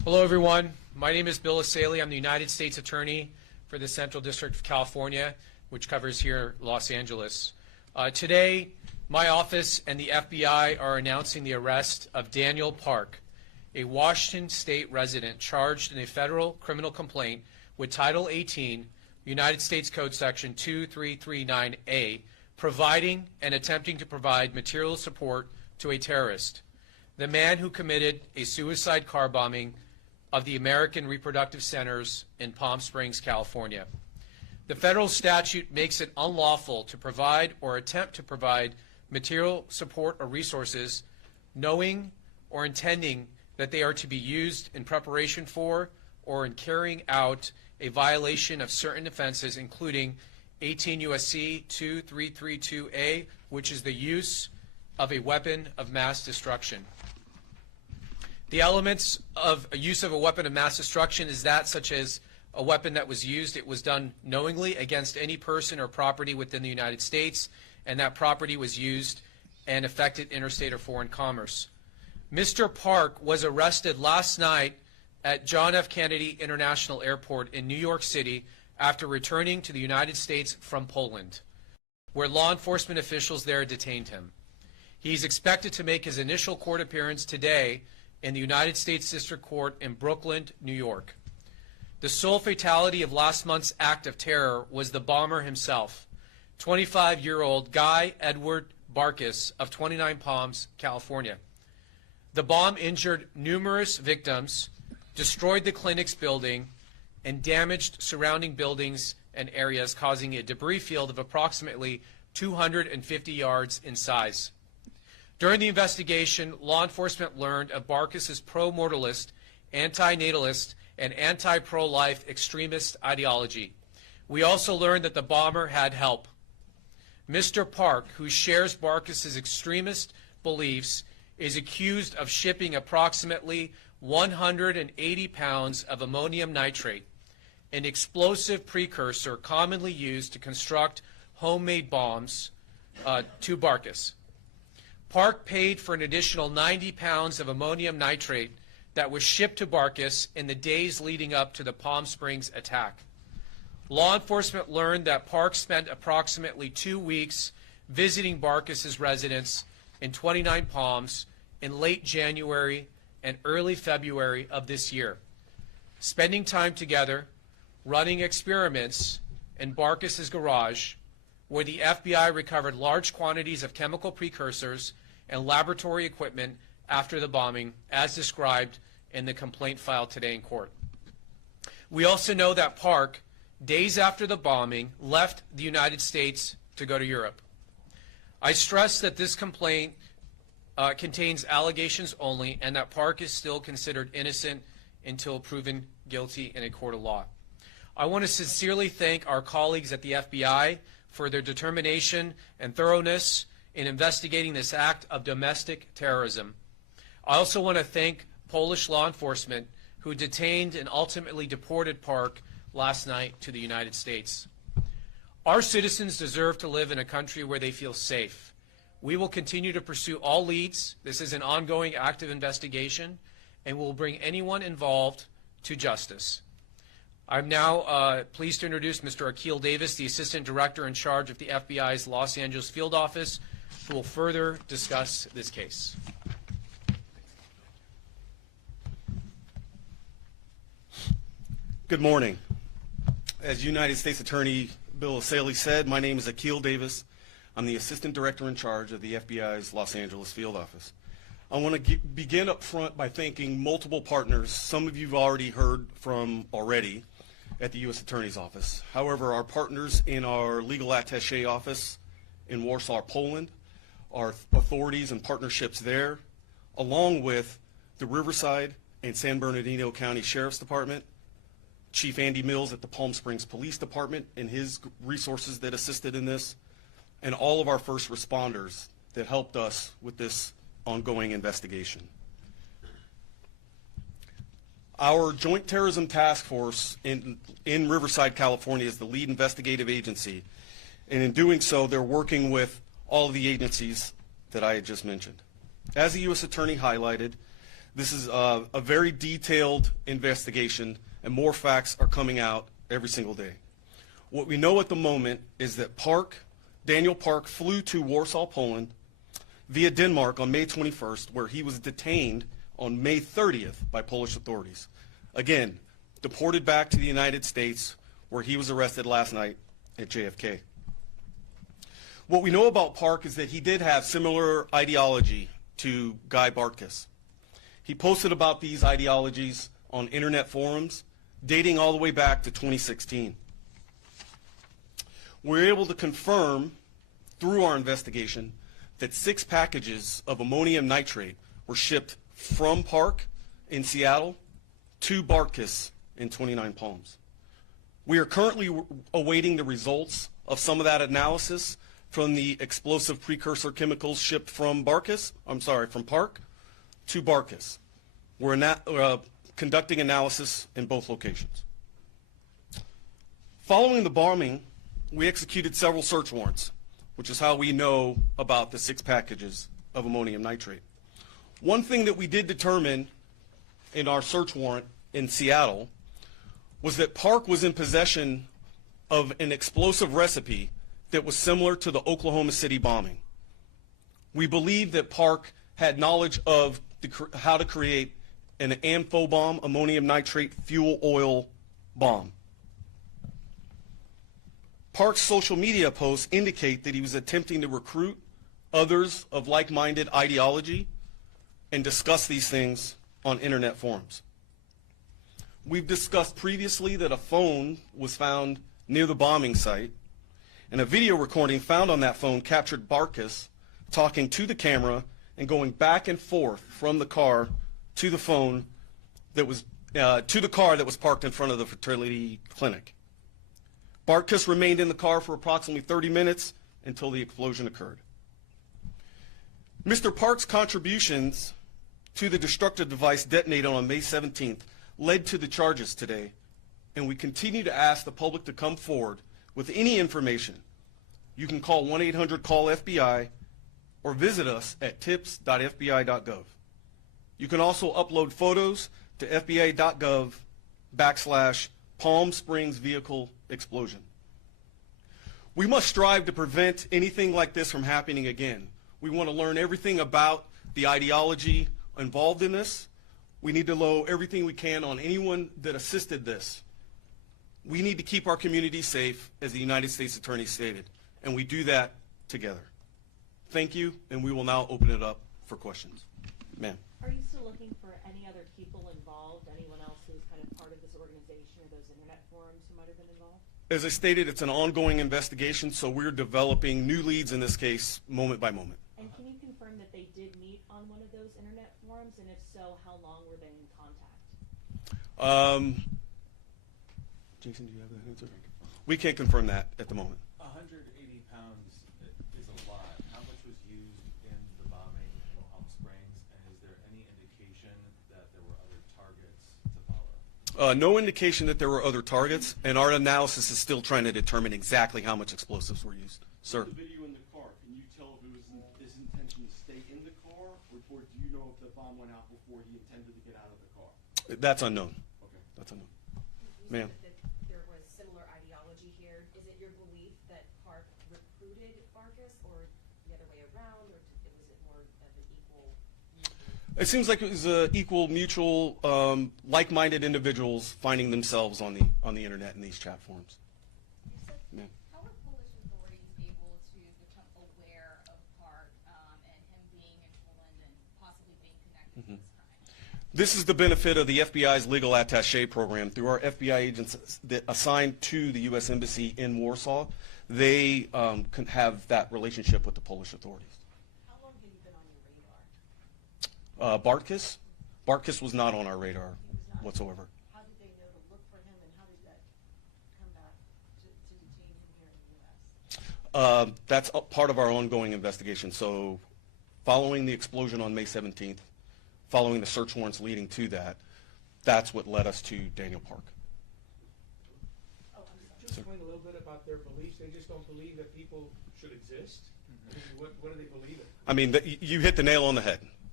Hello, everyone. My name is Bill Essayli. I'm the United States Attorney for the Central District of California, which covers here Los Angeles. Today, my office and the FBI are announcing the arrest of Daniel Park, a Washington State resident charged in a federal criminal complaint with Title 18, United States Code Section 2339A, providing and attempting to provide material support to a terrorist, the man who committed a suicide car bombing of the American Reproductive Centers in Palm Springs, California. The federal statute makes it unlawful to provide or attempt to provide material support or resources knowing or intending that they are to be used in preparation for or in carrying out a violation of certain offenses, including 18 U.S.C. 2332A, which is the use of a weapon of mass destruction. The elements of a use of a weapon of mass destruction is that such as a weapon that was used, it was done knowingly against any person or property within the United States, and that property was used and affected interstate or foreign commerce. Mr. Park was arrested last night at John F. Kennedy International Airport in New York City after returning to the United States from Poland, where law enforcement officials there detained him. He's expected to make his initial court appearance today in the United States District Court in Brooklyn, New York. The sole fatality of last month's act of terror was the bomber himself, 25-year-old Guy Edward Bartkus of 29 Palms, California. The bomb injured numerous victims, destroyed the clinic's building, and damaged surrounding buildings and areas, causing a debris field of approximately 250 yards in size. During the investigation, law enforcement learned of Bartkus's pro-mortalist, anti-natalist, and anti-pro-life extremist ideology. We also learned that the bomber had help. Mr. Park, who shares Bartkus's extremist beliefs, is accused of shipping approximately 180 pounds of ammonium nitrate, an explosive precursor commonly used to construct homemade bombs, to Bartkus. Park paid for an additional 90 pounds of ammonium nitrate that was shipped to Bartkus in the days leading up to the Palm Springs attack. Law enforcement learned that Park spent approximately 2 weeks visiting Bartkus's residence in 29 Palms in late January and early February of this year, spending time together, running experiments in Bartkus's garage, where the FBI recovered large quantities of chemical precursors and laboratory equipment after the bombing, as described in the complaint filed today in court. We also know that Park, days after the bombing, left the United States to go to Europe. I stress that this complaint contains allegations only, and that Park is still considered innocent until proven guilty in a court of law. I want to sincerely thank our colleagues at the FBI for their determination and thoroughness in investigating this act of domestic terrorism. I also want to thank Polish law enforcement who detained and ultimately deported Park last night to the United States. Our citizens deserve to live in a country where they feel safe. We will continue to pursue all leads. This is an ongoing active investigation, and we'll bring anyone involved to justice. I'm now pleased to introduce Mr. Akil Davis, the Assistant Director in charge of the FBI's Los Angeles Field Office, who will further discuss this case. Good morning. As United States Attorney Bill Essayli said, my name is Akil Davis. I'm the Assistant Director in charge of the FBI's Los Angeles Field Office. I want to begin up front by thanking multiple partners. Some of you've already heard from already at the U.S. Attorney's Office. However, our partners in our legal attaché office in Warsaw, Poland, our authorities and partnerships there, along with the Riverside and San Bernardino County Sheriff's Department, Chief Andy Mills at the Palm Springs Police Department and his resources that assisted in this, and all of our first responders that helped us with this ongoing investigation. Our Joint Terrorism Task Force in Riverside, California is the lead investigative agency, and in doing so, they're working with all of the agencies that I had just mentioned. As the U.S. Attorney highlighted, This is a very detailed investigation, and more facts are coming out every single day. What we know at the moment is that Daniel Park flew to Warsaw, Poland, via Denmark on May 21st, where he was detained on May 30th by Polish authorities. Again, deported back to the United States, where he was arrested last night at JFK. What we know about Park is that he did have similar ideology to Guy Bartkus. He posted about these ideologies on internet forums dating all the way back to 2016. We're able to confirm through our investigation that 6 packages of ammonium nitrate were shipped from Park in Seattle to Bartkus in 29 Palms. We are currently awaiting the results of some of that analysis from the explosive precursor chemicals shipped from Park to Bartkus. We're conducting analysis in both locations. Following the bombing, we executed several search warrants, which is how we know about the 6 packages of ammonium nitrate. One thing that we did determine in our search warrant in Seattle was that Park was in possession of an explosive recipe that was similar to the Oklahoma City bombing. We believe that Park had knowledge of how to create an amphibomb, ammonium nitrate fuel oil bomb. Park's social media posts indicate that he was attempting to recruit others of like-minded ideology and discuss these things on internet forums. We've discussed previously that a phone was found near the bombing site, and a video recording found on that phone captured Bartkus talking to the camera and going back and forth from the car to the phone that was to the car that was parked in front of the fertility clinic. Bartkus remained in the car for approximately 30 minutes until the explosion occurred. Mr. Park's contributions to the destructive device detonated on May 17th led to the charges today, and we continue to ask the public to come forward with any information. You can call 1-800-CALL-FBI or visit us at tips.fbi.gov. You can also upload photos to fbi.gov/Palm Springs vehicle explosion. We must strive to prevent anything like this from happening again. We want to learn everything about the ideology involved in this. We need to know everything we can on anyone that assisted this. We need to keep our community safe, as the United States Attorney stated, and we do that together. Thank you, and we will now open it up for questions. Ma'am. Are you still looking for any other people involved, anyone else who's kind of part of this organization or those internet forums who might have been involved? As I stated, it's an ongoing investigation, so we're developing new leads in this case moment by moment. And can you confirm that they did meet on one of those internet forums, and if so, how long were they in contact? Jason, do you have that answer? We can't confirm that at the moment. 180 pounds is a lot. How much was used in the bombing in Palm Springs, and is there any indication that there were other targets to follow? No indication that there were other targets, and our analysis is still trying to determine exactly how much explosives were used. Sir? The video in the car, can you tell if it was his intention to stay in the car, or do you know if the bomb went out before he intended to get out of the car? That's unknown. Okay. That's unknown. You Ma'am. said that there was similar ideology here. Is it your belief that Park recruited Bartkus, or the other way around, or was it more of an equal? It seems like it was equal, mutual, like-minded individuals finding themselves on the internet in these chat forums. Ma'am. How are Polish authorities able to become aware of Park and him being in Poland and possibly being connected to this crime? This is the benefit of the FBI's legal attaché program. Through our FBI agents that assigned to the U.S. Embassy in Warsaw, they can have that relationship with the Polish authorities. How long had he been on your radar? Bartkus was not on our radar He was not. whatsoever. How did they know to look for him, and how did that come back to detain him here in the U.S.? That's a part of our ongoing investigation. So following the explosion on May 17th, following the search warrants leading to that, that's what led us to Daniel Park. Oh, I'm sorry. Just explain a little bit about their beliefs. They just don't believe that people should exist. I mean, what do they believe in? I mean, you hit the nail on the head.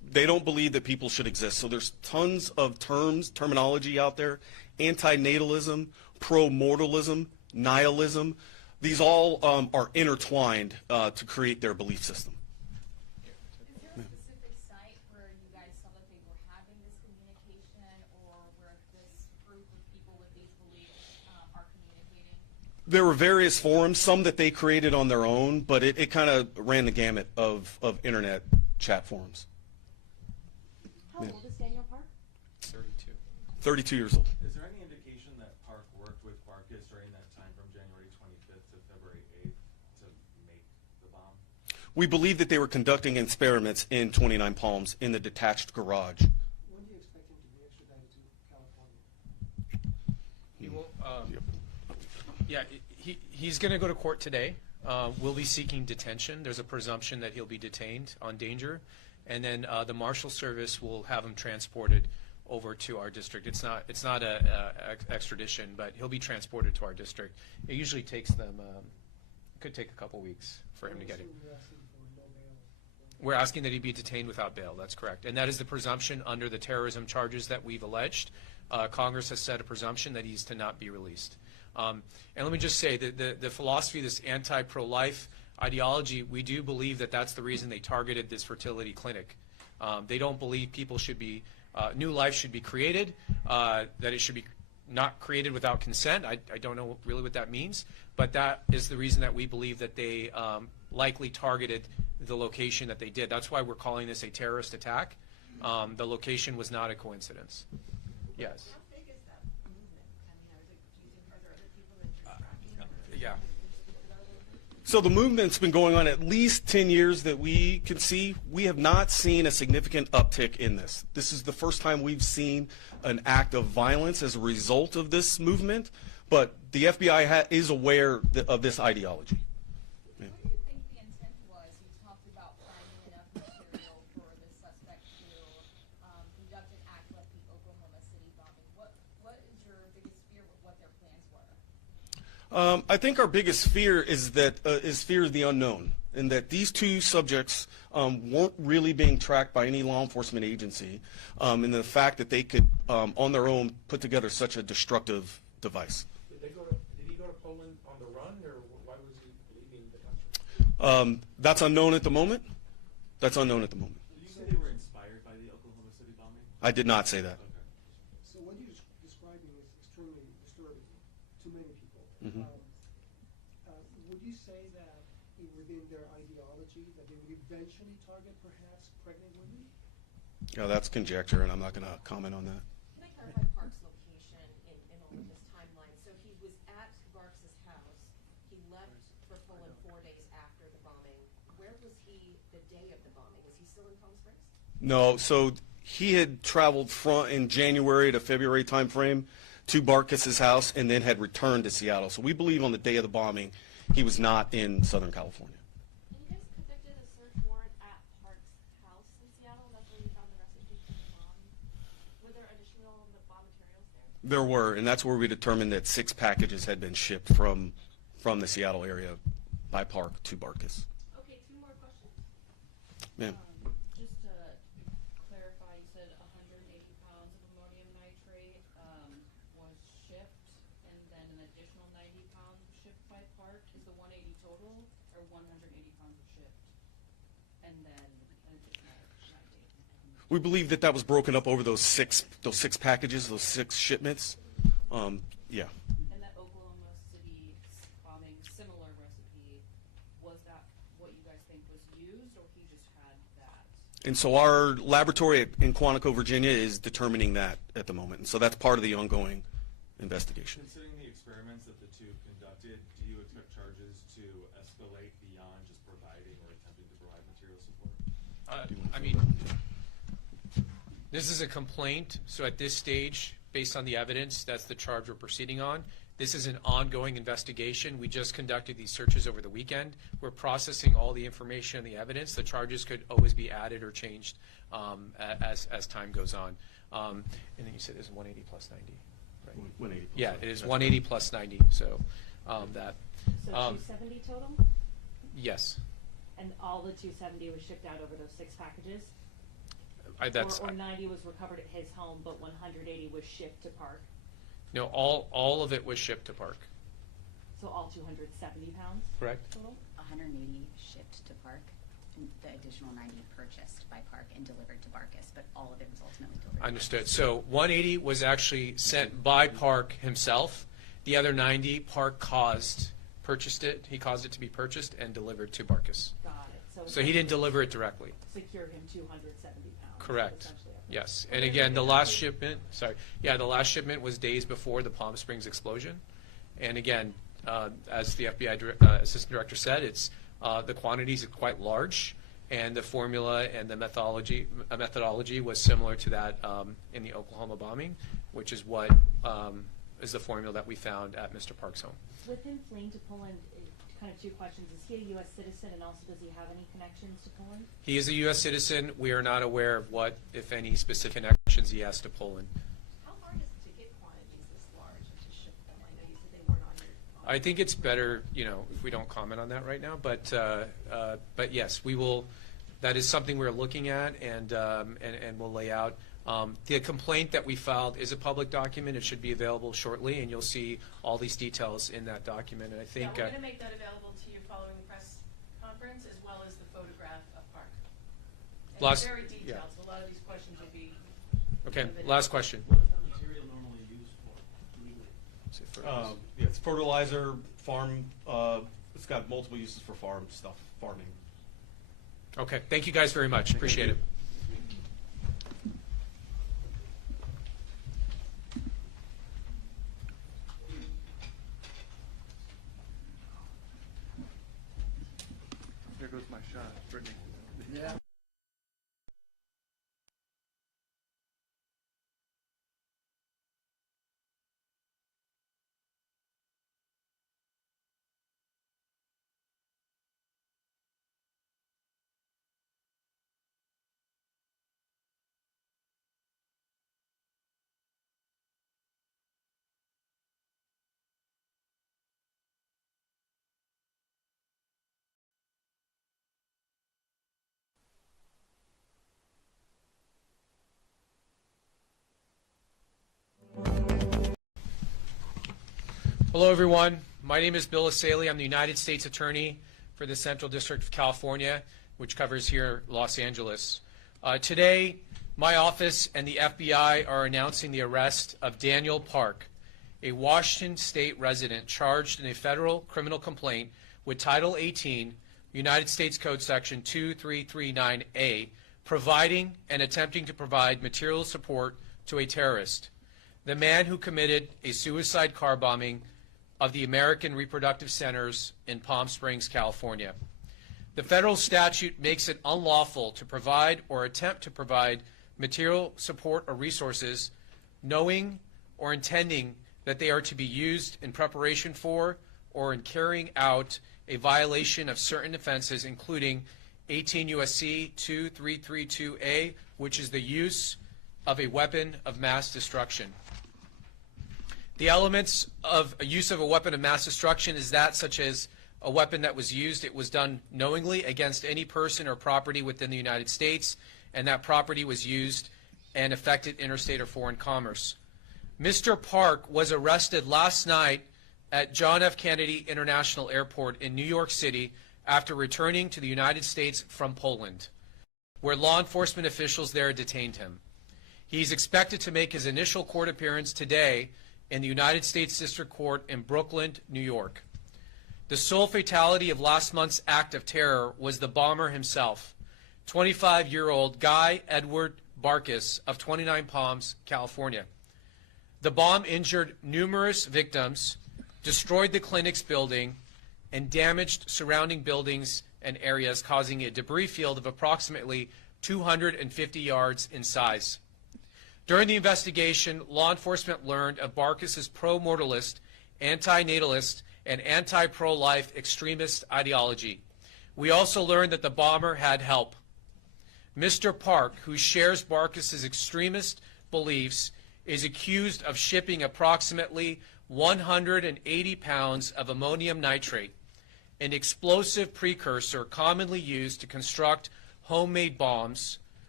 they don't believe that people should exist. So there's tons of terminology out there: antinatalism, pro-mortalism, nihilism. These all are intertwined to create their belief system. Is there a specific site where you guys saw that they were having this communication, or where this group of people with these beliefs are communicating? There were various forums, some that they created on their own, but it kind of ran the gamut of internet chat forums. How old is Daniel Park? 32. 32 years old. Is there any indication that Park worked with Bartkus during that time from January 25th to February 8th to make the bomb? We believe that they were conducting experiments in 29 Palms in the detached garage. When do you expect him to be extradited to California? He will, yeah, he's going to go to court today. We'll be seeking detention. There's a presumption that he'll be detained on danger. And then the Marshal Service will have him transported over to our district. It's not a extradition, but he'll be transported to our district. It usually takes them, could take a couple weeks for him to get it. You're asking for no bail. We're asking that he be detained without bail. That's correct. And that is the presumption under the terrorism charges that we've alleged. Congress has set a presumption that he's to not be released. And let me just say that the philosophy, this anti-pro-life ideology, we do believe that that's the reason they targeted this fertility clinic. They don't believe people should be, new life should be created, that it should be not created without consent. I don't know really what that means, but that is the reason that we believe that they likely targeted the location that they did. That's why we're calling this a terrorist attack. The location was not a coincidence. Yes. How big is that movement? Are there other people that you're tracking? Yeah. So the movement's been going on at least 10 years that we can see. We have not seen a significant uptick in this. This is the first time we've seen an act of violence as a result of this movement, but the FBI is aware of this ideology. What do you think the intent was? You talked about finding enough material for the suspect to conduct an act like the Oklahoma City bombing. What is your biggest fear with what their plans were? I think our biggest fear is fear of the unknown, and that these two subjects weren't really being tracked by any law enforcement agency, and the fact that they could, on their own, put together such a destructive device. Did he go to Poland on the run, or why was he leaving the country? That's unknown at the moment. That's unknown at the moment. Did you say they were inspired by the Oklahoma City bombing? I did not say that. Okay. So what you're describing is extremely disturbing to many people. Mhm. Would you say that within their ideology that they would eventually target perhaps pregnant women? Yeah, that's conjecture, and I'm not going to comment on that. Can I clarify Park's location in all of this timeline? So he was at Barks's house. He left for Poland 4 days after the bombing. Where was he the day of the bombing? Was he still in Palm Springs? No, so he had traveled in January to February timeframe to Bartkus's house and then had returned to Seattle. So we believe on the day of the bombing, he was not in Southern California. And you guys conducted a search warrant at Park's house in Seattle. That's where you found the recipe for the bomb. Were there additional bomb materials there? There were, and that's where we determined that 6 packages had been shipped from the Seattle area by Park to Bartkus. Okay, 2 more questions. Ma'am. Just to clarify, you said 180 pounds of ammonium nitrate was shipped, and then an additional 90 pounds was shipped by Park. Is the 180 total, or 180 pounds was shipped, and then an additional 90? We believe that was broken up over those six packages, those 6 shipments. Yeah. And that Oklahoma City bombing, similar recipe, was that what you guys think was used, or he just had that? And so our laboratory in Quantico, Virginia is determining that at the moment. And so that's part of the ongoing investigation. Considering the experiments that the two conducted, do you expect charges to escalate beyond just providing or attempting to provide material support? I mean, this is a complaint, so at this stage, based on the evidence, that's the charge we're proceeding on. This is an ongoing investigation. We just conducted these searches over the weekend. We're processing all the information and the evidence. The charges could always be added or changed as time goes on. And then you said it's 180 plus 90, right? 180 plus Yeah, 90. it is 180 plus 90, so that. So 270 total? Yes. And all the 270 was shipped out over those 6 packages? Or 90 was recovered at his home, but 180 was shipped to Park. No, all of it was shipped to Park. So all 270 pounds Correct. total? 180 shipped to Park, and the additional 90 purchased by Park and delivered to Bartkus, but all of it was ultimately delivered. Understood. So 180 was actually sent by Park himself. The other 90, Park purchased it. He caused it to be purchased and delivered to Bartkus. Got it. So he didn't deliver it directly. Secured him 270 pounds. Correct. essentially. Yes. And again, the last shipment was days before the Palm Springs explosion. And again, as the FBI Assistant Director said, the quantities are quite large, and the formula and the methodology was similar to that in the Oklahoma bombing, which is what is the formula that we found at Mr. Park's home. With him fleeing to Poland, kind of two questions. Is he a U.S. citizen, and also does he have any connections to Poland? He is a U.S. citizen. We are not aware of what, if any, specific connections he has to Poland. How hard is it to get quantities this large and to ship them? I know you said they weren't on your. I think it's better, if we don't comment on that right now. But yes, we will. That is something we're looking at, and we'll lay out. The complaint that we filed is a public document. It should be available shortly, and you'll see all these details in that document. And I think Yeah, we're going to make that available to you following the press conference, as well as the photograph of Park. And Last- it's very detailed, yeah. so a lot of these questions will be. Okay. limited. Last question. What is that material normally used for legally? It's fertilizer, farm. It's got multiple uses for farming. Okay. Thank you guys very much. Appreciate it. There goes my shot, Brittany. Yeah. Hello, everyone. My name is Bill Essayli. I'm the United States Attorney for the Central District of California, which covers here Los Angeles. Today, my office and the FBI are announcing the arrest of Daniel Park, a Washington State resident charged in a federal criminal complaint with Title 18, United States Code Section 2339A, providing and attempting to provide material support to a terrorist. The man who committed a suicide car bombing of the American Reproductive Centers in Palm Springs, California. The federal statute makes it unlawful to provide or attempt to provide material support or resources knowing or intending that they are to be used in preparation for or in carrying out a violation of certain offenses, including 18 U.S.C. 2332A, which is the use of a weapon of mass destruction. The elements of a use of a weapon of mass destruction is that such as a weapon that was used, it was done knowingly against any person or property within the United States, and that property was used and affected interstate or foreign commerce. Mr. Park was arrested last night at John F. Kennedy International Airport in New York City after returning to the United States from Poland, where law enforcement officials there detained him. He's expected to make his initial court appearance today in the United States District Court in Brooklyn, New York. The sole fatality of last month's act of terror was the bomber himself, 25-year-old Guy Edward Bartkus of 29 Palms, California. The bomb injured numerous victims, destroyed the clinic's building, and damaged surrounding buildings and areas, causing a debris field of approximately 250 yards in size. During the investigation, law enforcement learned of Bartkus's pro-mortalist, anti-natalist, and anti-pro-life extremist ideology. We also learned that the bomber had help. Mr. Park, who shares Bartkus's extremist beliefs, is accused of shipping approximately 180 pounds of ammonium nitrate, an explosive precursor commonly used to construct homemade bombs,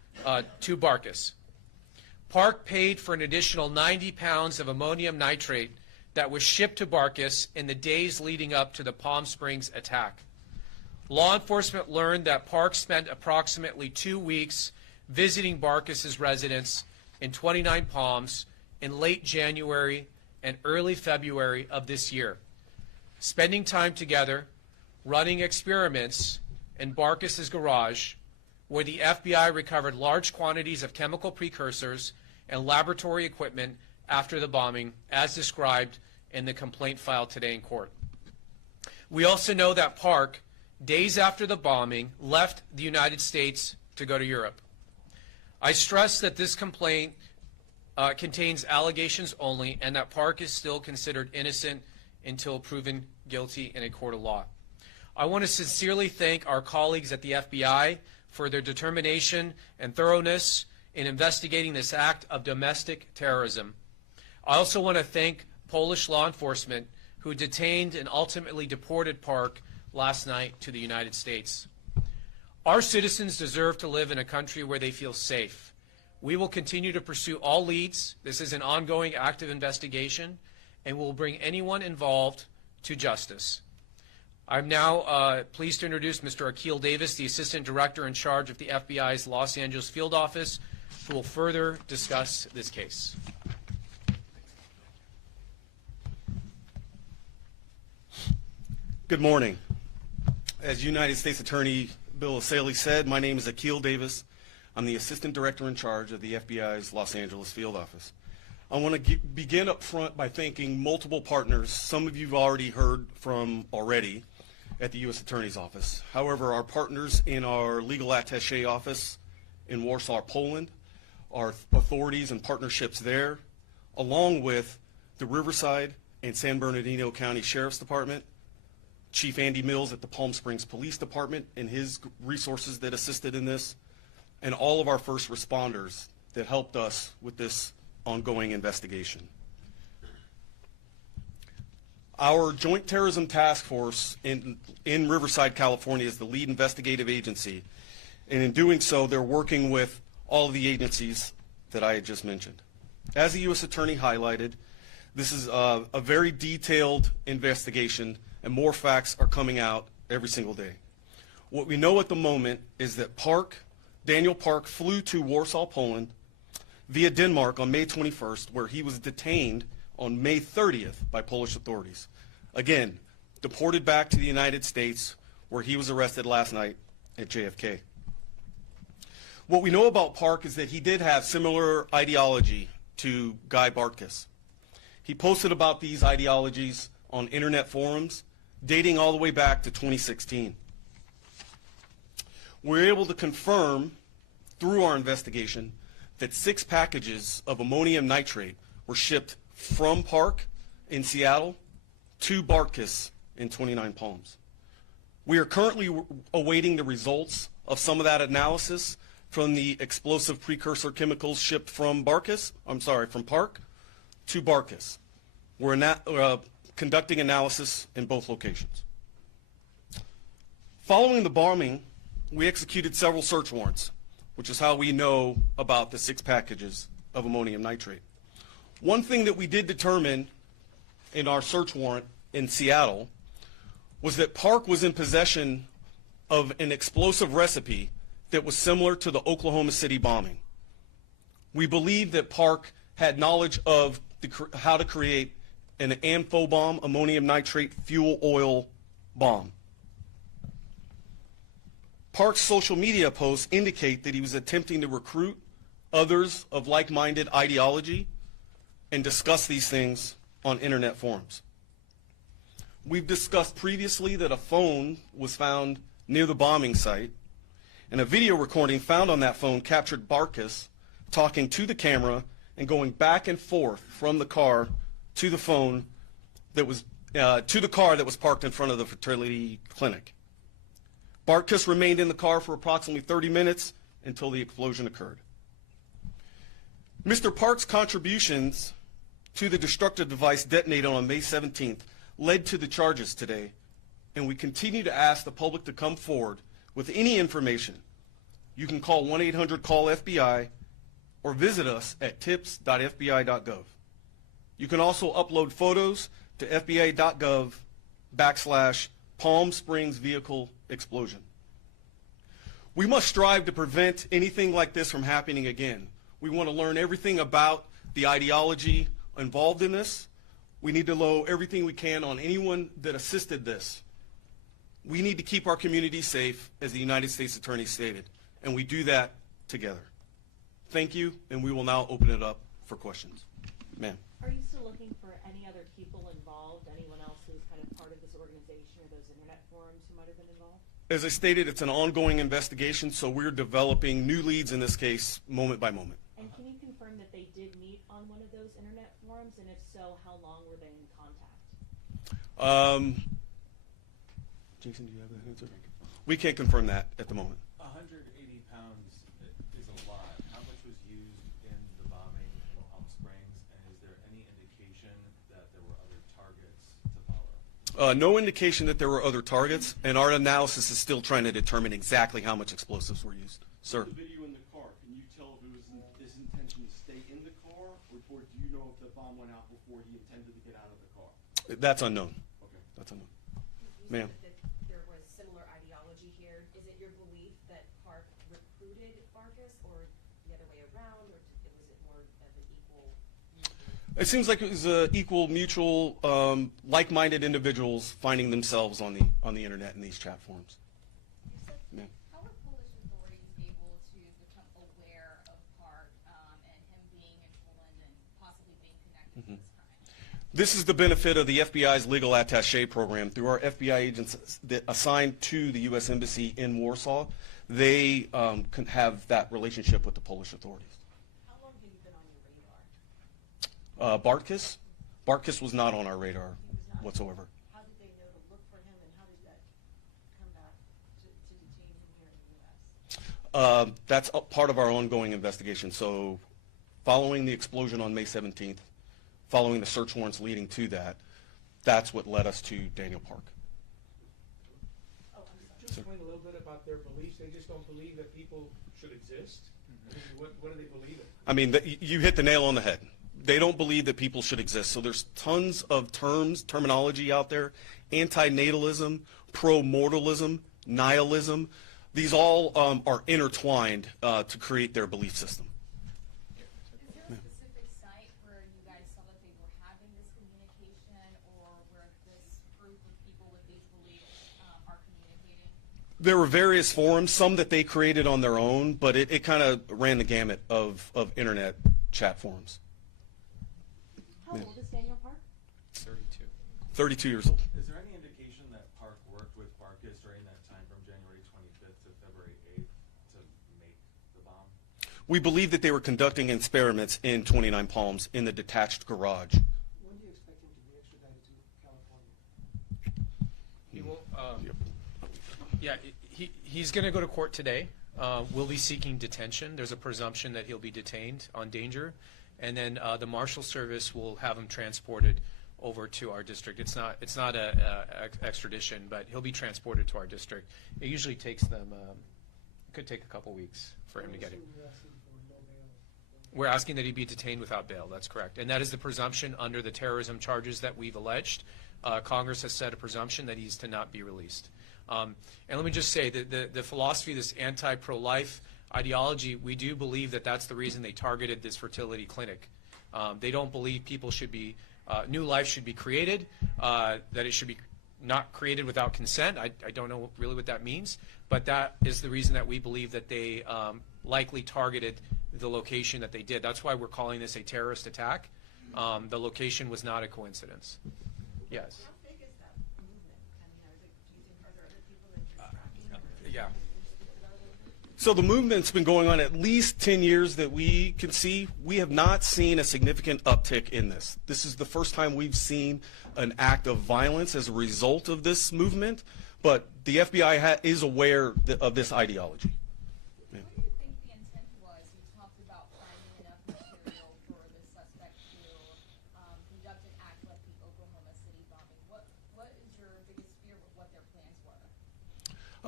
to Bartkus. Park paid for an additional 90 pounds of ammonium nitrate that was shipped to Bartkus in the days leading up to the Palm Springs attack. Law enforcement learned that Park spent approximately 2 weeks visiting Bartkus's residence in 29 Palms in late January and early February of this year, spending time together, running experiments in Bartkus's garage, where the FBI recovered large quantities of chemical precursors and laboratory equipment after the bombing, as described in the complaint filed today in court. We also know that Park, days after the bombing, left the United States to go to Europe. I stress that this complaint contains allegations only, and that Park is still considered innocent until proven guilty in a court of law. I want to sincerely thank our colleagues at the FBI for their determination and thoroughness in investigating this act of domestic terrorism. I also want to thank Polish law enforcement who detained and ultimately deported Park last night to the United States. Our citizens deserve to live in a country where they feel safe. We will continue to pursue all leads. This is an ongoing active investigation, and we'll bring anyone involved to justice. I'm now pleased to introduce Mr. Akil Davis, the Assistant Director in charge of the FBI's Los Angeles Field Office, who will further discuss this case. Good morning. As United States Attorney Bill Essayli said, my name is Akil Davis. I'm the Assistant Director in charge of the FBI's Los Angeles Field Office. I want to begin up front by thanking multiple partners. Some of you've already heard from already at the U.S. Attorney's Office. However, our partners in our legal attaché office in Warsaw, Poland, our authorities and partnerships there, along with the Riverside and San Bernardino County Sheriff's Department, Chief Andy Mills at the Palm Springs Police Department and his resources that assisted in this, and all of our first responders that helped us with this ongoing investigation. Our Joint Terrorism Task Force in Riverside, California is the lead investigative agency, and in doing so, they're working with all of the agencies that I had just mentioned. As the U.S. Attorney highlighted, this is a very detailed investigation, and more facts are coming out every single day. What we know at the moment is that Daniel Park flew to Warsaw, Poland via Denmark on May 21st, where he was detained on May 30th by Polish authorities. Again, deported back to the United States, where he was arrested last night at JFK. What we know about Park is that he did have similar ideology to Guy Bartkus. He posted about these ideologies on internet forums dating all the way back to 2016. We're able to confirm through our investigation that 6 packages of ammonium nitrate were shipped from Park in Seattle to Bartkus in 29 Palms. We are currently awaiting the results of some of that analysis from the explosive precursor chemicals shipped from Park to Bartkus. We're conducting analysis in both locations. Following the bombing, we executed several search warrants, which is how we know about the 6 packages of ammonium nitrate. One thing that we did determine in our search warrant in Seattle was that Park was in possession of an explosive recipe that was similar to the Oklahoma City bombing. We believe that Park had knowledge of how to create an amphibomb, ammonium nitrate fuel oil bomb. Park's social media posts indicate that he was attempting to recruit others of like-minded ideology and discuss these things on internet forums. We've discussed previously that a phone was found near the bombing site, and a video recording found on that phone captured Bartkus talking to the camera and going back and forth from the car to the phone that was to the car that was parked in front of the fertility clinic. Bartkus remained in the car for approximately 30 minutes until the explosion occurred. Mr. Park's contributions to the destructive device detonated on May 17th led to the charges today, and we continue to ask the public to come forward with any information You can call 1-800-CALL-FBI or visit us at tips.fbi.gov. You can also upload photos to fba.gov/Palm Springs vehicle explosion. We must strive to prevent anything like this from happening again. We want to learn everything about the ideology involved in this. We need to know everything we can on anyone that assisted this. We need to keep our community safe, as the United States Attorney stated, and we do that together. Thank you, and we will now open it up for questions. Ma'am. Are you still looking for any other people involved, anyone else who's kind of part of this organization or those internet forums who might have been involved? As I stated, it's an ongoing investigation, so we're developing new leads in this case moment by moment. And can you confirm that they did meet on one of those internet forums, and if so, how long were they in contact? Jason, do you have that answer? We can't confirm that at the moment. 180 pounds is a lot. How much was used in the bombing in Palm Springs, and is there any indication that there were other targets to follow? No indication that there were other targets, and our analysis is still trying to determine exactly how much explosives were used. Sir? The video in the car, can you tell if it was his intention to stay in the car, or do you know if the bomb went out before he intended to get out of the car? That's unknown. Okay. That's unknown. You Ma'am. said that there was similar ideology here. Is it your belief that Park recruited Bartkus, or the other way around, or was it more of an equal movement? It seems like it was equal, mutual, like-minded individuals finding themselves on the internet in these chat forums. Ma'am. How are Polish authorities able to become aware of Park and him being in Poland and possibly being connected to this crime? This is the benefit of the FBI's legal attaché program. Through our FBI agents that assigned to the U.S. Embassy in Warsaw, they can have that relationship with the Polish authorities. How long have you been on your radar? Bartkus was not on our radar He was not. whatsoever. How did they know to look for him, and how did that come back to detain him here in the U.S.? That's a part of our ongoing investigation. So following the explosion on May 17th, following the search warrants leading to that, that's what led us to Daniel Park. Oh, I'm sorry. Just explain a little bit about their beliefs. They just don't believe that people should exist? I mean, what do they believe in? I mean, you hit the nail on the head. They don't believe that people should exist. So there's tons of terminology out there: antinatalism, pro-mortalism, nihilism. These all are intertwined to create their belief system. Is there a specific site where you guys saw that they were having this communication, or where this group of people with these beliefs are communicating? There were various forums, some that they created on their own, but it kind of ran the gamut of internet chat forums. How old is Daniel Park? 32. 32 years old. Is there any indication that Park worked with Bartkus during that time from January 25th to February 8th to make the bomb? We believe that they were conducting experiments in 29 Palms in the detached garage. When do you expect him to be extradited to California? He will, yeah, he's going to go to court today. We'll be seeking detention. There's a presumption that he'll be detained on danger. And then the Marshal Service will have him transported over to our district. It's not a extradition, but he'll be transported to our district. It usually takes them, could take a couple weeks for him to get it. You're asking for no bail. We're asking that he be detained without bail. That's correct. And that is the presumption under the terrorism charges that we've alleged. Congress has set a presumption that he's to not be released. And let me just say that the philosophy, this anti-pro-life ideology, we do believe that that's the reason they targeted this fertility clinic. They don't believe people should be, new life should be created, that it should be not created without consent. I don't know really what that means, but that is the reason that we believe that they likely targeted the location that they did. That's why we're calling this a terrorist attack. The location was not a coincidence. Yes. How big is that movement? I mean, are there other people that you're tracking? Yeah. So the movement's been going on at least 10 years that we can see. We have not seen a significant uptick in this. This is the first time we've seen an act of violence as a result of this movement, but the FBI is aware of this ideology. What do you think the intent was? You talked about finding enough material for the suspect to conduct an act like the Oklahoma City bombing. What is your biggest fear of what their plans were?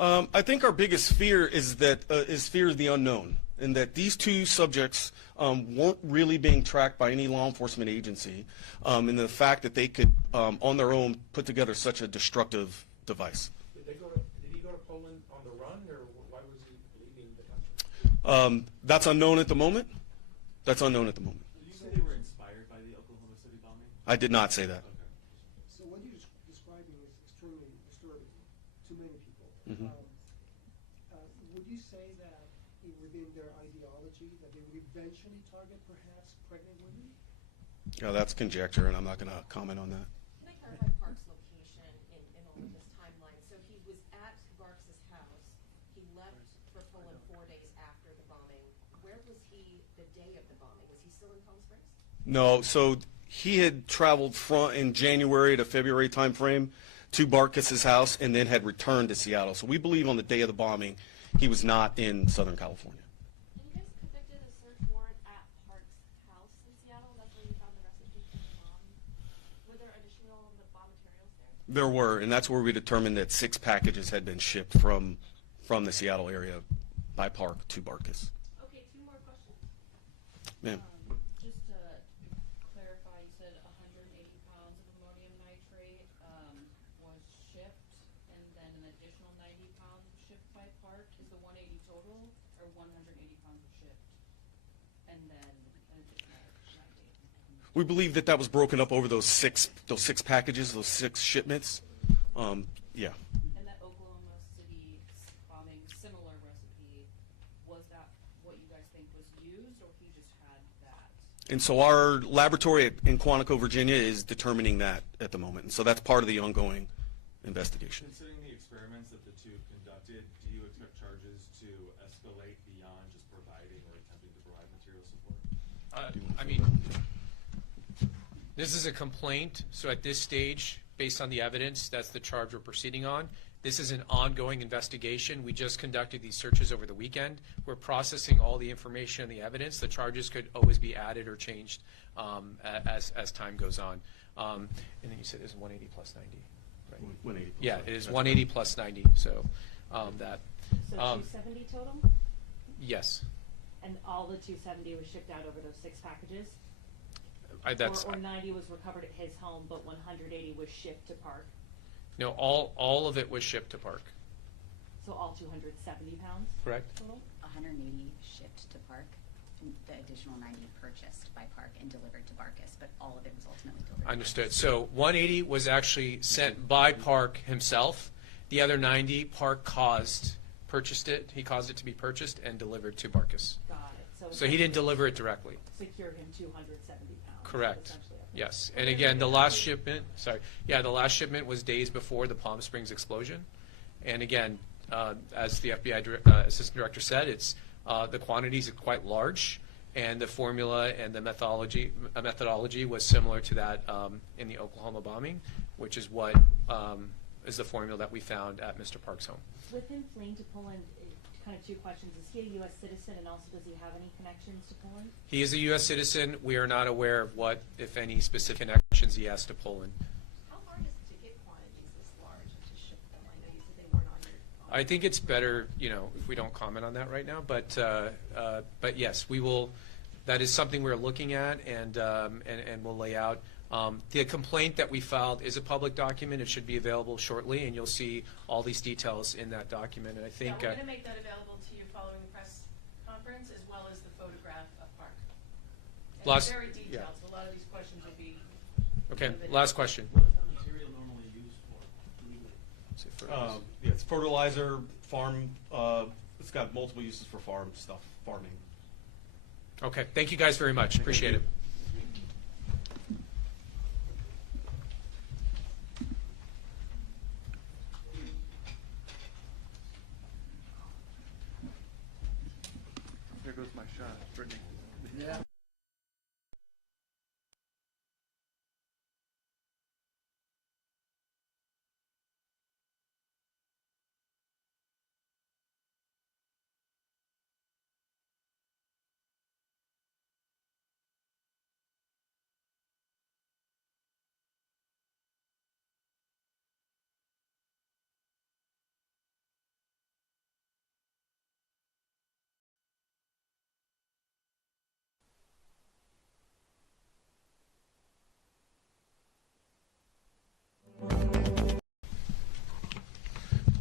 I think our biggest fear is fear of the unknown, and that these two subjects weren't really being tracked by any law enforcement agency, and the fact that they could, on their own, put together such a destructive device. Did he go to Poland on the run, or why was he leaving the country? That's unknown at the moment. That's unknown at the moment. Did you say they were inspired by the Oklahoma City bombing? I did not say that. Okay. So what you're describing is extremely disturbing to many people. Mhm. Would you say that within their ideology that they would eventually target perhaps pregnant women? Yeah, that's conjecture, and I'm not going to comment on that. Can I clarify Park's location in all of this timeline? So he was at Barks's house. He left for Poland 4 days after the bombing. Where was he the day of the bombing? Was he still in Palm Springs? No, so he had traveled in January to February timeframe to Bartkus's house and then had returned to Seattle. So we believe on the day of the bombing, he was not in Southern California. And you guys conducted a search warrant at Park's house in Seattle. That's where you found the recipe for the bomb. Were there additional bomb materials there? There were, and that's where we determined that 6 packages had been shipped from the Seattle area by Park to Bartkus. Okay, 2 more questions. Ma'am. Just to clarify, you said 180 pounds of ammonium nitrate was shipped, and then an additional 90 pounds was shipped by Park. Is the 180 total, or 180 pounds was shipped, and then an additional 90? We believe that was broken up over those six packages, those 6 shipments. Yeah. And that Oklahoma City bombing similar recipe, was that what you guys think was used, or he just had that? And so our laboratory in Quantico, Virginia is determining that at the moment. And so that's part of the ongoing investigation. Considering the experiments that the two conducted, do you expect charges to escalate beyond just providing or attempting to provide material support? I mean, this is a complaint, so at this stage, based on the evidence, that's the charge we're proceeding on. This is an ongoing investigation. We just conducted these searches over the weekend. We're processing all the information and the evidence. The charges could always be added or changed as time goes on. And then you said it was 180 plus 90, right? 180 plus Yeah, 90. it is 180 plus 90, so that. So 270 total? Yes. And all the 270 was shipped out over those 6 packages? That's, or 90 was recovered at his home, but 180 was shipped to Park? no, all of it was shipped to Park. So all 270 pounds? Correct. Total? 180 shipped to Park, and the additional 90 purchased by Park and delivered to Bartkus, but all of it was ultimately delivered. Understood. So 180 was actually sent by Park himself. The other 90, Park purchased it. He caused it to be purchased and delivered to Bartkus. Got it. So he didn't deliver it directly. Secure him 270 pounds. Correct. essentially. Yes. And again, the last shipment was days before the Palm Springs explosion. And again, as the FBI Assistant Director said, the quantities are quite large, and the formula and the methodology was similar to that in the Oklahoma bombing, which is what is the formula that we found at Mr. Park's home. With him fleeing to Poland, kind of 2 questions. Is he a U.S. citizen, and also does he have any connections to Poland? He is a U.S. citizen. We are not aware of what, if any, specific connections he has to Poland. How hard is it to get quantities this large and to ship them? I know you said they weren't on your. I think it's better, if we don't comment on that right now. But yes, we will. That is something we're looking at, and we'll lay out. The complaint that we filed is a public document. It should be available shortly, and you'll see all these details in that document. And I think Yeah, we're going to make that available to you following the press conference, as well as the photograph of Park. And Last- it's very detailed, yeah. so a lot of these questions will be. okay. Last question. What is that material normally used for legally? It's fertilizer, farm. It's got multiple uses for farming. Okay. Thank you guys very much. Appreciate it. There goes my shot, Brittany. Yeah.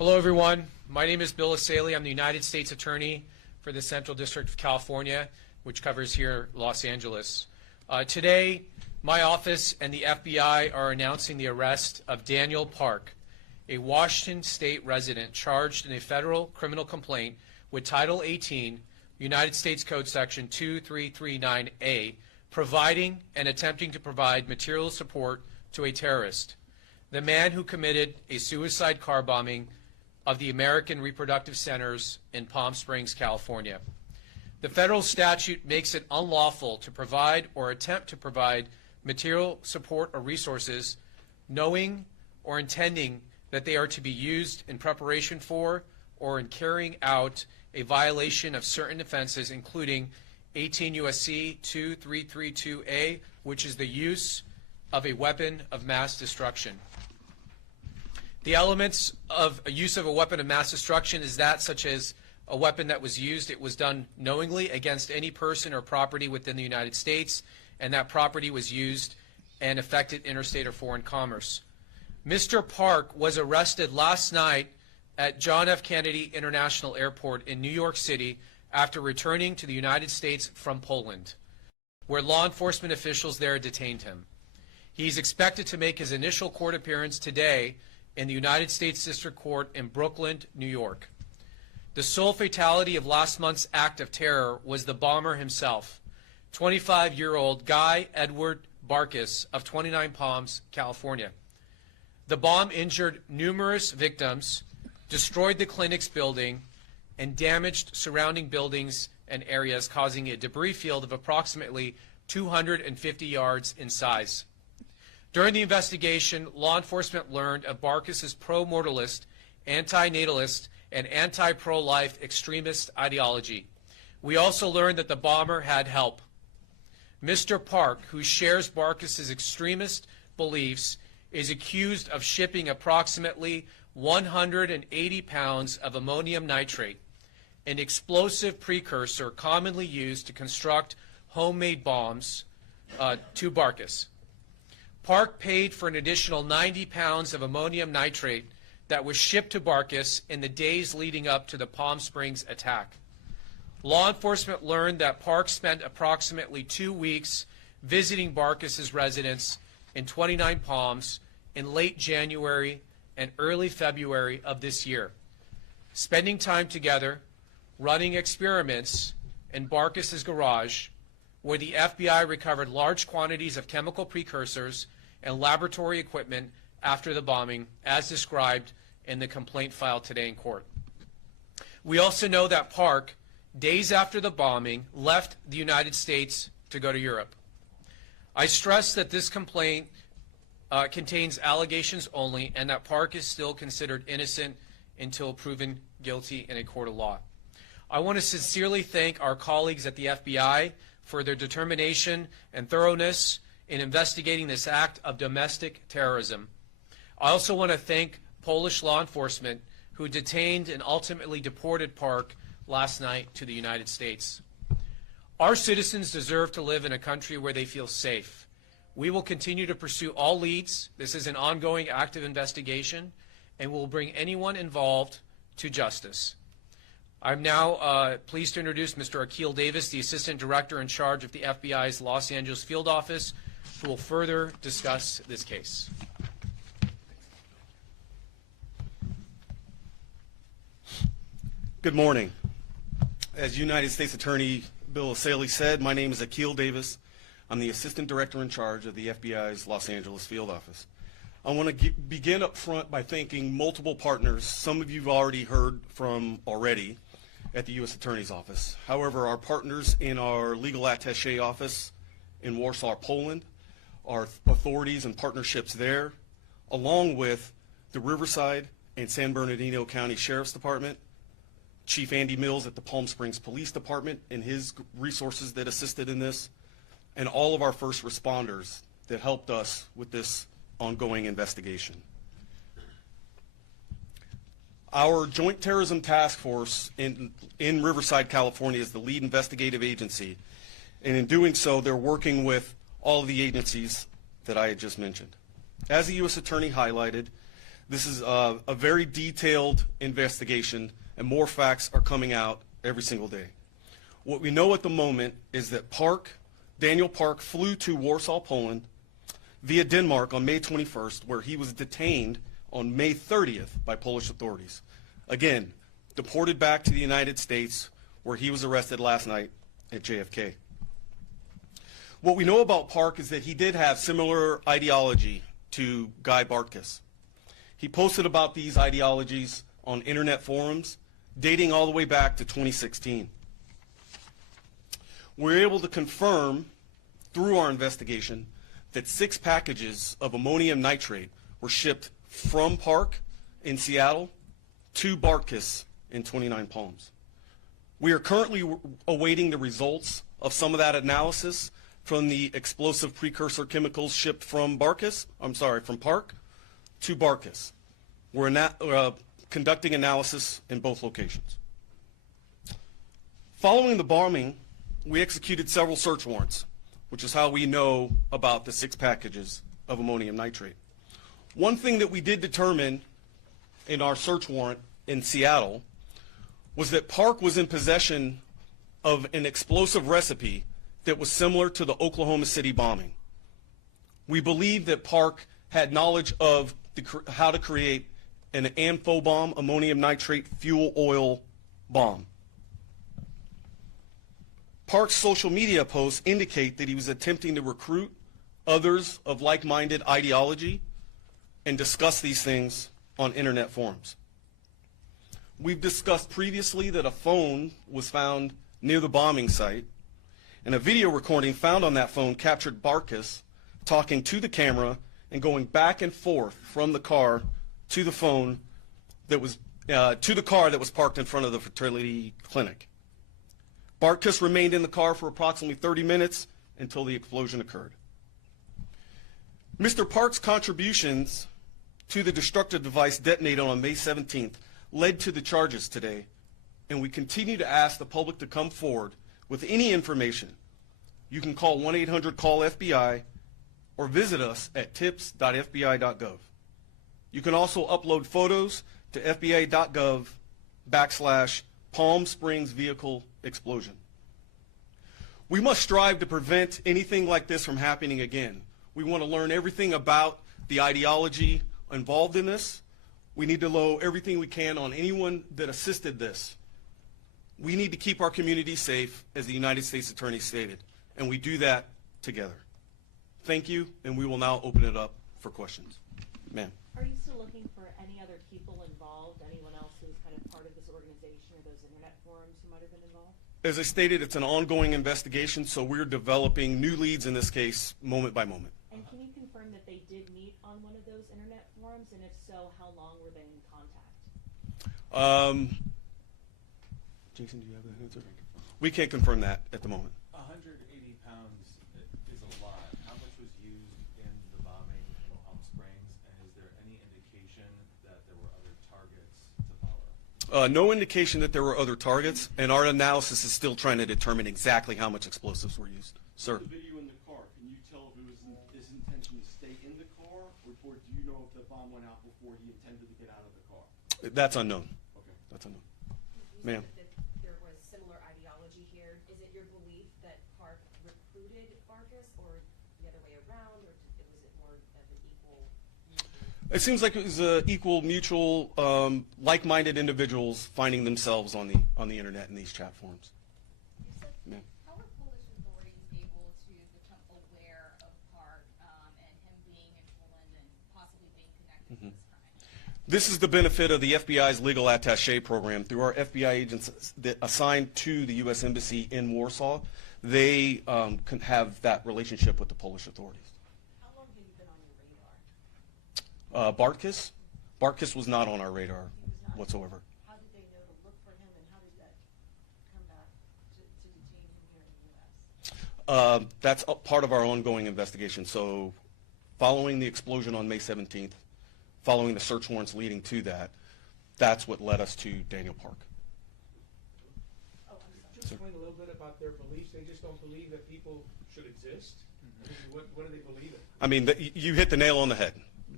Hello, everyone. My name is Bill Essayli. I'm the United States Attorney for the Central District of California, which covers here Los Angeles. Today, my office and the FBI are announcing the arrest of Daniel Park, a Washington State resident charged in a federal criminal complaint with Title 18, United States Code Section 2339A, providing and attempting to provide material support to a terrorist, the man who committed a suicide car bombing of the American Reproductive Centers in Palm Springs, California. The federal statute makes it unlawful to provide or attempt to provide material support or resources knowing or intending that they are to be used in preparation for or in carrying out a violation of certain offenses, including 18 U.S.C. 2332A, which is the use of a weapon of mass destruction. The elements of a use of a weapon of mass destruction is that such as a weapon that was used, it was done knowingly against any person or property within the United States, and that property was used and affected interstate or foreign commerce. Mr. Park was arrested last night at John F. Kennedy International Airport in New York City after returning to the United States from Poland, where law enforcement officials there detained him. He's expected to make his initial court appearance today in the United States District Court in Brooklyn, New York. The sole fatality of last month's act of terror was the bomber himself, 25-year-old Guy Edward Bartkus of 29 Palms, California. The bomb injured numerous victims, destroyed the clinic's building, and damaged surrounding buildings and areas, causing a debris field of approximately 250 yards in size. During the investigation, law enforcement learned of Bartkus's pro-mortalist, anti-natalist, and anti-pro-life extremist ideology. We also learned that the bomber had help. Mr. Park, who shares Bartkus's extremist beliefs, is accused of shipping approximately 180 pounds of ammonium nitrate, an explosive precursor commonly used to construct homemade bombs, to Bartkus. Park paid for an additional 90 pounds of ammonium nitrate that was shipped to Bartkus in the days leading up to the Palm Springs attack. Law enforcement learned that Park spent approximately 2 weeks visiting Bartkus's residence in 29 Palms in late January and early February of this year, spending time together, running experiments in Bartkus's garage, where the FBI recovered large quantities of chemical precursors and laboratory equipment after the bombing, as described in the complaint filed today in court. We also know that Park, days after the bombing, left the United States to go to Europe. I stress that this complaint contains allegations only, and that Park is still considered innocent until proven guilty in a court of law. I want to sincerely thank our colleagues at the FBI for their determination and thoroughness in investigating this act of domestic terrorism. I also want to thank Polish law enforcement who detained and ultimately deported Park last night to the United States. Our citizens deserve to live in a country where they feel safe. We will continue to pursue all leads. This is an ongoing active investigation, and we'll bring anyone involved to justice. I'm now pleased to introduce Mr. Akil Davis, the Assistant Director in charge of the FBI's Los Angeles Field Office, who will further discuss this case. Good morning. As United States Attorney Bill Essayli said, my name is Akil Davis. I'm the Assistant Director in charge of the FBI's Los Angeles Field Office. I want to begin up front by thanking multiple partners. Some of you've already heard from already at the U.S. Attorney's Office. However, our partners in our legal attaché office in Warsaw, Poland, our authorities and partnerships there, along with the Riverside and San Bernardino County Sheriff's Department, Chief Andy Mills at the Palm Springs Police Department and his resources that assisted in this, and all of our first responders that helped us with this ongoing investigation. Our Joint Terrorism Task Force in Riverside, California is the lead investigative agency, and in doing so, they're working with all of the agencies that I had just mentioned. As the U.S. Attorney highlighted, This is a very detailed investigation, and more facts are coming out every single day. What we know at the moment is that Daniel Park flew to Warsaw, Poland, via Denmark on May 21st, where he was detained on May 30th by Polish authorities. Again, deported back to the United States, where he was arrested last night at JFK. What we know about Park is that he did have similar ideology to Guy Bartkus. He posted about these ideologies on internet forums dating all the way back to 2016. We're able to confirm through our investigation that 6 packages of ammonium nitrate were shipped from Park in Seattle to Bartkus in 29 Palms. We are currently awaiting the results of some of that analysis from the explosive precursor chemicals shipped from Park to Bartkus. We're conducting analysis in both locations. Following the bombing, we executed several search warrants, which is how we know about the 6 packages of ammonium nitrate. One thing that we did determine in our search warrant in Seattle was that Park was in possession of an explosive recipe that was similar to the Oklahoma City bombing. We believe that Park had knowledge of how to create an amphibomb, ammonium nitrate fuel oil bomb. Park's social media posts indicate that he was attempting to recruit others of like-minded ideology and discuss these things on internet forums. We've discussed previously that a phone was found near the bombing site, and a video recording found on that phone captured Bartkus talking to the camera and going back and forth from the car to the phone that was to the car that was parked in front of the fertility clinic. Bartkus remained in the car for approximately 30 minutes until the explosion occurred. Mr. Park's contributions to the destructive device detonated on May 17th led to the charges today, and we continue to ask the public to come forward with any information. You can call 1-800-CALL-FBI or visit us at tips.fbi.gov. You can also upload photos to fbi.gov/Palm Springs vehicle explosion. We must strive to prevent anything like this from happening again. We want to learn everything about the ideology involved in this. We need to know everything we can on anyone that assisted this. We need to keep our community safe, as the United States Attorney stated, and we do that together. Thank you, and we will now open it up for questions. Ma'am. Are you still looking for any other people involved, anyone else who's kind of part of this organization or those internet forums who might have been involved? As I stated, it's an ongoing investigation, so we're developing new leads in this case moment by moment. And can you confirm that they did meet on one of those internet forums, and if so, how long were they in contact? Jason, do you have that answer? We can't confirm that at the moment. 180 pounds is a lot. How much was used in the bombing in Palm Springs, and is there any indication that there were other targets to follow? No indication that there were other targets, and our analysis is still trying to determine exactly how much explosives were used. Sir? The video in the car, can you tell if it was his intention to stay in the car, or do you know if the bomb went out before he intended to get out of the car? That's unknown. Okay. That's unknown. You Ma'am. said that there was similar ideology here. Is it your belief that Park recruited Bartkus, or the other way around, or was it more of an equal? It seems like it was equal, mutual, like-minded individuals finding themselves on the internet in these chat forums. Ma'am. How were Polish authorities able to become aware of Park and him being in Poland and possibly being connected to this crime? This is the benefit of the FBI's legal attaché program. Through our FBI agents that assigned to the U.S. Embassy in Warsaw, they can have that relationship with the Polish authorities. How long had you been on your radar? Bartkus was not on our radar whatsoever. How did they know to look for him, and how did that come back to detain him here in the U.S.? That's part of our ongoing investigation. So following the explosion on May 17th, following the search warrants leading to that, that's what led us to Daniel Park. Oh, just explain a little bit about their beliefs. They just don't believe that people should exist? I mean, what do they believe in? I mean, you hit the nail on the head.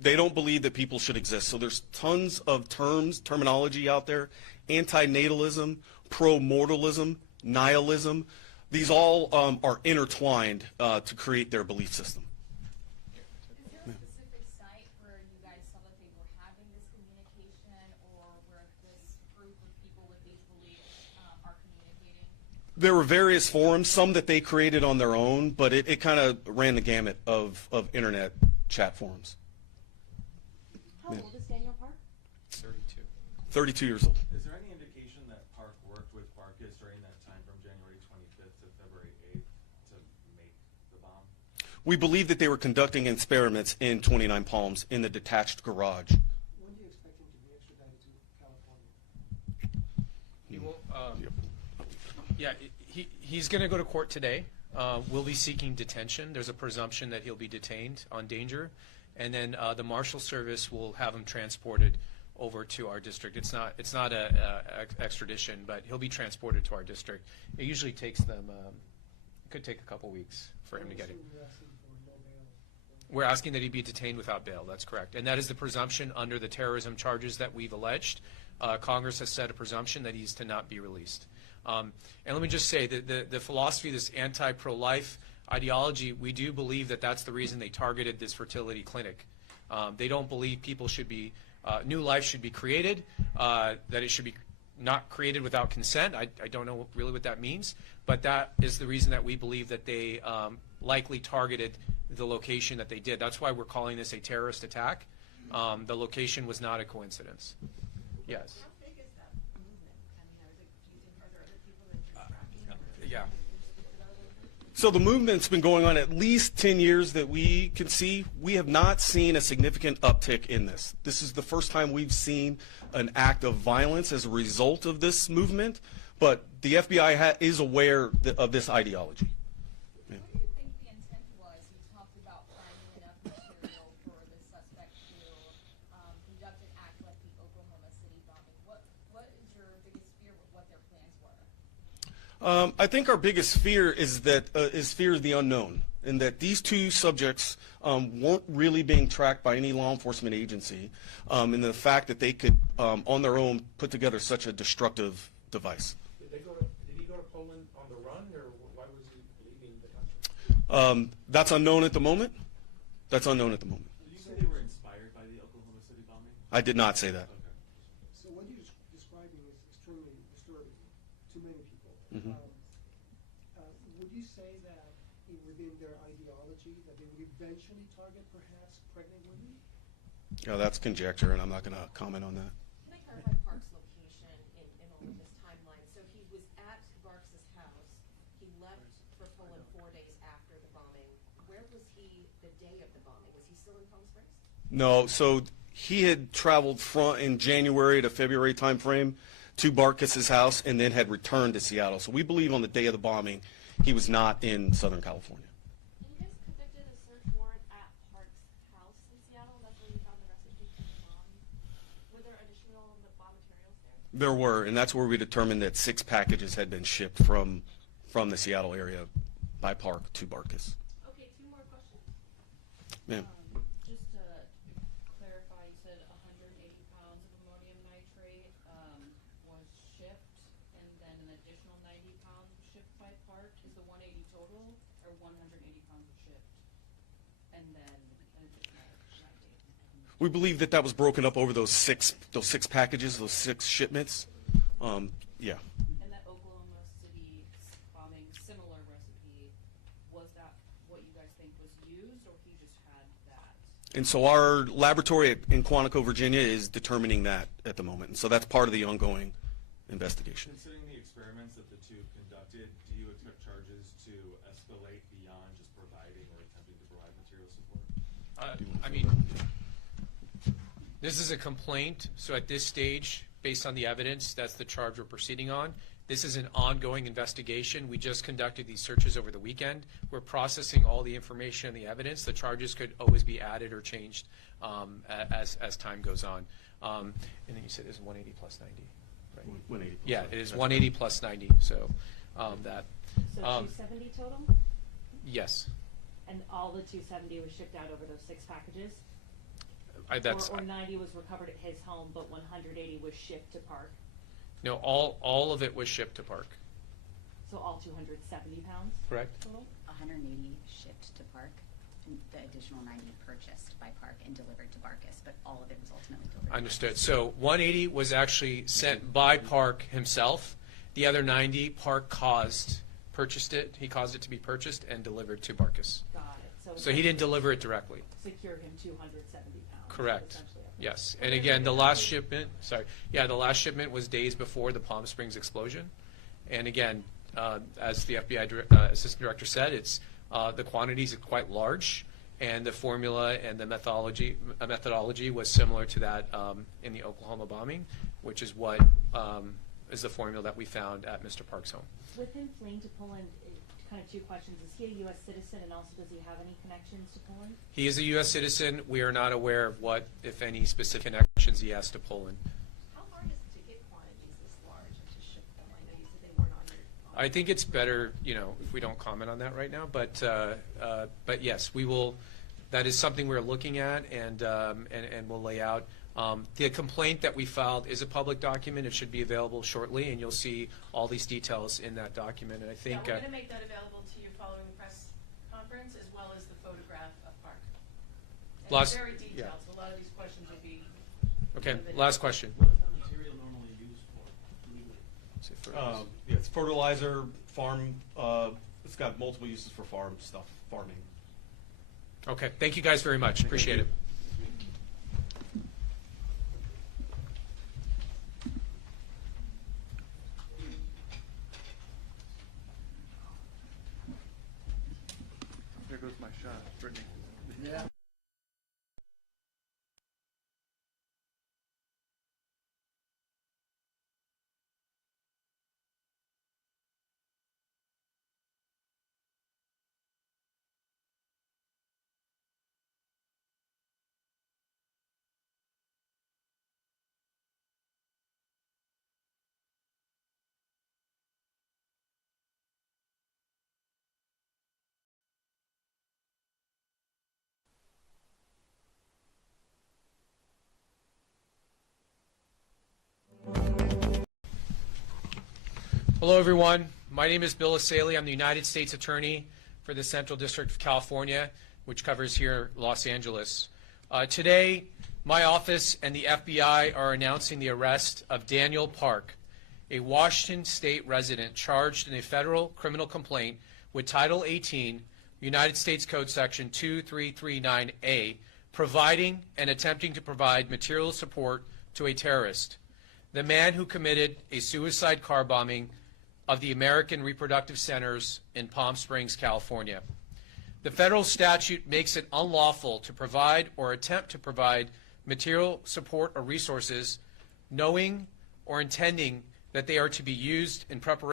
they don't believe that people should exist. So there's tons of terminology out there: antinatalism, pro-mortalism, nihilism. These all are intertwined to create their belief system. Is there a specific site where you guys saw that they were having this communication, or where this group of people with these beliefs are communicating? There were various forums, some that they created on their own, but it kind of ran the gamut of internet chat forums. How old is Daniel Park? 32. 32 years old. Is there any indication that Park worked with Bartkus during that time from January 25th to February 8th to make the bomb? We believe that they were conducting experiments in 29 Palms in the detached garage. When do you expect him to be extradited to California? He will, yeah, he's going to go to court today. We'll be seeking detention. There's a presumption that he'll be detained on danger. And then the Marshal Service will have him transported over to our district. It's not a extradition, but he'll be transported to our district. It usually takes them, it could take a couple weeks for him to get it. We're asking that he be detained without bail. That's correct. And that is the presumption under the terrorism charges that we've alleged. Congress has set a presumption that he's to not be released. And let me just say that the philosophy, this anti-pro-life ideology, we do believe that that's the reason they targeted this fertility clinic. They don't believe people should be, new life should be created, that it should be not created without consent. I don't know really what that means, but that is the reason that we believe that they likely targeted the location that they did. That's why we're calling this a terrorist attack. The location was not a coincidence. Yes. How big is that movement? I mean, are there other people that you're tracking? Yeah. So the movement's been going on at least 10 years that we can see. We have not seen a significant uptick in this. This is the first time we've seen an act of violence as a result of this movement, but the FBI is aware of this ideology. What do you think the intent was? You talked about finding enough material for the suspect to conduct an act like the Oklahoma City bombing. What is your biggest fear with what their plans were? I think our biggest fear is fear of the unknown, and that these two subjects weren't really being tracked by any law enforcement agency, and the fact that they could, on their own, put together such a destructive device. Did he go to Poland on the run, or why was he leaving the country? That's unknown at the moment. That's unknown at the moment. Did you say they were inspired by the Oklahoma City bombing? I did not say that. Okay. So what you're describing is extremely disturbing to many people. Mhm. Would you say that within their ideology that they would eventually target perhaps pregnant women? Yeah, that's conjecture, and I'm not going to comment on that. Can I clarify Park's location in all of this timeline? So he was at Barks's house. He left for Poland 4 days after the bombing. Where was he the day of the bombing? Was he still in Palm Springs? No, so he had traveled in January to February timeframe to Bartkus's house and then had returned to Seattle. So we believe on the day of the bombing, he was not in Southern California. You guys conducted a search warrant at Park's house in Seattle. That's where you found the recipe for the bomb. Were there additional bomb materials there? There were, and that's where we determined that 6 packages had been shipped from the Seattle area by Park to Bartkus. Okay, 2 more questions. Ma'am. Just to clarify, you said 180 pounds of ammonium nitrate was shipped, and then an additional 90 pounds was shipped by Park. Is the 180 total, or 180 pounds shipped, and then an additional 90? We believe that was broken up over those six packages, those 6 shipments. Yeah. And that Oklahoma City bombing similar recipe, was that what you guys think was used, or he just had that? And so our laboratory in Quantico, Virginia is determining that at the moment. And so that's part of the ongoing investigation. Considering the experiments that the two conducted, do you expect charges to escalate beyond just providing or attempting to provide material support? I mean, this is a complaint, so at this stage, based on the evidence, that's the charge we're proceeding on. This is an ongoing investigation. We just conducted these searches over the weekend. We're processing all the information and the evidence. The charges could always be added or changed as time goes on. And then you said it's 180 plus 90, right? 180 plus Yeah, 90. it is 180 plus 90, so that. So 270 total? Yes. And all the 270 was shipped out over those 6 packages? Or 90 was recovered at his home, but 180 was shipped to Park. No, all of it was shipped to Park. So all 270 pounds Correct. total? 180 shipped to Park, and the additional 90 purchased by Park and delivered to Bartkus, but all of it was ultimately delivered. Understood. So 180 was actually sent by Park himself. The other 90, Park purchased it. He caused it to be purchased and delivered to Bartkus. Got it. So he didn't deliver it directly. Secure him 270 pounds. Correct. essentially. Yes. And again, the last shipment was days before the Palm Springs explosion. And again, as the FBI Assistant Director said, the quantities are quite large, and the formula and the methodology was similar to that in the Oklahoma bombing, which is what is the formula that we found at Mr. Park's home. With him fleeing to Poland, kind of two questions. Is he a U.S. citizen, and also does he have any connections to Poland? He is a U.S. citizen. We are not aware of what, if any, specific connections he has to Poland. How hard is it to get quantities this large and to ship them? I know you said they weren't on your. I think it's better, if we don't comment on that right now. But yes, we will. That is something we're looking at, and we'll lay out. The complaint that we filed is a public document. It should be available shortly, and you'll see all these details in that document. And I think Yeah, we're going to make that available to you following the press conference, as well as the photograph of Park. And it's very detailed, so a lot of these questions will be. Okay, last question. What is that material normally used for legally? It's fertilizer, farm. It's got multiple uses for farming. Okay, thank you guys very much. Appreciate it. There goes my shot, Brittany. Yeah. Hello, everyone. My name is Bill Essayli. I'm the United States Attorney for the Central District of California, which covers here Los Angeles. Today, my office and the FBI are announcing the arrest of Daniel Park, a Washington State resident charged in a federal criminal complaint with Title 18, United States Code Section 2339A, providing and attempting to provide material support to a terrorist, the man who committed a suicide car bombing of the American Reproductive Centers in Palm Springs, California. The federal statute makes it unlawful to provide or attempt to provide material support or resources knowing or intending that they are to be used in preparation